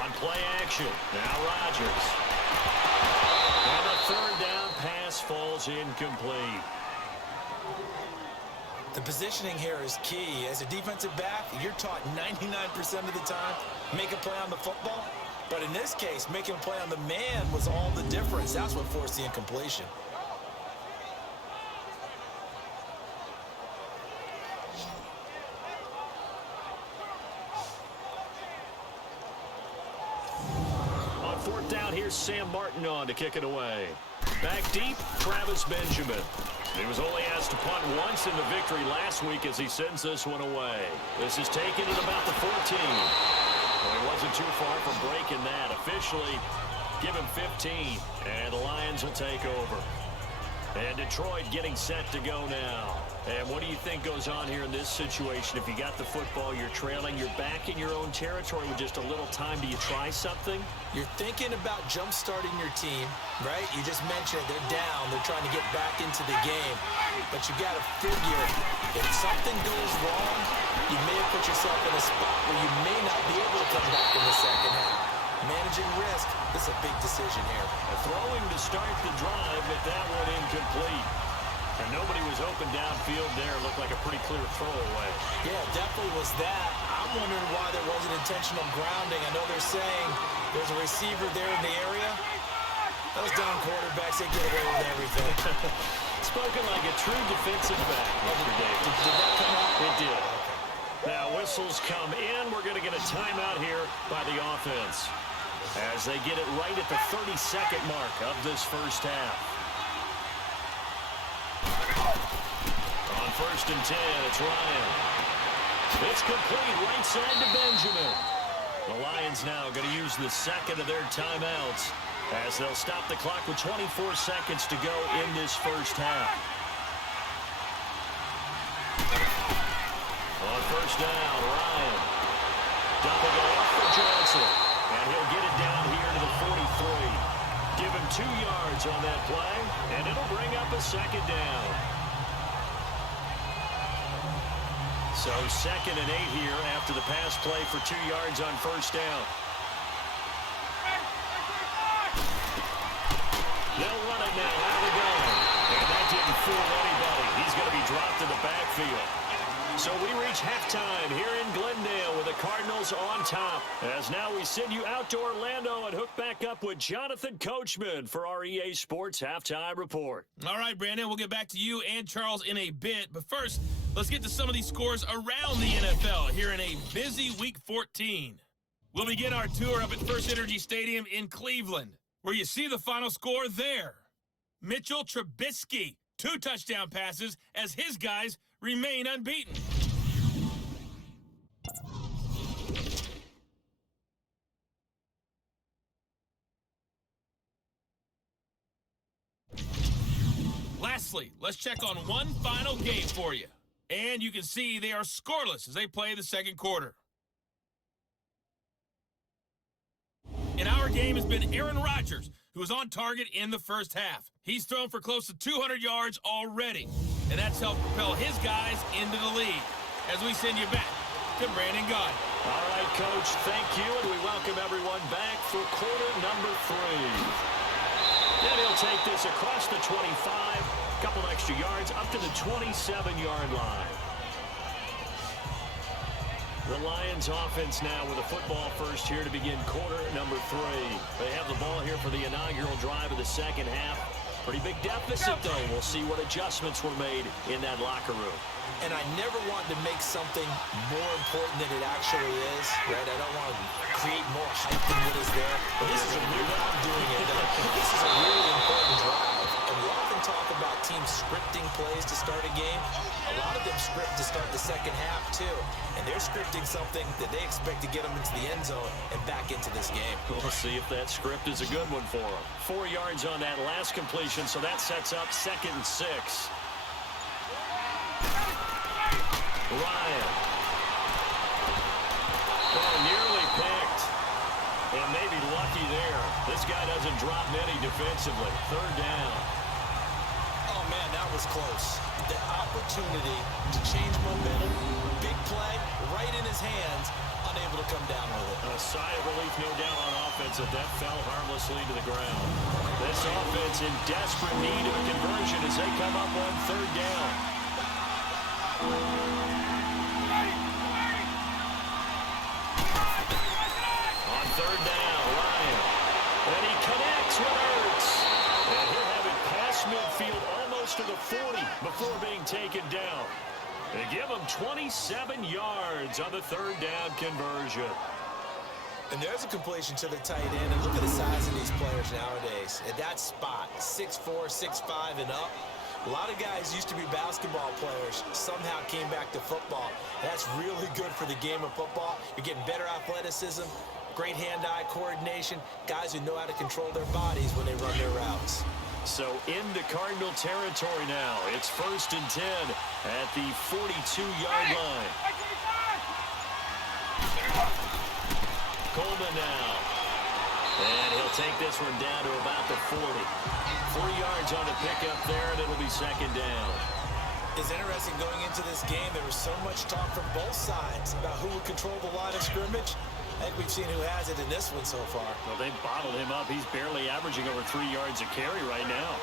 On play action, now Rodgers. And the 3rd down pass falls incomplete. The positioning here is key. As a defensive back, you're taught 99% of the time, make a play on the football. But in this case, making a play on the man was all the difference. That's what forced the incompletion. On fourth down, here's Sam Martin on to kick it away. Back deep, Travis Benjamin. He was only asked to punt once in the victory last week as he sends this one away. This is taken at about the 14. Well, he wasn't too far from breaking that. Officially, give him 15, and the Lions will take over. And Detroit getting set to go now. And what do you think goes on here in this situation? If you got the football, you're trailing, you're back in your own territory with just a little time. Do you try something? You're thinking about jump-starting your team, right? You just mentioned they're down. They're trying to get back into the game. But you got to figure, if something goes wrong, you may have put yourself in a spot where you may not be able to come back in the second half. Managing risk, this is a big decision here. Throwing to start the drive, but that one incomplete. And nobody was open downfield there. Looked like a pretty clear throwaway. Yeah, definitely was that. I'm wondering why there wasn't intentional grounding. I know they're saying there's a receiver there in the area. Those down quarterbacks, they get away with everything. Spoken like a true defensive back. Mr. Davis. Did that come out? It did. Now whistles come in. We're going to get a timeout here by the offense as they get it right at the 32nd mark of this first half. On 1st and 10, it's Ryan. It's complete right side to Benjamin. The Lions now going to use the second of their timeouts as they'll stop the clock with 24 seconds to go in this first half. On 1st down, Ryan. Dumping it off for Johnson. And he'll get it down here to the 43. Give him 2 yards on that play, and it'll bring up a second down. So 2nd and 8 here after the pass play for 2 yards on 1st down. They'll run it now. How are we going? And that didn't fool anybody. He's going to be dropped in the backfield. So we reach halftime here in Glendale with the Cardinals on top. As now we send you out to Orlando and hook back up with Jonathan Coachman for our EA Sports Halftime Report. All right, Brandon, we'll get back to you and Charles in a bit. But first, let's get to some of these scores around the NFL here in a busy Week 14. We'll begin our tour up at First Energy Stadium in Cleveland, where you see the final score there. Mitchell Trubisky, 2 touchdown passes as his guys remain unbeaten. Lastly, let's check on one final game for you. And you can see they are scoreless as they play the second quarter. In our game has been Aaron Rodgers, who was on target in the first half. He's thrown for close to 200 yards already, and that's helped propel his guys into the lead. As we send you back to Brandon Gaudin. All right, Coach, thank you, and we welcome everyone back for quarter number 3. And he'll take this across the 25, a couple extra yards, up to the 27-yard line. The Lions offense now with a football first here to begin quarter number 3. They have the ball here for the inaugural drive of the second half. Pretty big deficit, though. We'll see what adjustments were made in that locker room. And I never want to make something more important than it actually is, right? I don't want to create more hype than what is there. But this is a really, I'm doing it. This is a really important drive. And we often talk about teams scripting plays to start a game. A lot of them script to start the second half, too. And they're scripting something that they expect to get them into the end zone and back into this game. We'll see if that script is a good one for them. 4 yards on that last completion, so that sets up 2nd and 6. Ryan. Oh, nearly picked. And maybe lucky there. This guy doesn't drop many defensively. 3rd down. Oh, man, that was close. The opportunity to change momentum, big play, right in his hands, unable to come down with it. A sigh of relief, no doubt, on offense that fell harmlessly to the ground. This offense in desperate need of a conversion as they come up on 3rd down. On third down, Ryan. And he connects with Ertz. And he'll have it past midfield almost to the 40 before being taken down. They give him 27 yards on the third down conversion. And there's a completion to the tight end. And look at the size of these players nowadays. At that spot, 6'4", 6'5", and up. A lot of guys used to be basketball players, somehow came back to football. That's really good for the game of football. You're getting better athleticism, great hand-eye coordination, guys who know how to control their bodies when they run their routes. So into Cardinal territory now. It's 1st and 10 at the 42-yard line. Coleman now. And he'll take this one down to about the 40. 4 yards on the pickup there, and it'll be second down. It's interesting going into this game. There was so much talk from both sides about who would control the line of scrimmage. I think we've seen who has it in this one so far. Well, they bottled him up. He's barely averaging over 3 yards a carry right now.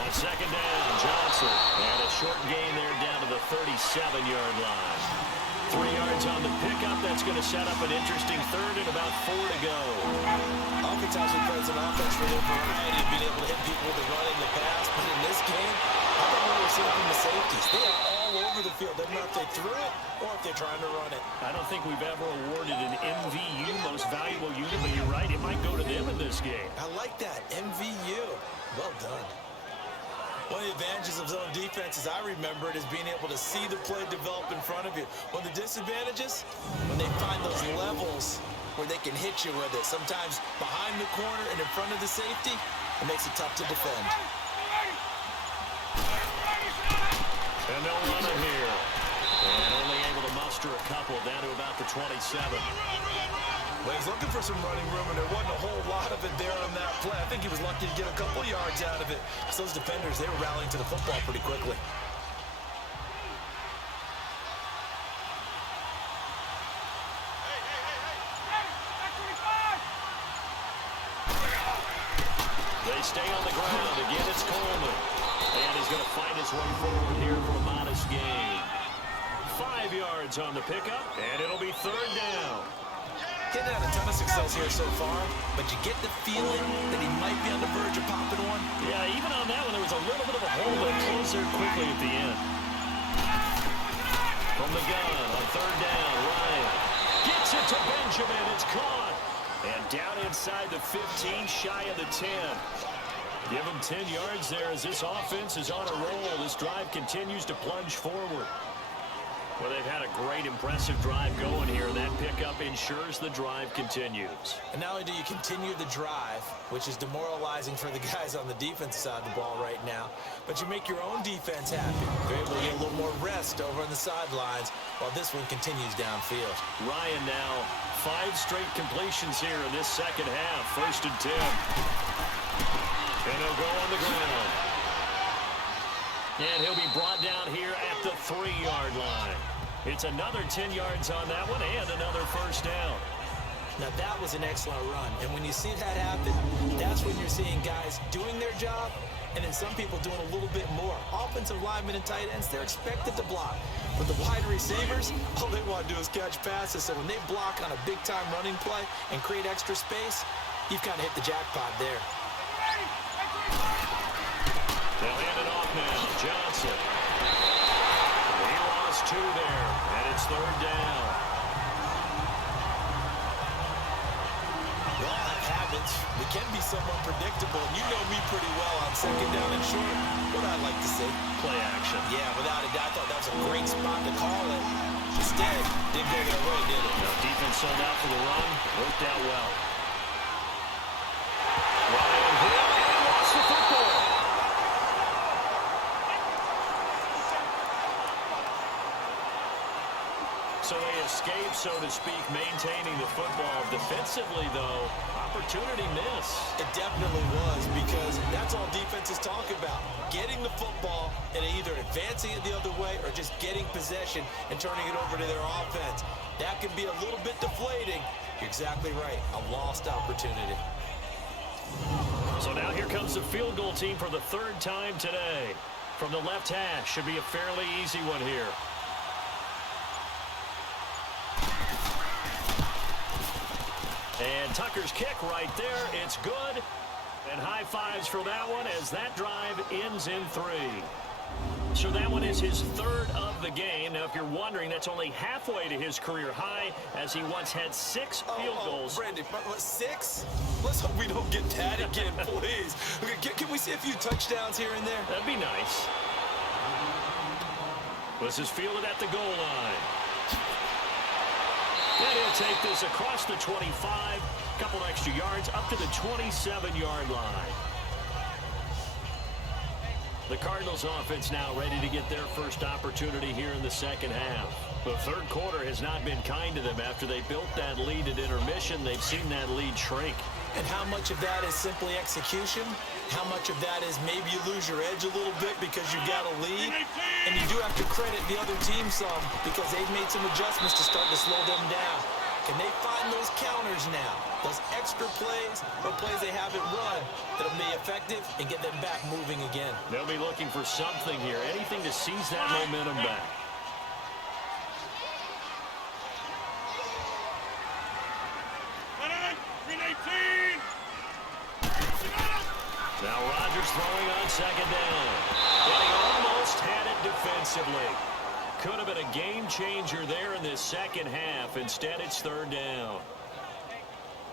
On second down, Johnson. And a short gain there down to the 37-yard line. 3 yards on the pickup. That's going to set up an interesting third and about 4 to go. Oftentimes we play an offense for their variety of being able to hit people with the run in the pass. But in this game, I don't know what we're seeing from the safeties. They are all over the field. Doesn't matter if they threw it or if they're trying to run it. I don't think we've ever awarded an MVU, most valuable unit, but you're right. It might go to them in this game. I like that. MVU. Well done. One of the advantages of zone defense, as I remember it, is being able to see the play develop in front of you. One of the disadvantages, when they find those levels where they can hit you with it, sometimes behind the corner and in front of the safety, it makes it tough to defend. And they'll run it here. And only able to muster a couple down to about the 27. Well, he's looking for some running room, and there wasn't a whole lot of it there on that play. I think he was lucky to get a couple yards out of it. So those defenders, they were rallying to the football pretty quickly. They stay on the ground. Again, it's Coleman. And he's going to fight his way forward here for a modest gain. 5 yards on the pickup, and it'll be third down. Getting had a ton of success here so far, but you get the feeling that he might be on the verge of popping one. Yeah, even on that one, there was a little bit of a hole that closed there quickly at the end. From the gun on third down, Ryan gets it to Benjamin. It's caught. And down inside the 15, shy of the 10. Give him 10 yards there as this offense is on a roll. This drive continues to plunge forward. Well, they've had a great, impressive drive going here. That pickup ensures the drive continues. And not only do you continue the drive, which is demoralizing for the guys on the defensive side of the ball right now, but you make your own defense happy. You're able to get a little more rest over on the sidelines while this one continues downfield. Ryan now, 5 straight completions here in this second half. 1st and 10. And he'll go on the ground. And he'll be brought down here at the 3-yard line. It's another 10 yards on that one and another first down. Now that was an excellent run. And when you see that happen, that's when you're seeing guys doing their job and then some people doing a little bit more. Offensive linemen and tight ends, they're expected to block. But the wide receivers, all they want to do is catch passes. So when they block on a big-time running play and create extra space, you've kind of hit the jackpot there. They'll hand it off now. Johnson. He lost 2 there, and it's third down. We all have habits. We can be somewhat predictable, and you know me pretty well on second down and short. What I like to see. Play action. Yeah, without a doubt, I thought that was a great spot to call it. Instead, didn't go their way, did it? Now, defense sold out for the run. Worked out well. Ryan Hill, and he lost the football. So they escape, so to speak, maintaining the football. Defensively, though, opportunity miss. It definitely was, because that's all defenses talk about. Getting the football and either advancing it the other way or just getting possession and turning it over to their offense. That can be a little bit deflating. You're exactly right. A lost opportunity. So now here comes the field goal team for the third time today. From the left hash, should be a fairly easy one here. And Tucker's kick right there. It's good. And high fives for that one as that drive ends in 3. So that one is his third of the game. Now, if you're wondering, that's only halfway to his career high, as he once had 6 field goals. Brandon, 6? Let's hope we don't get that again, please. Can we see a few touchdowns here and there? That'd be nice. This is fielded at the goal line. And he'll take this across the 25, couple extra yards, up to the 27-yard line. The Cardinals offense now ready to get their first opportunity here in the second half. The third quarter has not been kind to them after they built that lead at intermission. They've seen that lead shrink. And how much of that is simply execution? How much of that is maybe you lose your edge a little bit because you got a lead? And you do have to credit the other team some because they've made some adjustments to start to slow them down. Can they find those counters now? Those extra plays or plays they haven't run that'll be effective and get them back moving again? They'll be looking for something here, anything to seize that momentum back. Now Rodgers throwing on second down. And he almost had it defensively. Could have been a game changer there in this second half. Instead, it's third down.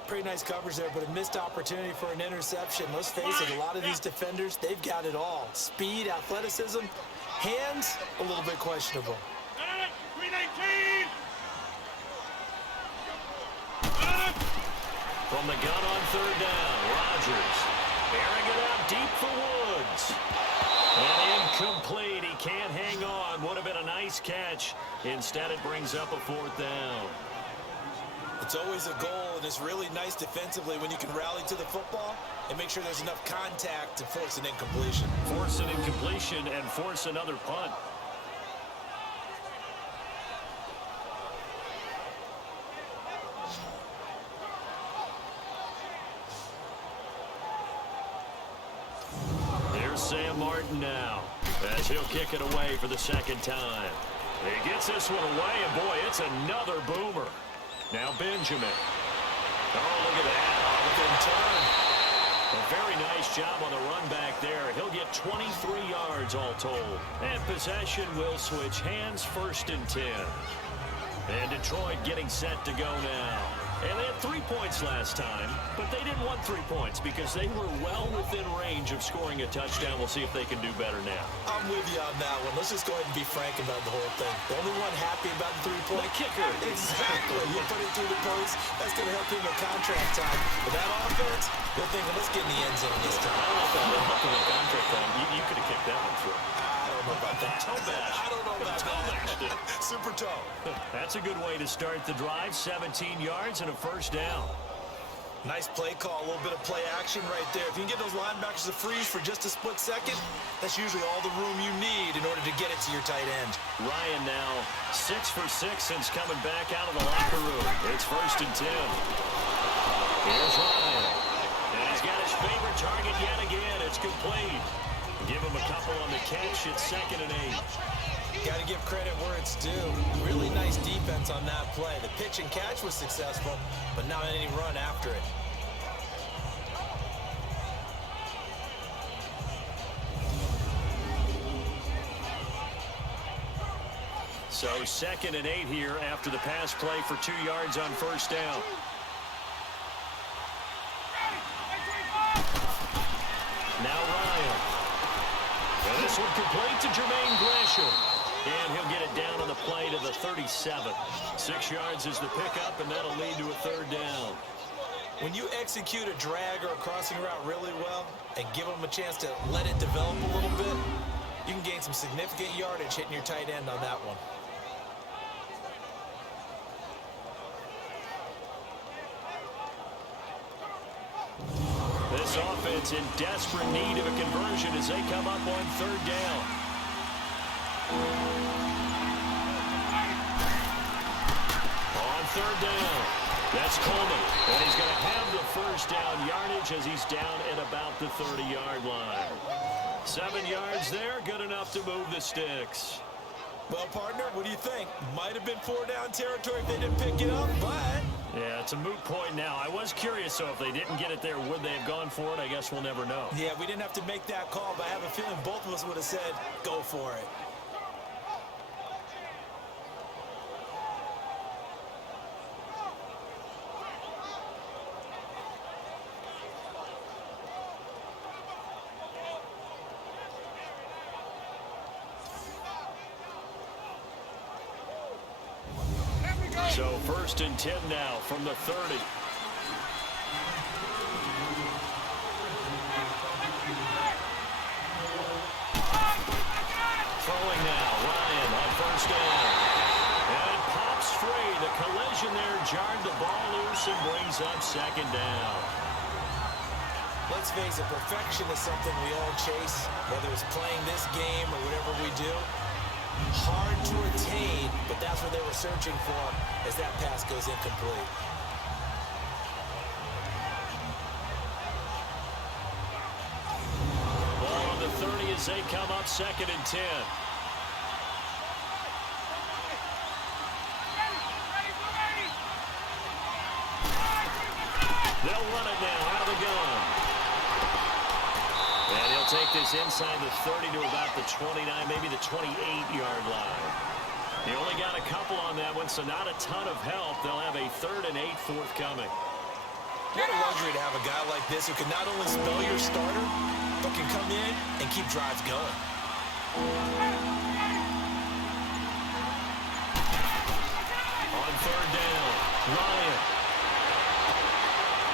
Pretty nice coverage there, but a missed opportunity for an interception. Let's face it, a lot of these defenders, they've got it all. Speed, athleticism, hands, a little bit questionable. From the gun on third down, Rodgers airing it out deep for Woods. And incomplete. He can't hang on. Would have been a nice catch. Instead, it brings up a fourth down. It's always a goal, and it's really nice defensively when you can rally to the football and make sure there's enough contact to force an incompletion. Force an incompletion and force another punt. There's Sam Martin now as he'll kick it away for the second time. He gets this one away, and boy, it's another boomer. Now Benjamin. Oh, look at that. Good turn. A very nice job on the run back there. He'll get 23 yards all told. And possession will switch hands, 1st and 10. And Detroit getting set to go now. And they had 3 points last time, but they didn't want 3 points because they were well within range of scoring a touchdown. We'll see if they can do better now. I'm with you on that one. Let's just go ahead and be frank about the whole thing. The only one happy about the 3-point kicker. Exactly. You put it through the post. That's going to help him with contract time. But that offense, they're thinking, let's get in the end zone this time. I don't know if that would help him with contract time. You could have kicked that one through. I don't know about that. Toe bash. I don't know about that. Super toe. That's a good way to start the drive. 17 yards and a first down. Nice play call, a little bit of play action right there. If you can get those linebackers to freeze for just a split second, that's usually all the room you need in order to get it to your tight end. Ryan now 6 for 6 since coming back out of the locker room. It's 1st and 10. Here's Ryan. And he's got his favorite target yet again. It's complete. Give him a couple on the catch. It's 2nd and 8. Got to give credit where it's due. Really nice defense on that play. The pitch and catch was successful, but not any run after it. So 2nd and 8 here after the pass play for 2 yards on first down. Now Ryan. And this one complete to Jermaine Gresham. And he'll get it down on the play to the 37. 6 yards is the pickup, and that'll lead to a third down. When you execute a drag or a crossing route really well and give them a chance to let it develop a little bit, you can gain some significant yardage hitting your tight end on that one. This offense in desperate need of a conversion as they come up on third down. On third down, that's It's Coleman, and he's going to have the first down yardage as he's down at about the 30-yard line. 7 yards there, good enough to move the sticks. Well, partner, what do you think? Might have been 4-down territory if they didn't pick it up, but... Yeah, it's a moot point now. I was curious, so if they didn't get it there, would they have gone for it? I guess we'll never know. Yeah, we didn't have to make that call, but I have a feeling both of us would have said, go for it. So 1st and 10 now from the 30. Throwing now, Ryan on 1st down. And it pops free. The collision there jarred the ball loose and brings up 2nd down. Let's face it, perfection is something we all chase, whether it's playing this game or whatever we do. Hard to attain, but that's what they were searching for as that pass goes incomplete. Ball on the 30 as they come up 2nd and 10. They'll run it now out of the gun. And he'll take this inside the 30 to about the 29, maybe the 28-yard line. He only got a couple on that one, so not a ton of help. They'll have a 3rd and 8 forthcoming. What a luxury to have a guy like this who can not only spell your starter, but can come in and keep drives going. On 3rd down, Ryan.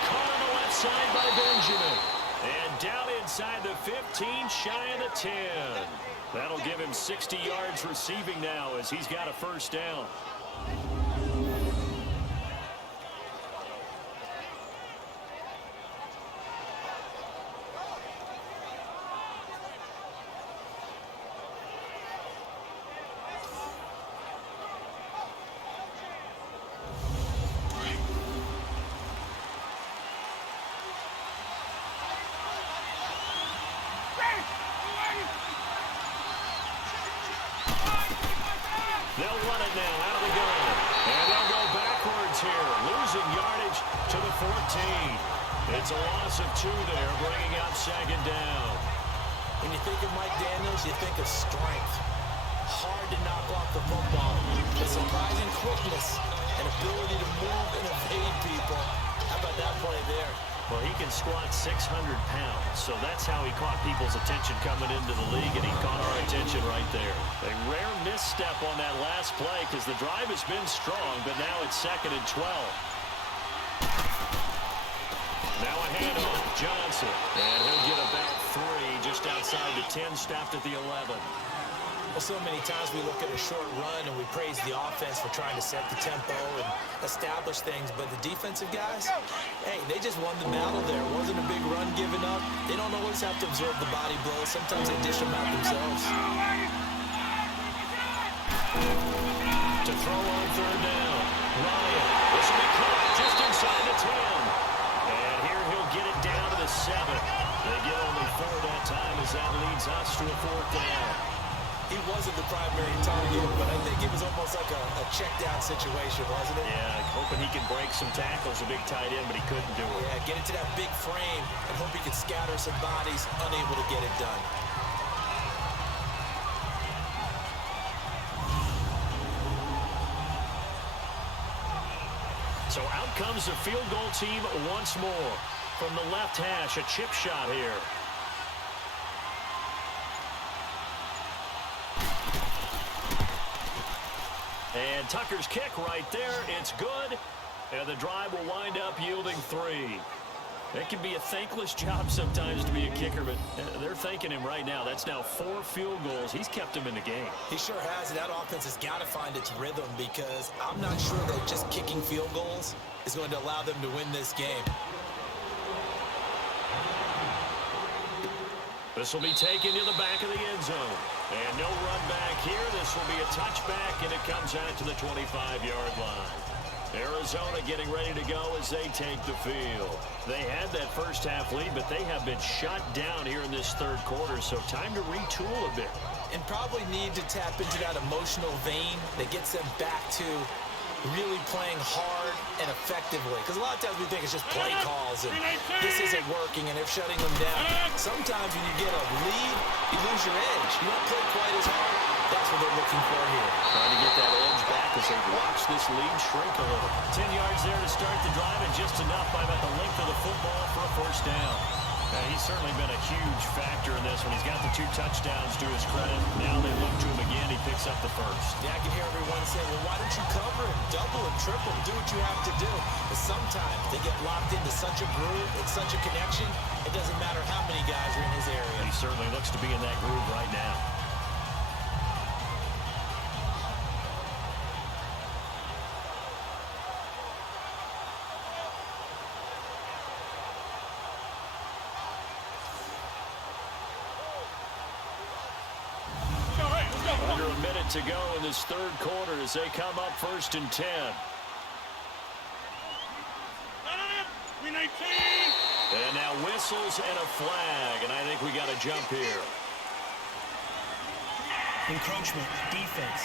Caught on the left side by Benjamin. And down inside the 15, shy of the 10. That'll give him 60 yards receiving now as he's got a 1st down. They'll run it now out of the gun. And they'll go backwards here, losing yardage to the 14. It's a loss of 2 there, bringing up 2nd down. When you think of Mike Daniels, you think of strength. Hard to knock off the football. But surprising quickness and ability to move and evade people. How about that play there? Well, he can squat 600 pounds, so that's how he caught people's attention coming into the league, and he caught our attention right there. A rare misstep on that last play because the drive has been strong, but now it's 2nd and 12. Now a handoff, Johnson, and he'll get about 3 just outside the 10, stopped at the 11. Well, so many times we look at a short run and we praise the offense for trying to set the tempo and establish things, but the defensive guys, hey, they just won the battle there. It wasn't a big run given up. They don't always have to absorb the body blows. Sometimes they dish them out themselves. To throw on 3rd down, Ryan. This will be caught just inside the 10. And here he'll get it down to the 7. They get only 4 that time as that leads us to a 4th down. He wasn't the primary target, but I think it was almost like a check-down situation, wasn't it? Yeah, hoping he can break some tackles, a big tight end, but he couldn't do it. Yeah, get into that big frame and hope he could scatter some bodies, unable to get it done. So out comes the field goal team once more. From the left hash, a chip shot here. And Tucker's kick right there. It's good. And the drive will wind up yielding 3. It can be a thankless job sometimes to be a kicker, but they're thanking him right now. That's now 4 field goals. He's kept him in the game. He sure has, and that offense has got to find its rhythm because I'm not sure that just kicking field goals is going to allow them to win this game. This will be taken to the back of the end zone. And no run back here. This will be a touchback, and it comes out to the 25-yard line. Arizona getting ready to go as they take the field. They had that first half lead, but they have been shut down here in this third quarter, so time to retool a bit. And probably need to tap into that emotional vein that gets them back to really playing hard and effectively. Because a lot of times we think it's just play calls and this isn't working and they're shutting them down. Sometimes when you get a lead, you lose your edge. You don't play quite as hard. That's what they're looking for here. Trying to get that edge back as they watch this lead shrink a little. 10 yards there to start the drive and just enough by about the length of the football for a first down. He's certainly been a huge factor in this when he's got the 2 touchdowns to his credit. Now they look to him again. He picks up the first. Yeah, I can hear everyone saying, well, why don't you cover him, double him, triple him, do what you have to do. But sometimes they get locked into such a groove and such a connection, it doesn't matter how many guys are in his area. He certainly looks to be in that groove right now. Under a minute to go in this third quarter as they come up 1st and 10. And now whistles and a flag, and I think we got a jump here. Encroachment, defense.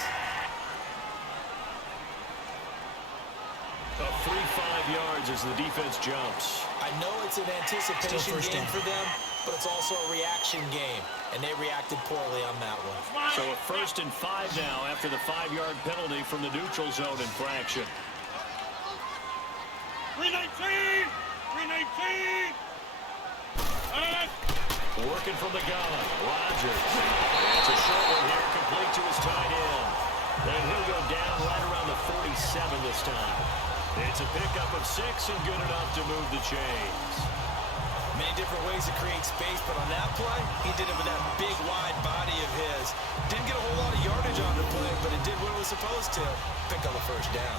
A free 5 yards as the defense jumps. I know it's an anticipation game for them, but it's also a reaction game, and they reacted poorly on that one. So a 1st and 5 now after the 5-yard penalty from the neutral zone infraction. 319! 319! Working from the gun, Rodgers. It's a short one here, complete to his tight end. And he'll go down right around the 47 this time. It's a pickup of 6 and good enough to move the chains. Many different ways to create space, but on that play, he did it with that big, wide body of his. Didn't get a whole lot of yardage on the play, but it did what it was supposed to. Pick up a first down.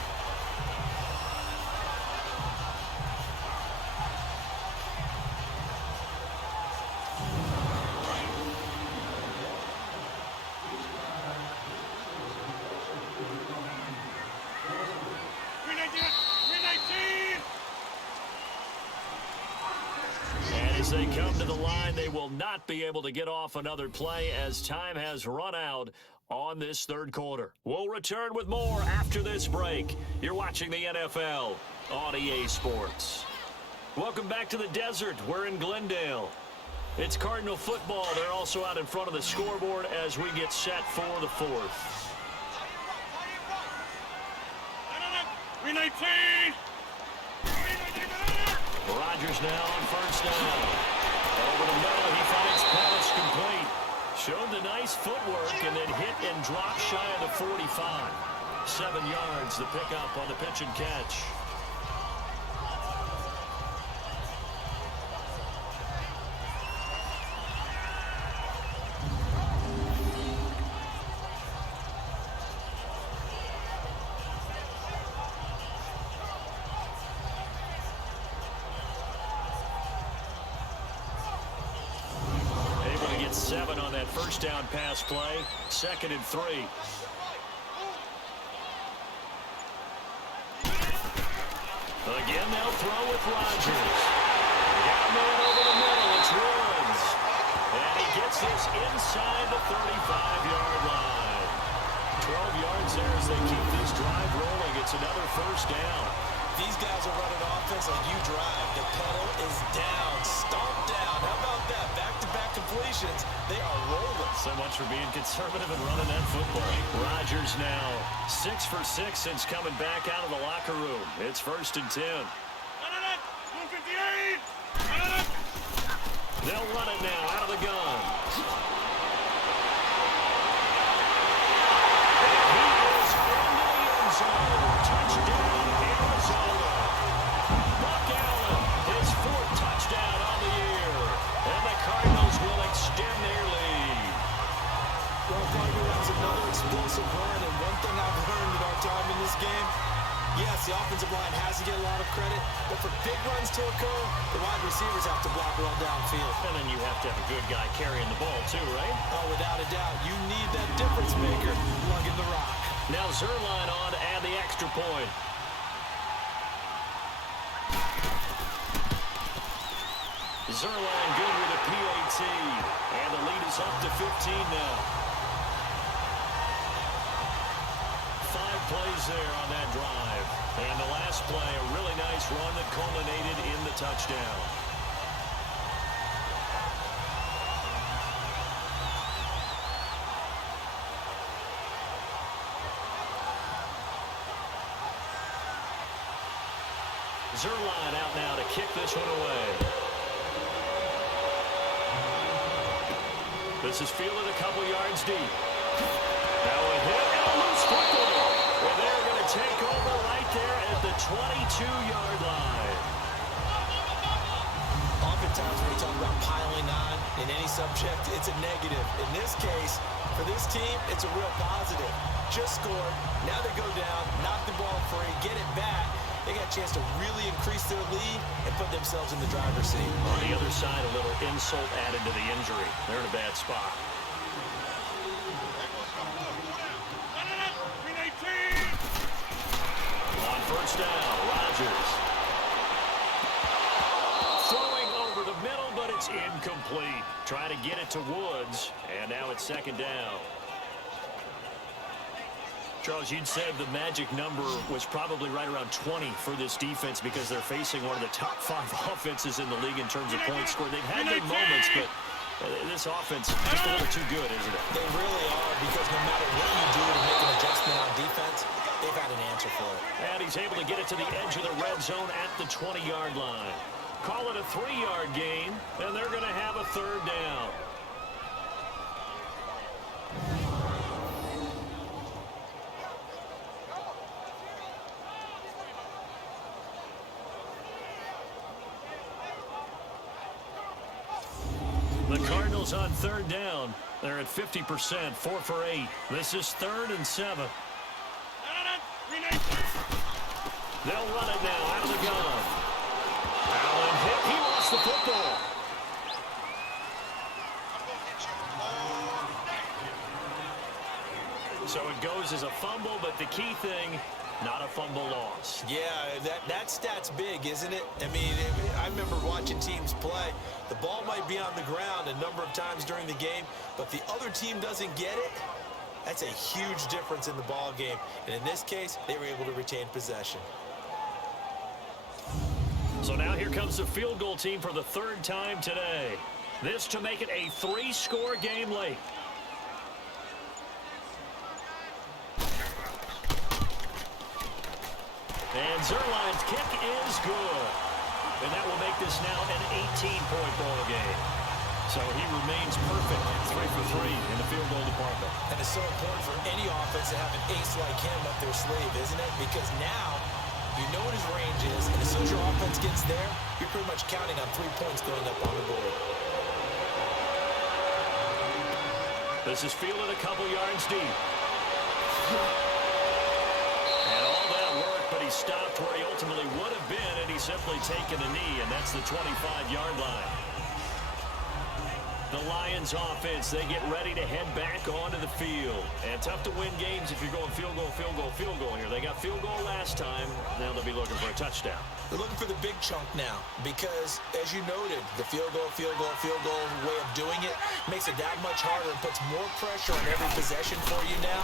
As they come to the line, they will not be able to get off another play as time has run out on this third quarter. We'll return with more after this break. You're watching the NFL on EA Sports. Welcome back to the desert. We're in Glendale. It's Cardinal football. They're also out in front of the scoreboard as we get set for the fourth. 319! Rodgers now on first down. Over the middle, he finds Pettis complete. Showed the nice footwork and then hit and dropped shy of the 45. 7 yards, the pickup on the pitch and catch. First down pass play, 2nd and 3. Again, they'll throw with Rodgers. Got a man over the middle. It's Woods. And he gets this inside the 35-yard line. 12 yards there as they keep this drive rolling. It's another first down. These guys are running offense like you drive. The pedal is down, stomped down. How about that? Back-to-back completions. They are rolling. So much for being conservative and running that football. Rodgers now 6 for 6 since coming back out of the locker room. It's 1st and 10. They'll run it now out of the gun. He is into the end zone. Touchdown, Arizona. Buck Allen, his 4th touchdown on the year. And the Cardinals will extend their lead. Well, Parker, that was another explosive run, and one thing I've learned in our time in this game, yes, the offensive line has to get a lot of credit, but for big runs to occur, the wide receivers have to block well downfield. And then you have to have a good guy carrying the ball too, right? Oh, without a doubt, you need that difference maker lugging the rock. Now Zerline on to add the extra point. Zerline good with a PAT. And the lead is up to 15 now. 5 plays there on that drive. And the last play, a really nice run that culminated in the touchdown. Zerline out now to kick this one away. This is fielded a couple yards deep. Now a hit and a loose football. And they're going to take over right there at the 22-yard line. Oftentimes when we talk about piling on in any subject, it's a negative. In this case, for this team, it's a real positive. Just scored. Now they go down, knock the ball free, get it back. They got a chance to really increase their lead and put themselves in the driver's seat. On the other side, a little insult added to the injury. They're in a bad spot. On first down, Rodgers. Throwing over the middle, but it's incomplete. Trying to get it to Woods, and now it's second down. Charles, you'd said the magic number was probably right around 20 for this defense because they're facing one of the top 5 offenses in the league in terms of points scored. They've had their moments, but this offense is just a little too good, isn't it? They really are, because no matter what you do to make an adjustment on defense, they've got an answer for it. And he's able to get it to the edge of the red zone at the 20-yard line. Call it a 3-yard gain, and they're going to have a third down. The Cardinals on third down. They're at 50%, 4 for 8. This is 3rd and 7. They'll run it now out of the gun. Allen hit. He lost the football. So it goes as a fumble, but the key thing, not a fumble loss. Yeah, that stat's big, isn't it? I mean, I remember watching teams play. The ball might be on the ground a number of times during the game, but the other team doesn't get it. That's a huge difference in the ball game. And in this case, they were able to retain possession. So now here comes the field goal team for the 3rd time today. This to make it a 3-score game late. And Zerline's kick is good. And that will make this now an 18-point ball game. So he remains perfect, 3 for 3 in the field goal department. And it's so important for any offense to have an ace like him up their sleeve, isn't it? Because now you know what his range is, and as soon as your offense gets there, you're pretty much counting on 3 points going up on the board. This is fielded a couple yards deep. But he stopped where he ultimately would have been, and he's simply taken a knee, and that's the 25-yard line. The Lions offense, they get ready to head back onto the field. And tough to win games if you're going field goal, field goal, field goal here. They got field goal last time. Now they'll be looking for a touchdown. They're looking for the big chunk now because, as you noted, the field goal way of doing it makes it that much harder and puts more pressure on every possession for you now.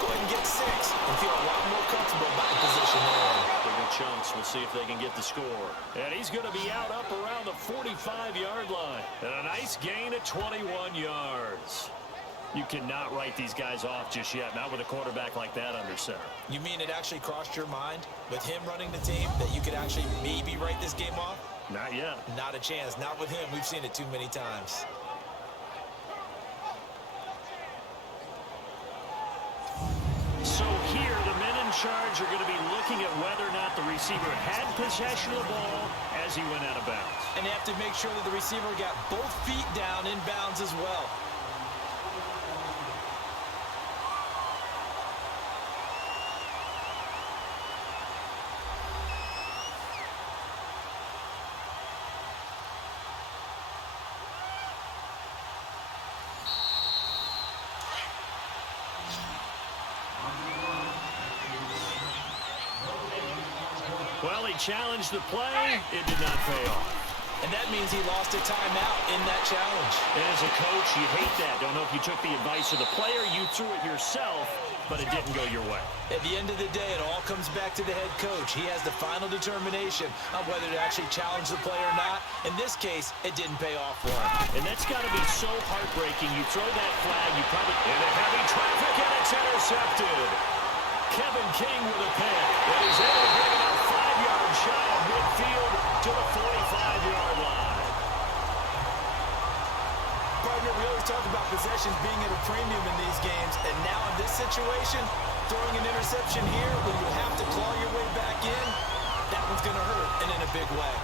Go ahead and get 6 and feel a lot more comfortable about the position they're in. Bigger chunks. We'll see if they can get the score. And he's going to be out up around the 45-yard line. And a nice gain at 21 yards. You cannot write these guys off just yet, not with a quarterback like that under center. You mean it actually crossed your mind with him running the team that you could actually maybe write this game off? Not yet. Not a chance. Not with him. We've seen it too many times. So here, the men in charge are going to be looking at whether or not the receiver had possession of the ball as he went out of bounds. And they have to make sure that the receiver got both feet down in bounds as well. Well, he challenged the play. It did not pay off. And that means he lost a timeout in that challenge. And as a coach, you hate that. Don't know if you took the advice of the player, you threw it yourself, but it didn't go your way. At the end of the day, it all comes back to the head coach. He has the final determination on whether to actually challenge the play or not. In this case, it didn't pay off for him. And that's got to be so heartbreaking. You throw that flag, you probably into heavy traffic, and it's intercepted. Kevin King with a pick. And he's able to bring it up 5 yards shy of midfield to the 45-yard line. Partner, we always talk about possessions being at a premium in these games, and now in this situation, throwing an interception here when you have to claw your way back in, that one's going to hurt, and in a big way.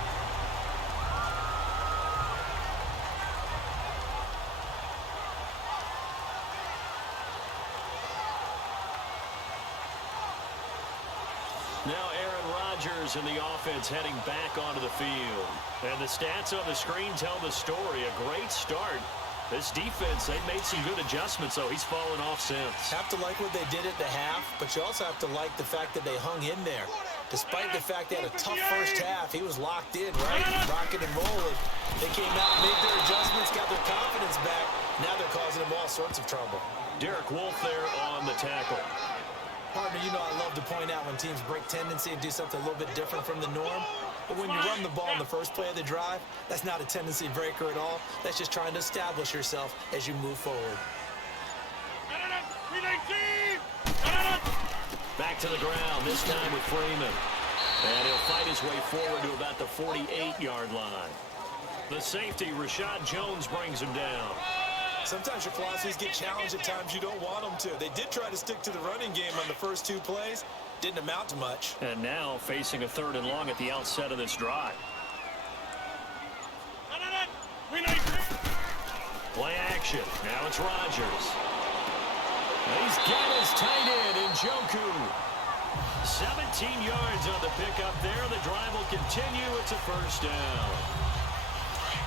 Now Aaron Rodgers and the offense heading back onto the field. And the stats on the screen tell the story. A great start. This defense, they made some good adjustments, though. He's fallen off since. Have to like what they did at the half, but you also have to like the fact that they hung in there. Despite the fact they had a tough first half, he was locked in, right? Rocking and rolling. They came out, made their adjustments, got their confidence back. Now they're causing them all sorts of trouble. Derek Wolfe there on the tackle. Partner, you know I love to point out when teams break tendency and do something a little bit different from the norm. But when you run the ball in the first play of the drive, that's not a tendency breaker at all. That's just trying to establish yourself as you move forward. Back to the ground, this time with Freeman. And he'll fight his way forward to about the 48-yard line. The safety, Rashad Jones, brings him down. Sometimes your philosophies get challenged at times you don't want them to. They did try to stick to the running game on the first 2 plays. Didn't amount to much. And now facing a 3rd and long at the outset of this drive. Play action. Now it's Rodgers. He's got his tight end in Njoku. 17 yards on the pickup there. The drive will continue. It's a first down.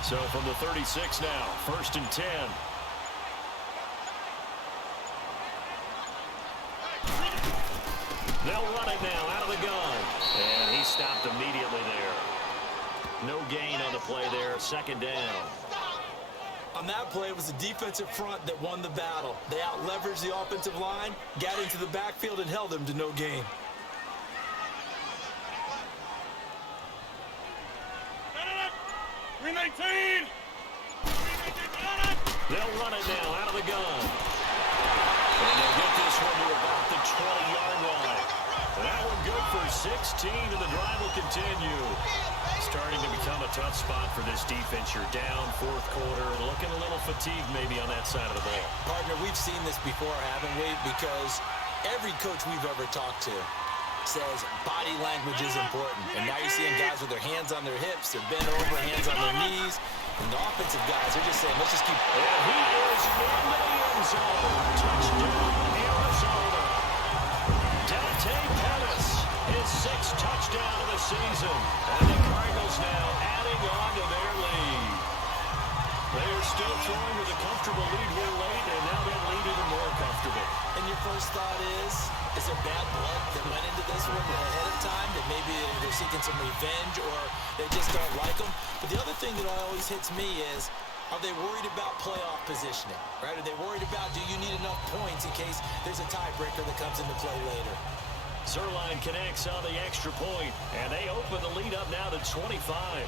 So from the 36 now, 1st and 10. They'll run it now out of the gun. And he stopped immediately there. No gain on the play there. 2nd down. On that play, it was the defensive front that won the battle. They out-leveraged the offensive line, got into the backfield, and held them to no gain. They'll run it now out of the gun. And they'll get this one to about the 20-yard line. That one good for 16, and the drive will continue. Starting to become a tough spot for this defense. You're down 4th quarter, looking a little fatigued maybe on that side of the ball. Partner, we've seen this before, haven't we? Because every coach we've ever talked to says body language is important. And now you're seeing guys with their hands on their hips, they're bent over, hands on their knees. And the offensive guys are just saying, let's just keep... And he is in the end zone. Touchdown, Arizona. Dante Pettis, his 6th touchdown of the season. And the Cardinals now adding on to their lead. They are still throwing with a comfortable lead here late, and now that lead even more comfortable. And your first thought is there bad blood that went into this one ahead of time, that maybe they're seeking some revenge or they just don't like them? But the other thing that always hits me is, are they worried about playoff positioning, right? Are they worried about, do you need enough points in case there's a tiebreaker that comes into play later? Zerline connects on the extra point, and they open the lead up now to 25.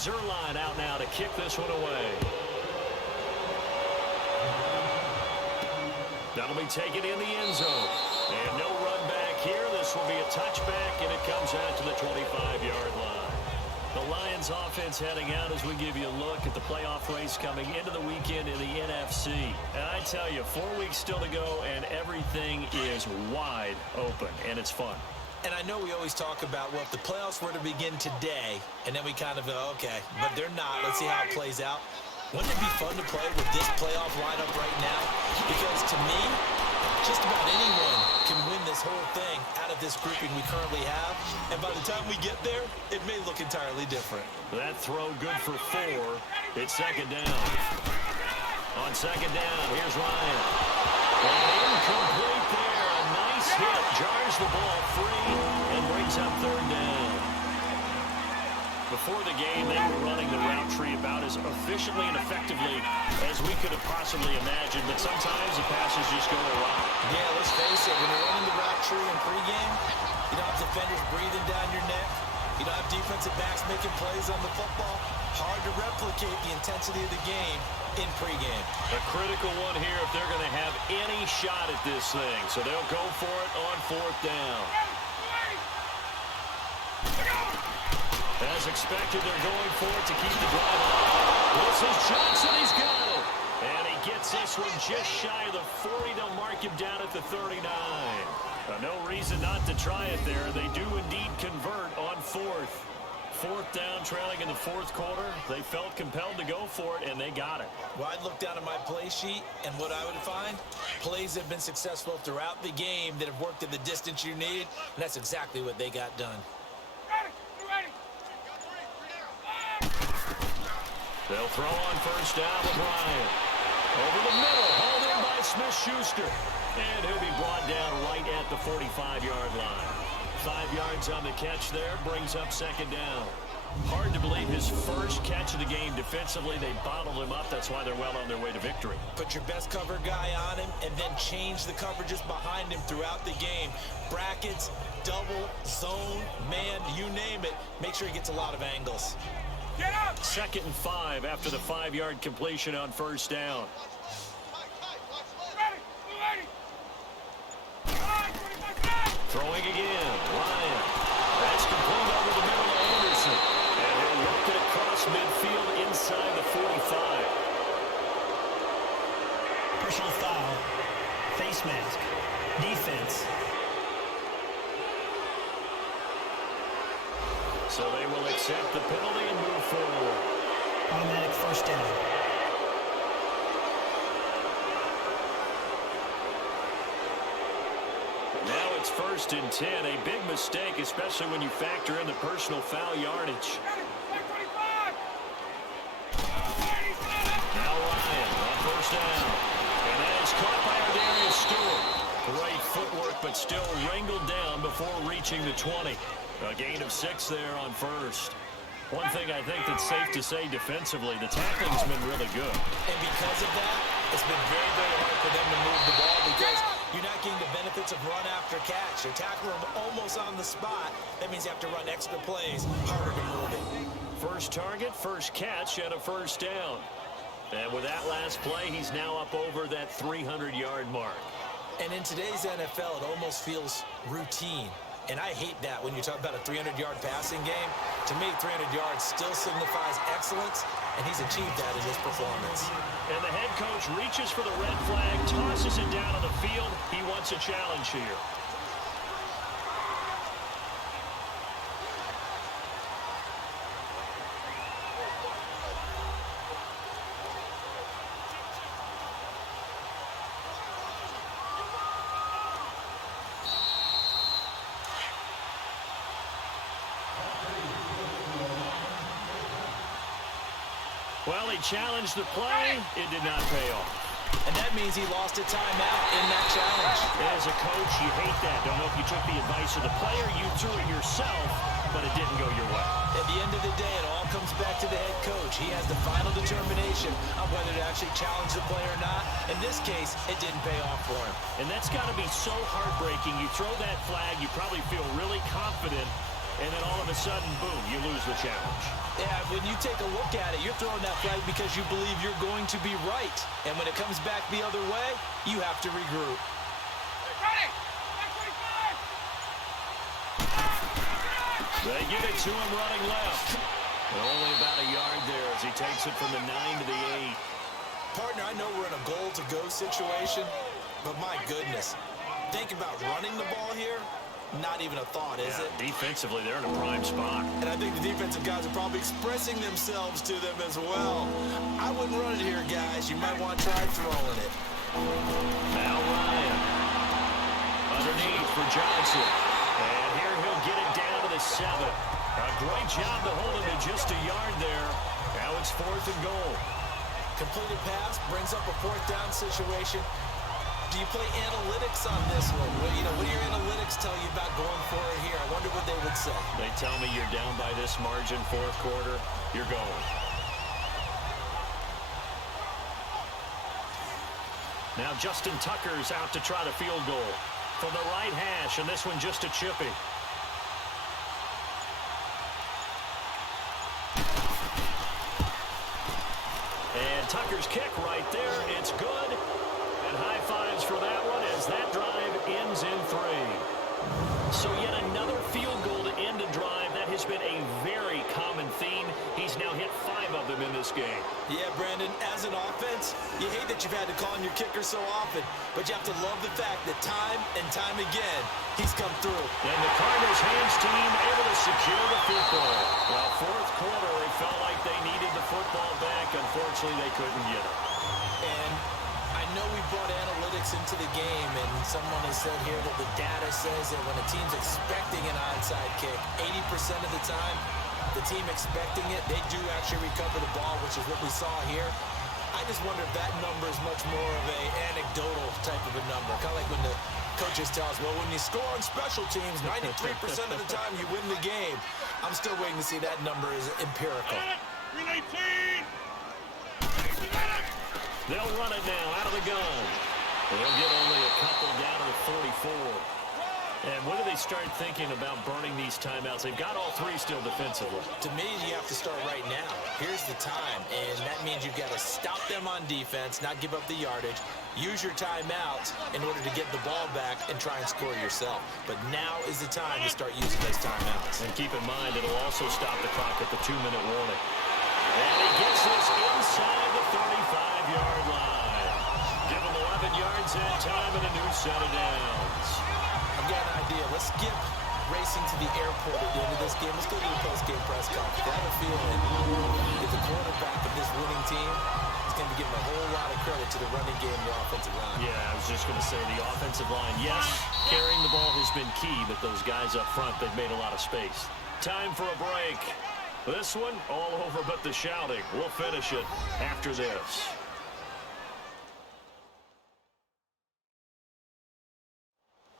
Zerline out now to kick this one away. That'll be taken in the end zone. And no run back here. This will be a touchback, and it comes out to the 25-yard line. The Lions offense heading out as we give you a look at the playoff race coming into the weekend in the NFC. And I tell you, 4 weeks still to go, and everything is wide open, and it's fun. And I know we always talk about, well, if the playoffs were to begin today, and then we kind of go, okay, but they're not. Let's see how it plays out. Wouldn't it be fun to play with this playoff lineup right now? Because to me, just about anyone can win this whole thing out of this grouping we currently have. And by the time we get there, it may look entirely different. That throw good for 4. It's 2nd down. On second down, here's Ryan. And incomplete there. A nice hit. Jars the ball free and brings up third down. Before the game, they were running the route tree about as efficiently and effectively as we could have possibly imagined, but sometimes the passes just go awry. Yeah, let's face it, when you're running the route tree in pregame, you don't have defenders breathing down your neck. You don't have defensive backs making plays on the football. Hard to replicate the intensity of the game in pregame. A critical one here if they're going to have any shot at this thing, so they'll go for it on fourth down. As expected, they're going for it to keep the drive on. This is Johnson. He's got it. And he gets this one just shy of the 40. They'll mark him down at the 39. No reason not to try it there. They do indeed convert on fourth. Fourth down, trailing in the fourth quarter. They felt compelled to go for it, and they got it. Well, I'd look down at my play sheet, and what I would find, plays have been successful throughout the game that have worked at the distance you need, and that's exactly what they got done. They'll throw on first down with Ryan. Over the middle, hauled in by Smith-Schuster. And he'll be brought down right at the 45-yard line. 5 yards on the catch there, brings up second down. Hard to believe his first catch of the game defensively. They bottled him up. That's why they're well on their way to victory. Put your best cover guy on him and then change the coverages behind him throughout the game. Brackets, double, zone, man, you name it. Make sure he gets a lot of angles. Get up! 2nd and 5 after the 5-yard completion on first down. Throwing again, Ryan. That's complete over the middle to Anderson. And he'll work it across midfield inside the 45. Personal foul. Face mask. Defense. So they will accept the penalty and move forward. Automatic first down. Now it's 1st and 10. A big mistake, especially when you factor in the personal foul yardage. Now Ryan on first down. And that is caught by Ardarius Stewart. Great footwork, but still wrangled down before reaching the 20. A gain of 6 there on first. One thing I think that's safe to say defensively, the tackling's been really good. And because of that, it's been very, very hard for them to move the ball because you're not getting the benefits of run after catch. You're tackling them almost on the spot. That means you have to run extra plays, harder to move it. First target, first catch, and a first down. And with that last play, he's now up over that 300-yard mark. And in today's NFL, it almost feels routine. And I hate that when you talk about a 300-yard passing game. To me, 300 yards still signifies excellence, and he's achieved that in his performance. And the head coach reaches for the red flag, tosses it down on the field. He wants a challenge here. Well, he challenged the play. It did not pay off. And that means he lost a timeout in that challenge. As a coach, you hate that. Don't know if you took the advice of the player. You threw it yourself, but it didn't go your way. At the end of the day, it all comes back to the head coach. He has the final determination on whether to actually challenge the play or not. In this case, it didn't pay off for him. And that's got to be so heartbreaking. You throw that flag, you probably feel really confident, and then all of a sudden, boom, you lose the challenge. Yeah, when you take a look at it, you're throwing that flag because you believe you're going to be right. And when it comes back the other way, you have to regroup. They give it to him running left. And only about a yard there as he takes it from the 9 to the 8. Partner, I know we're in a goal-to-go situation, but my goodness, think about running the ball here. Not even a thought, is it? Defensively, they're in a prime spot. And I think the defensive guys are probably expressing themselves to them as well. I wouldn't run it here, guys. You might want to try throwing it. Now Ryan. Underneath for Johnson. And here he'll get it down to the 7. A great job to hold him to just a yard there. Now it's 4th and goal. Completed pass, brings up a fourth down situation. Do you play analytics on this one? Well, what do your analytics tell you about going for it here? I wonder what they would say. They tell me you're down by this margin, fourth quarter, you're going. Now Justin Tucker's out to try the field goal from the right hash, and this one just a chippy. And Tucker's kick right there, it's good. And high fives for that one as that drive ends in 3. So yet another field goal to end a drive. That has been a very common theme. He's now hit 5 of them in this game. Yeah, Brandon, as an offense, you hate that you've had to call on your kicker so often, but you have to love the fact that time and time again, he's come through. And the Cardinals hands team able to secure the football. Well, fourth quarter, it felt like they needed the football back. Unfortunately, they couldn't get it. And I know we brought analytics into the game, and someone has said here that the data says that when a team's expecting an onside kick, 80% of the time, the team expecting it, they do actually recover the ball, which is what we saw here. I just wonder if that number is much more of a anecdotal type of a number. Kind of like when the coaches tell us, well, when you score on special teams, 93% of the time you win the game. I'm still waiting to see that number is empirical. 319! They'll run it now out of the gun. They'll get only a couple down to the 44. And when do they start thinking about burning these timeouts? They've got all 3 still defensively. To me, you have to start right now. Here's the time, and that means you've got to stop them on defense, not give up the yardage, use your timeouts in order to get the ball back and try and score yourself. But now is the time to start using those timeouts. And keep in mind, it'll also stop the clock at the 2-minute warning. And he gets this inside the 35-yard line. Give him 11 yards that time and a new set of downs. I've got an idea. Let's skip racing to the airport at the end of this game. Let's go to the post-game press conference. I have a feeling that the quarterback of this winning team is going to be giving a whole lot of credit to the running game and the offensive line. Yeah, I was just going to say the offensive line, yes, carrying the ball has been key, but those guys up front, they've made a lot of space. Time for a break. This one, all over but the shouting. We'll finish it after this.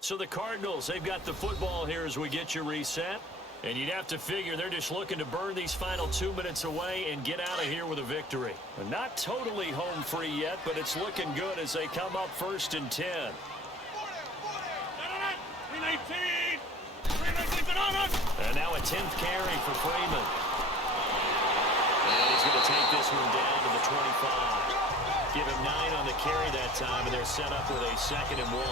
So the Cardinals, they've got the football here as we get you reset. And you'd have to figure they're just looking to burn these final 2 minutes away and get out of here with a victory. Not totally home free yet, but it's looking good as they come up 1st and 10. 319! 319! And now a 10th carry for Freeman. And he's going to take this one down to the 25. Give him 9 on the carry that time, and they're set up with a 2nd and 1.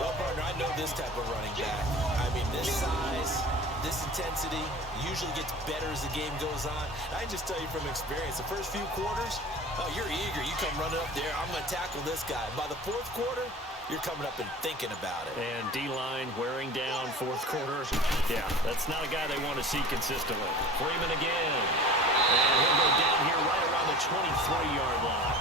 Well, partner, I know this type of running back. I mean, this size, this intensity usually gets better as the game goes on. I can just tell you from experience, the first few quarters, oh, you're eager. You come running up there, I'm going to tackle this guy. By the 4th quarter, you're coming up and thinking about it. And D-line wearing down 4th quarter. Yeah, that's not a guy they want to see consistently. Freeman again. And he'll go down here right around the 23-yard line.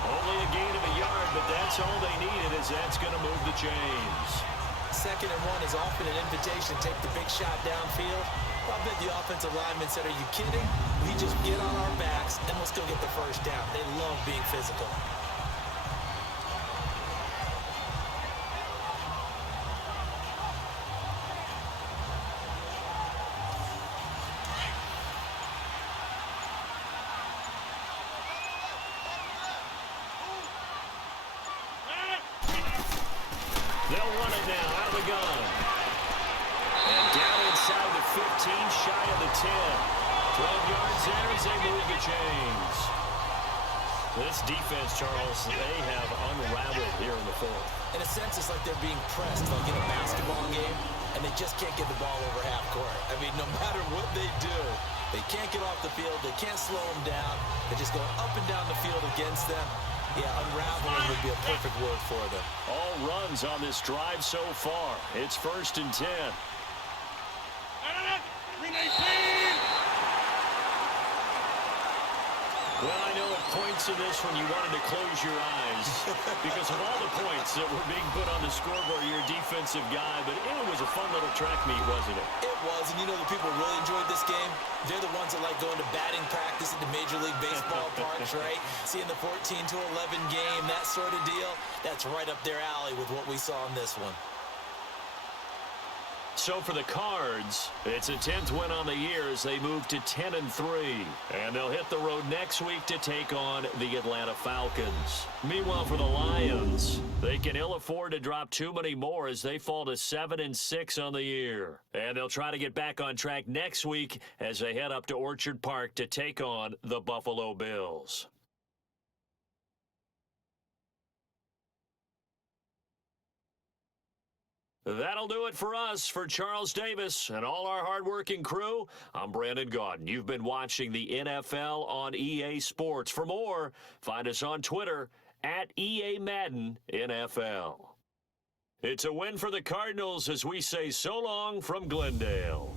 Only a gain of a yard, but that's all they needed, as that's going to move the chains. 2nd and 1 is often an invitation to take the big shot downfield. I bet the offensive lineman said, are you kidding? We just get on our backs and let's go get the 1st down. They love being physical. They'll run it now out of the gun. And down inside the 15, shy of the 10. 12 yards there as they move the chains. This defense, Charles, they have unraveled here in the 4th. In a sense, it's like they're being pressed like in a basketball game, and they just can't get the ball over half court. I mean, no matter what they do, they can't get off the field. They can't slow them down. They're just going up and down the field against them. Yeah, unraveling would be a perfect word for them. All runs on this drive so far. It's 1st and 10. 319! Well, I know it points in this when you wanted to close your eyes because of all the points that were being put on the scoreboard. You're a defensive guy, but it was a fun little track meet, wasn't it? It was, and you know the people who really enjoyed this game? They're the ones that like going to batting practice at the Major League Baseball parks, right? Seeing the 14-11 game, that sort of deal. That's right up their alley with what we saw in this one. So for the Cards, it's a 10th win on the year as they move to 10-3. And they'll hit the road next week to take on the Atlanta Falcons. Meanwhile, for the Lions, they can ill afford to drop too many more as they fall to 7-6 on the year. And they'll try to get back on track next week as they head up to Orchard Park to take on the Buffalo Bills. That'll do it for us. For Charles Davis and all our hardworking crew, I'm Brandon Gaudin. You've been watching the NFL on EA Sports. For more, find us on Twitter at EA Madden NFL. It's a win for the Cardinals as we say so long from Glendale.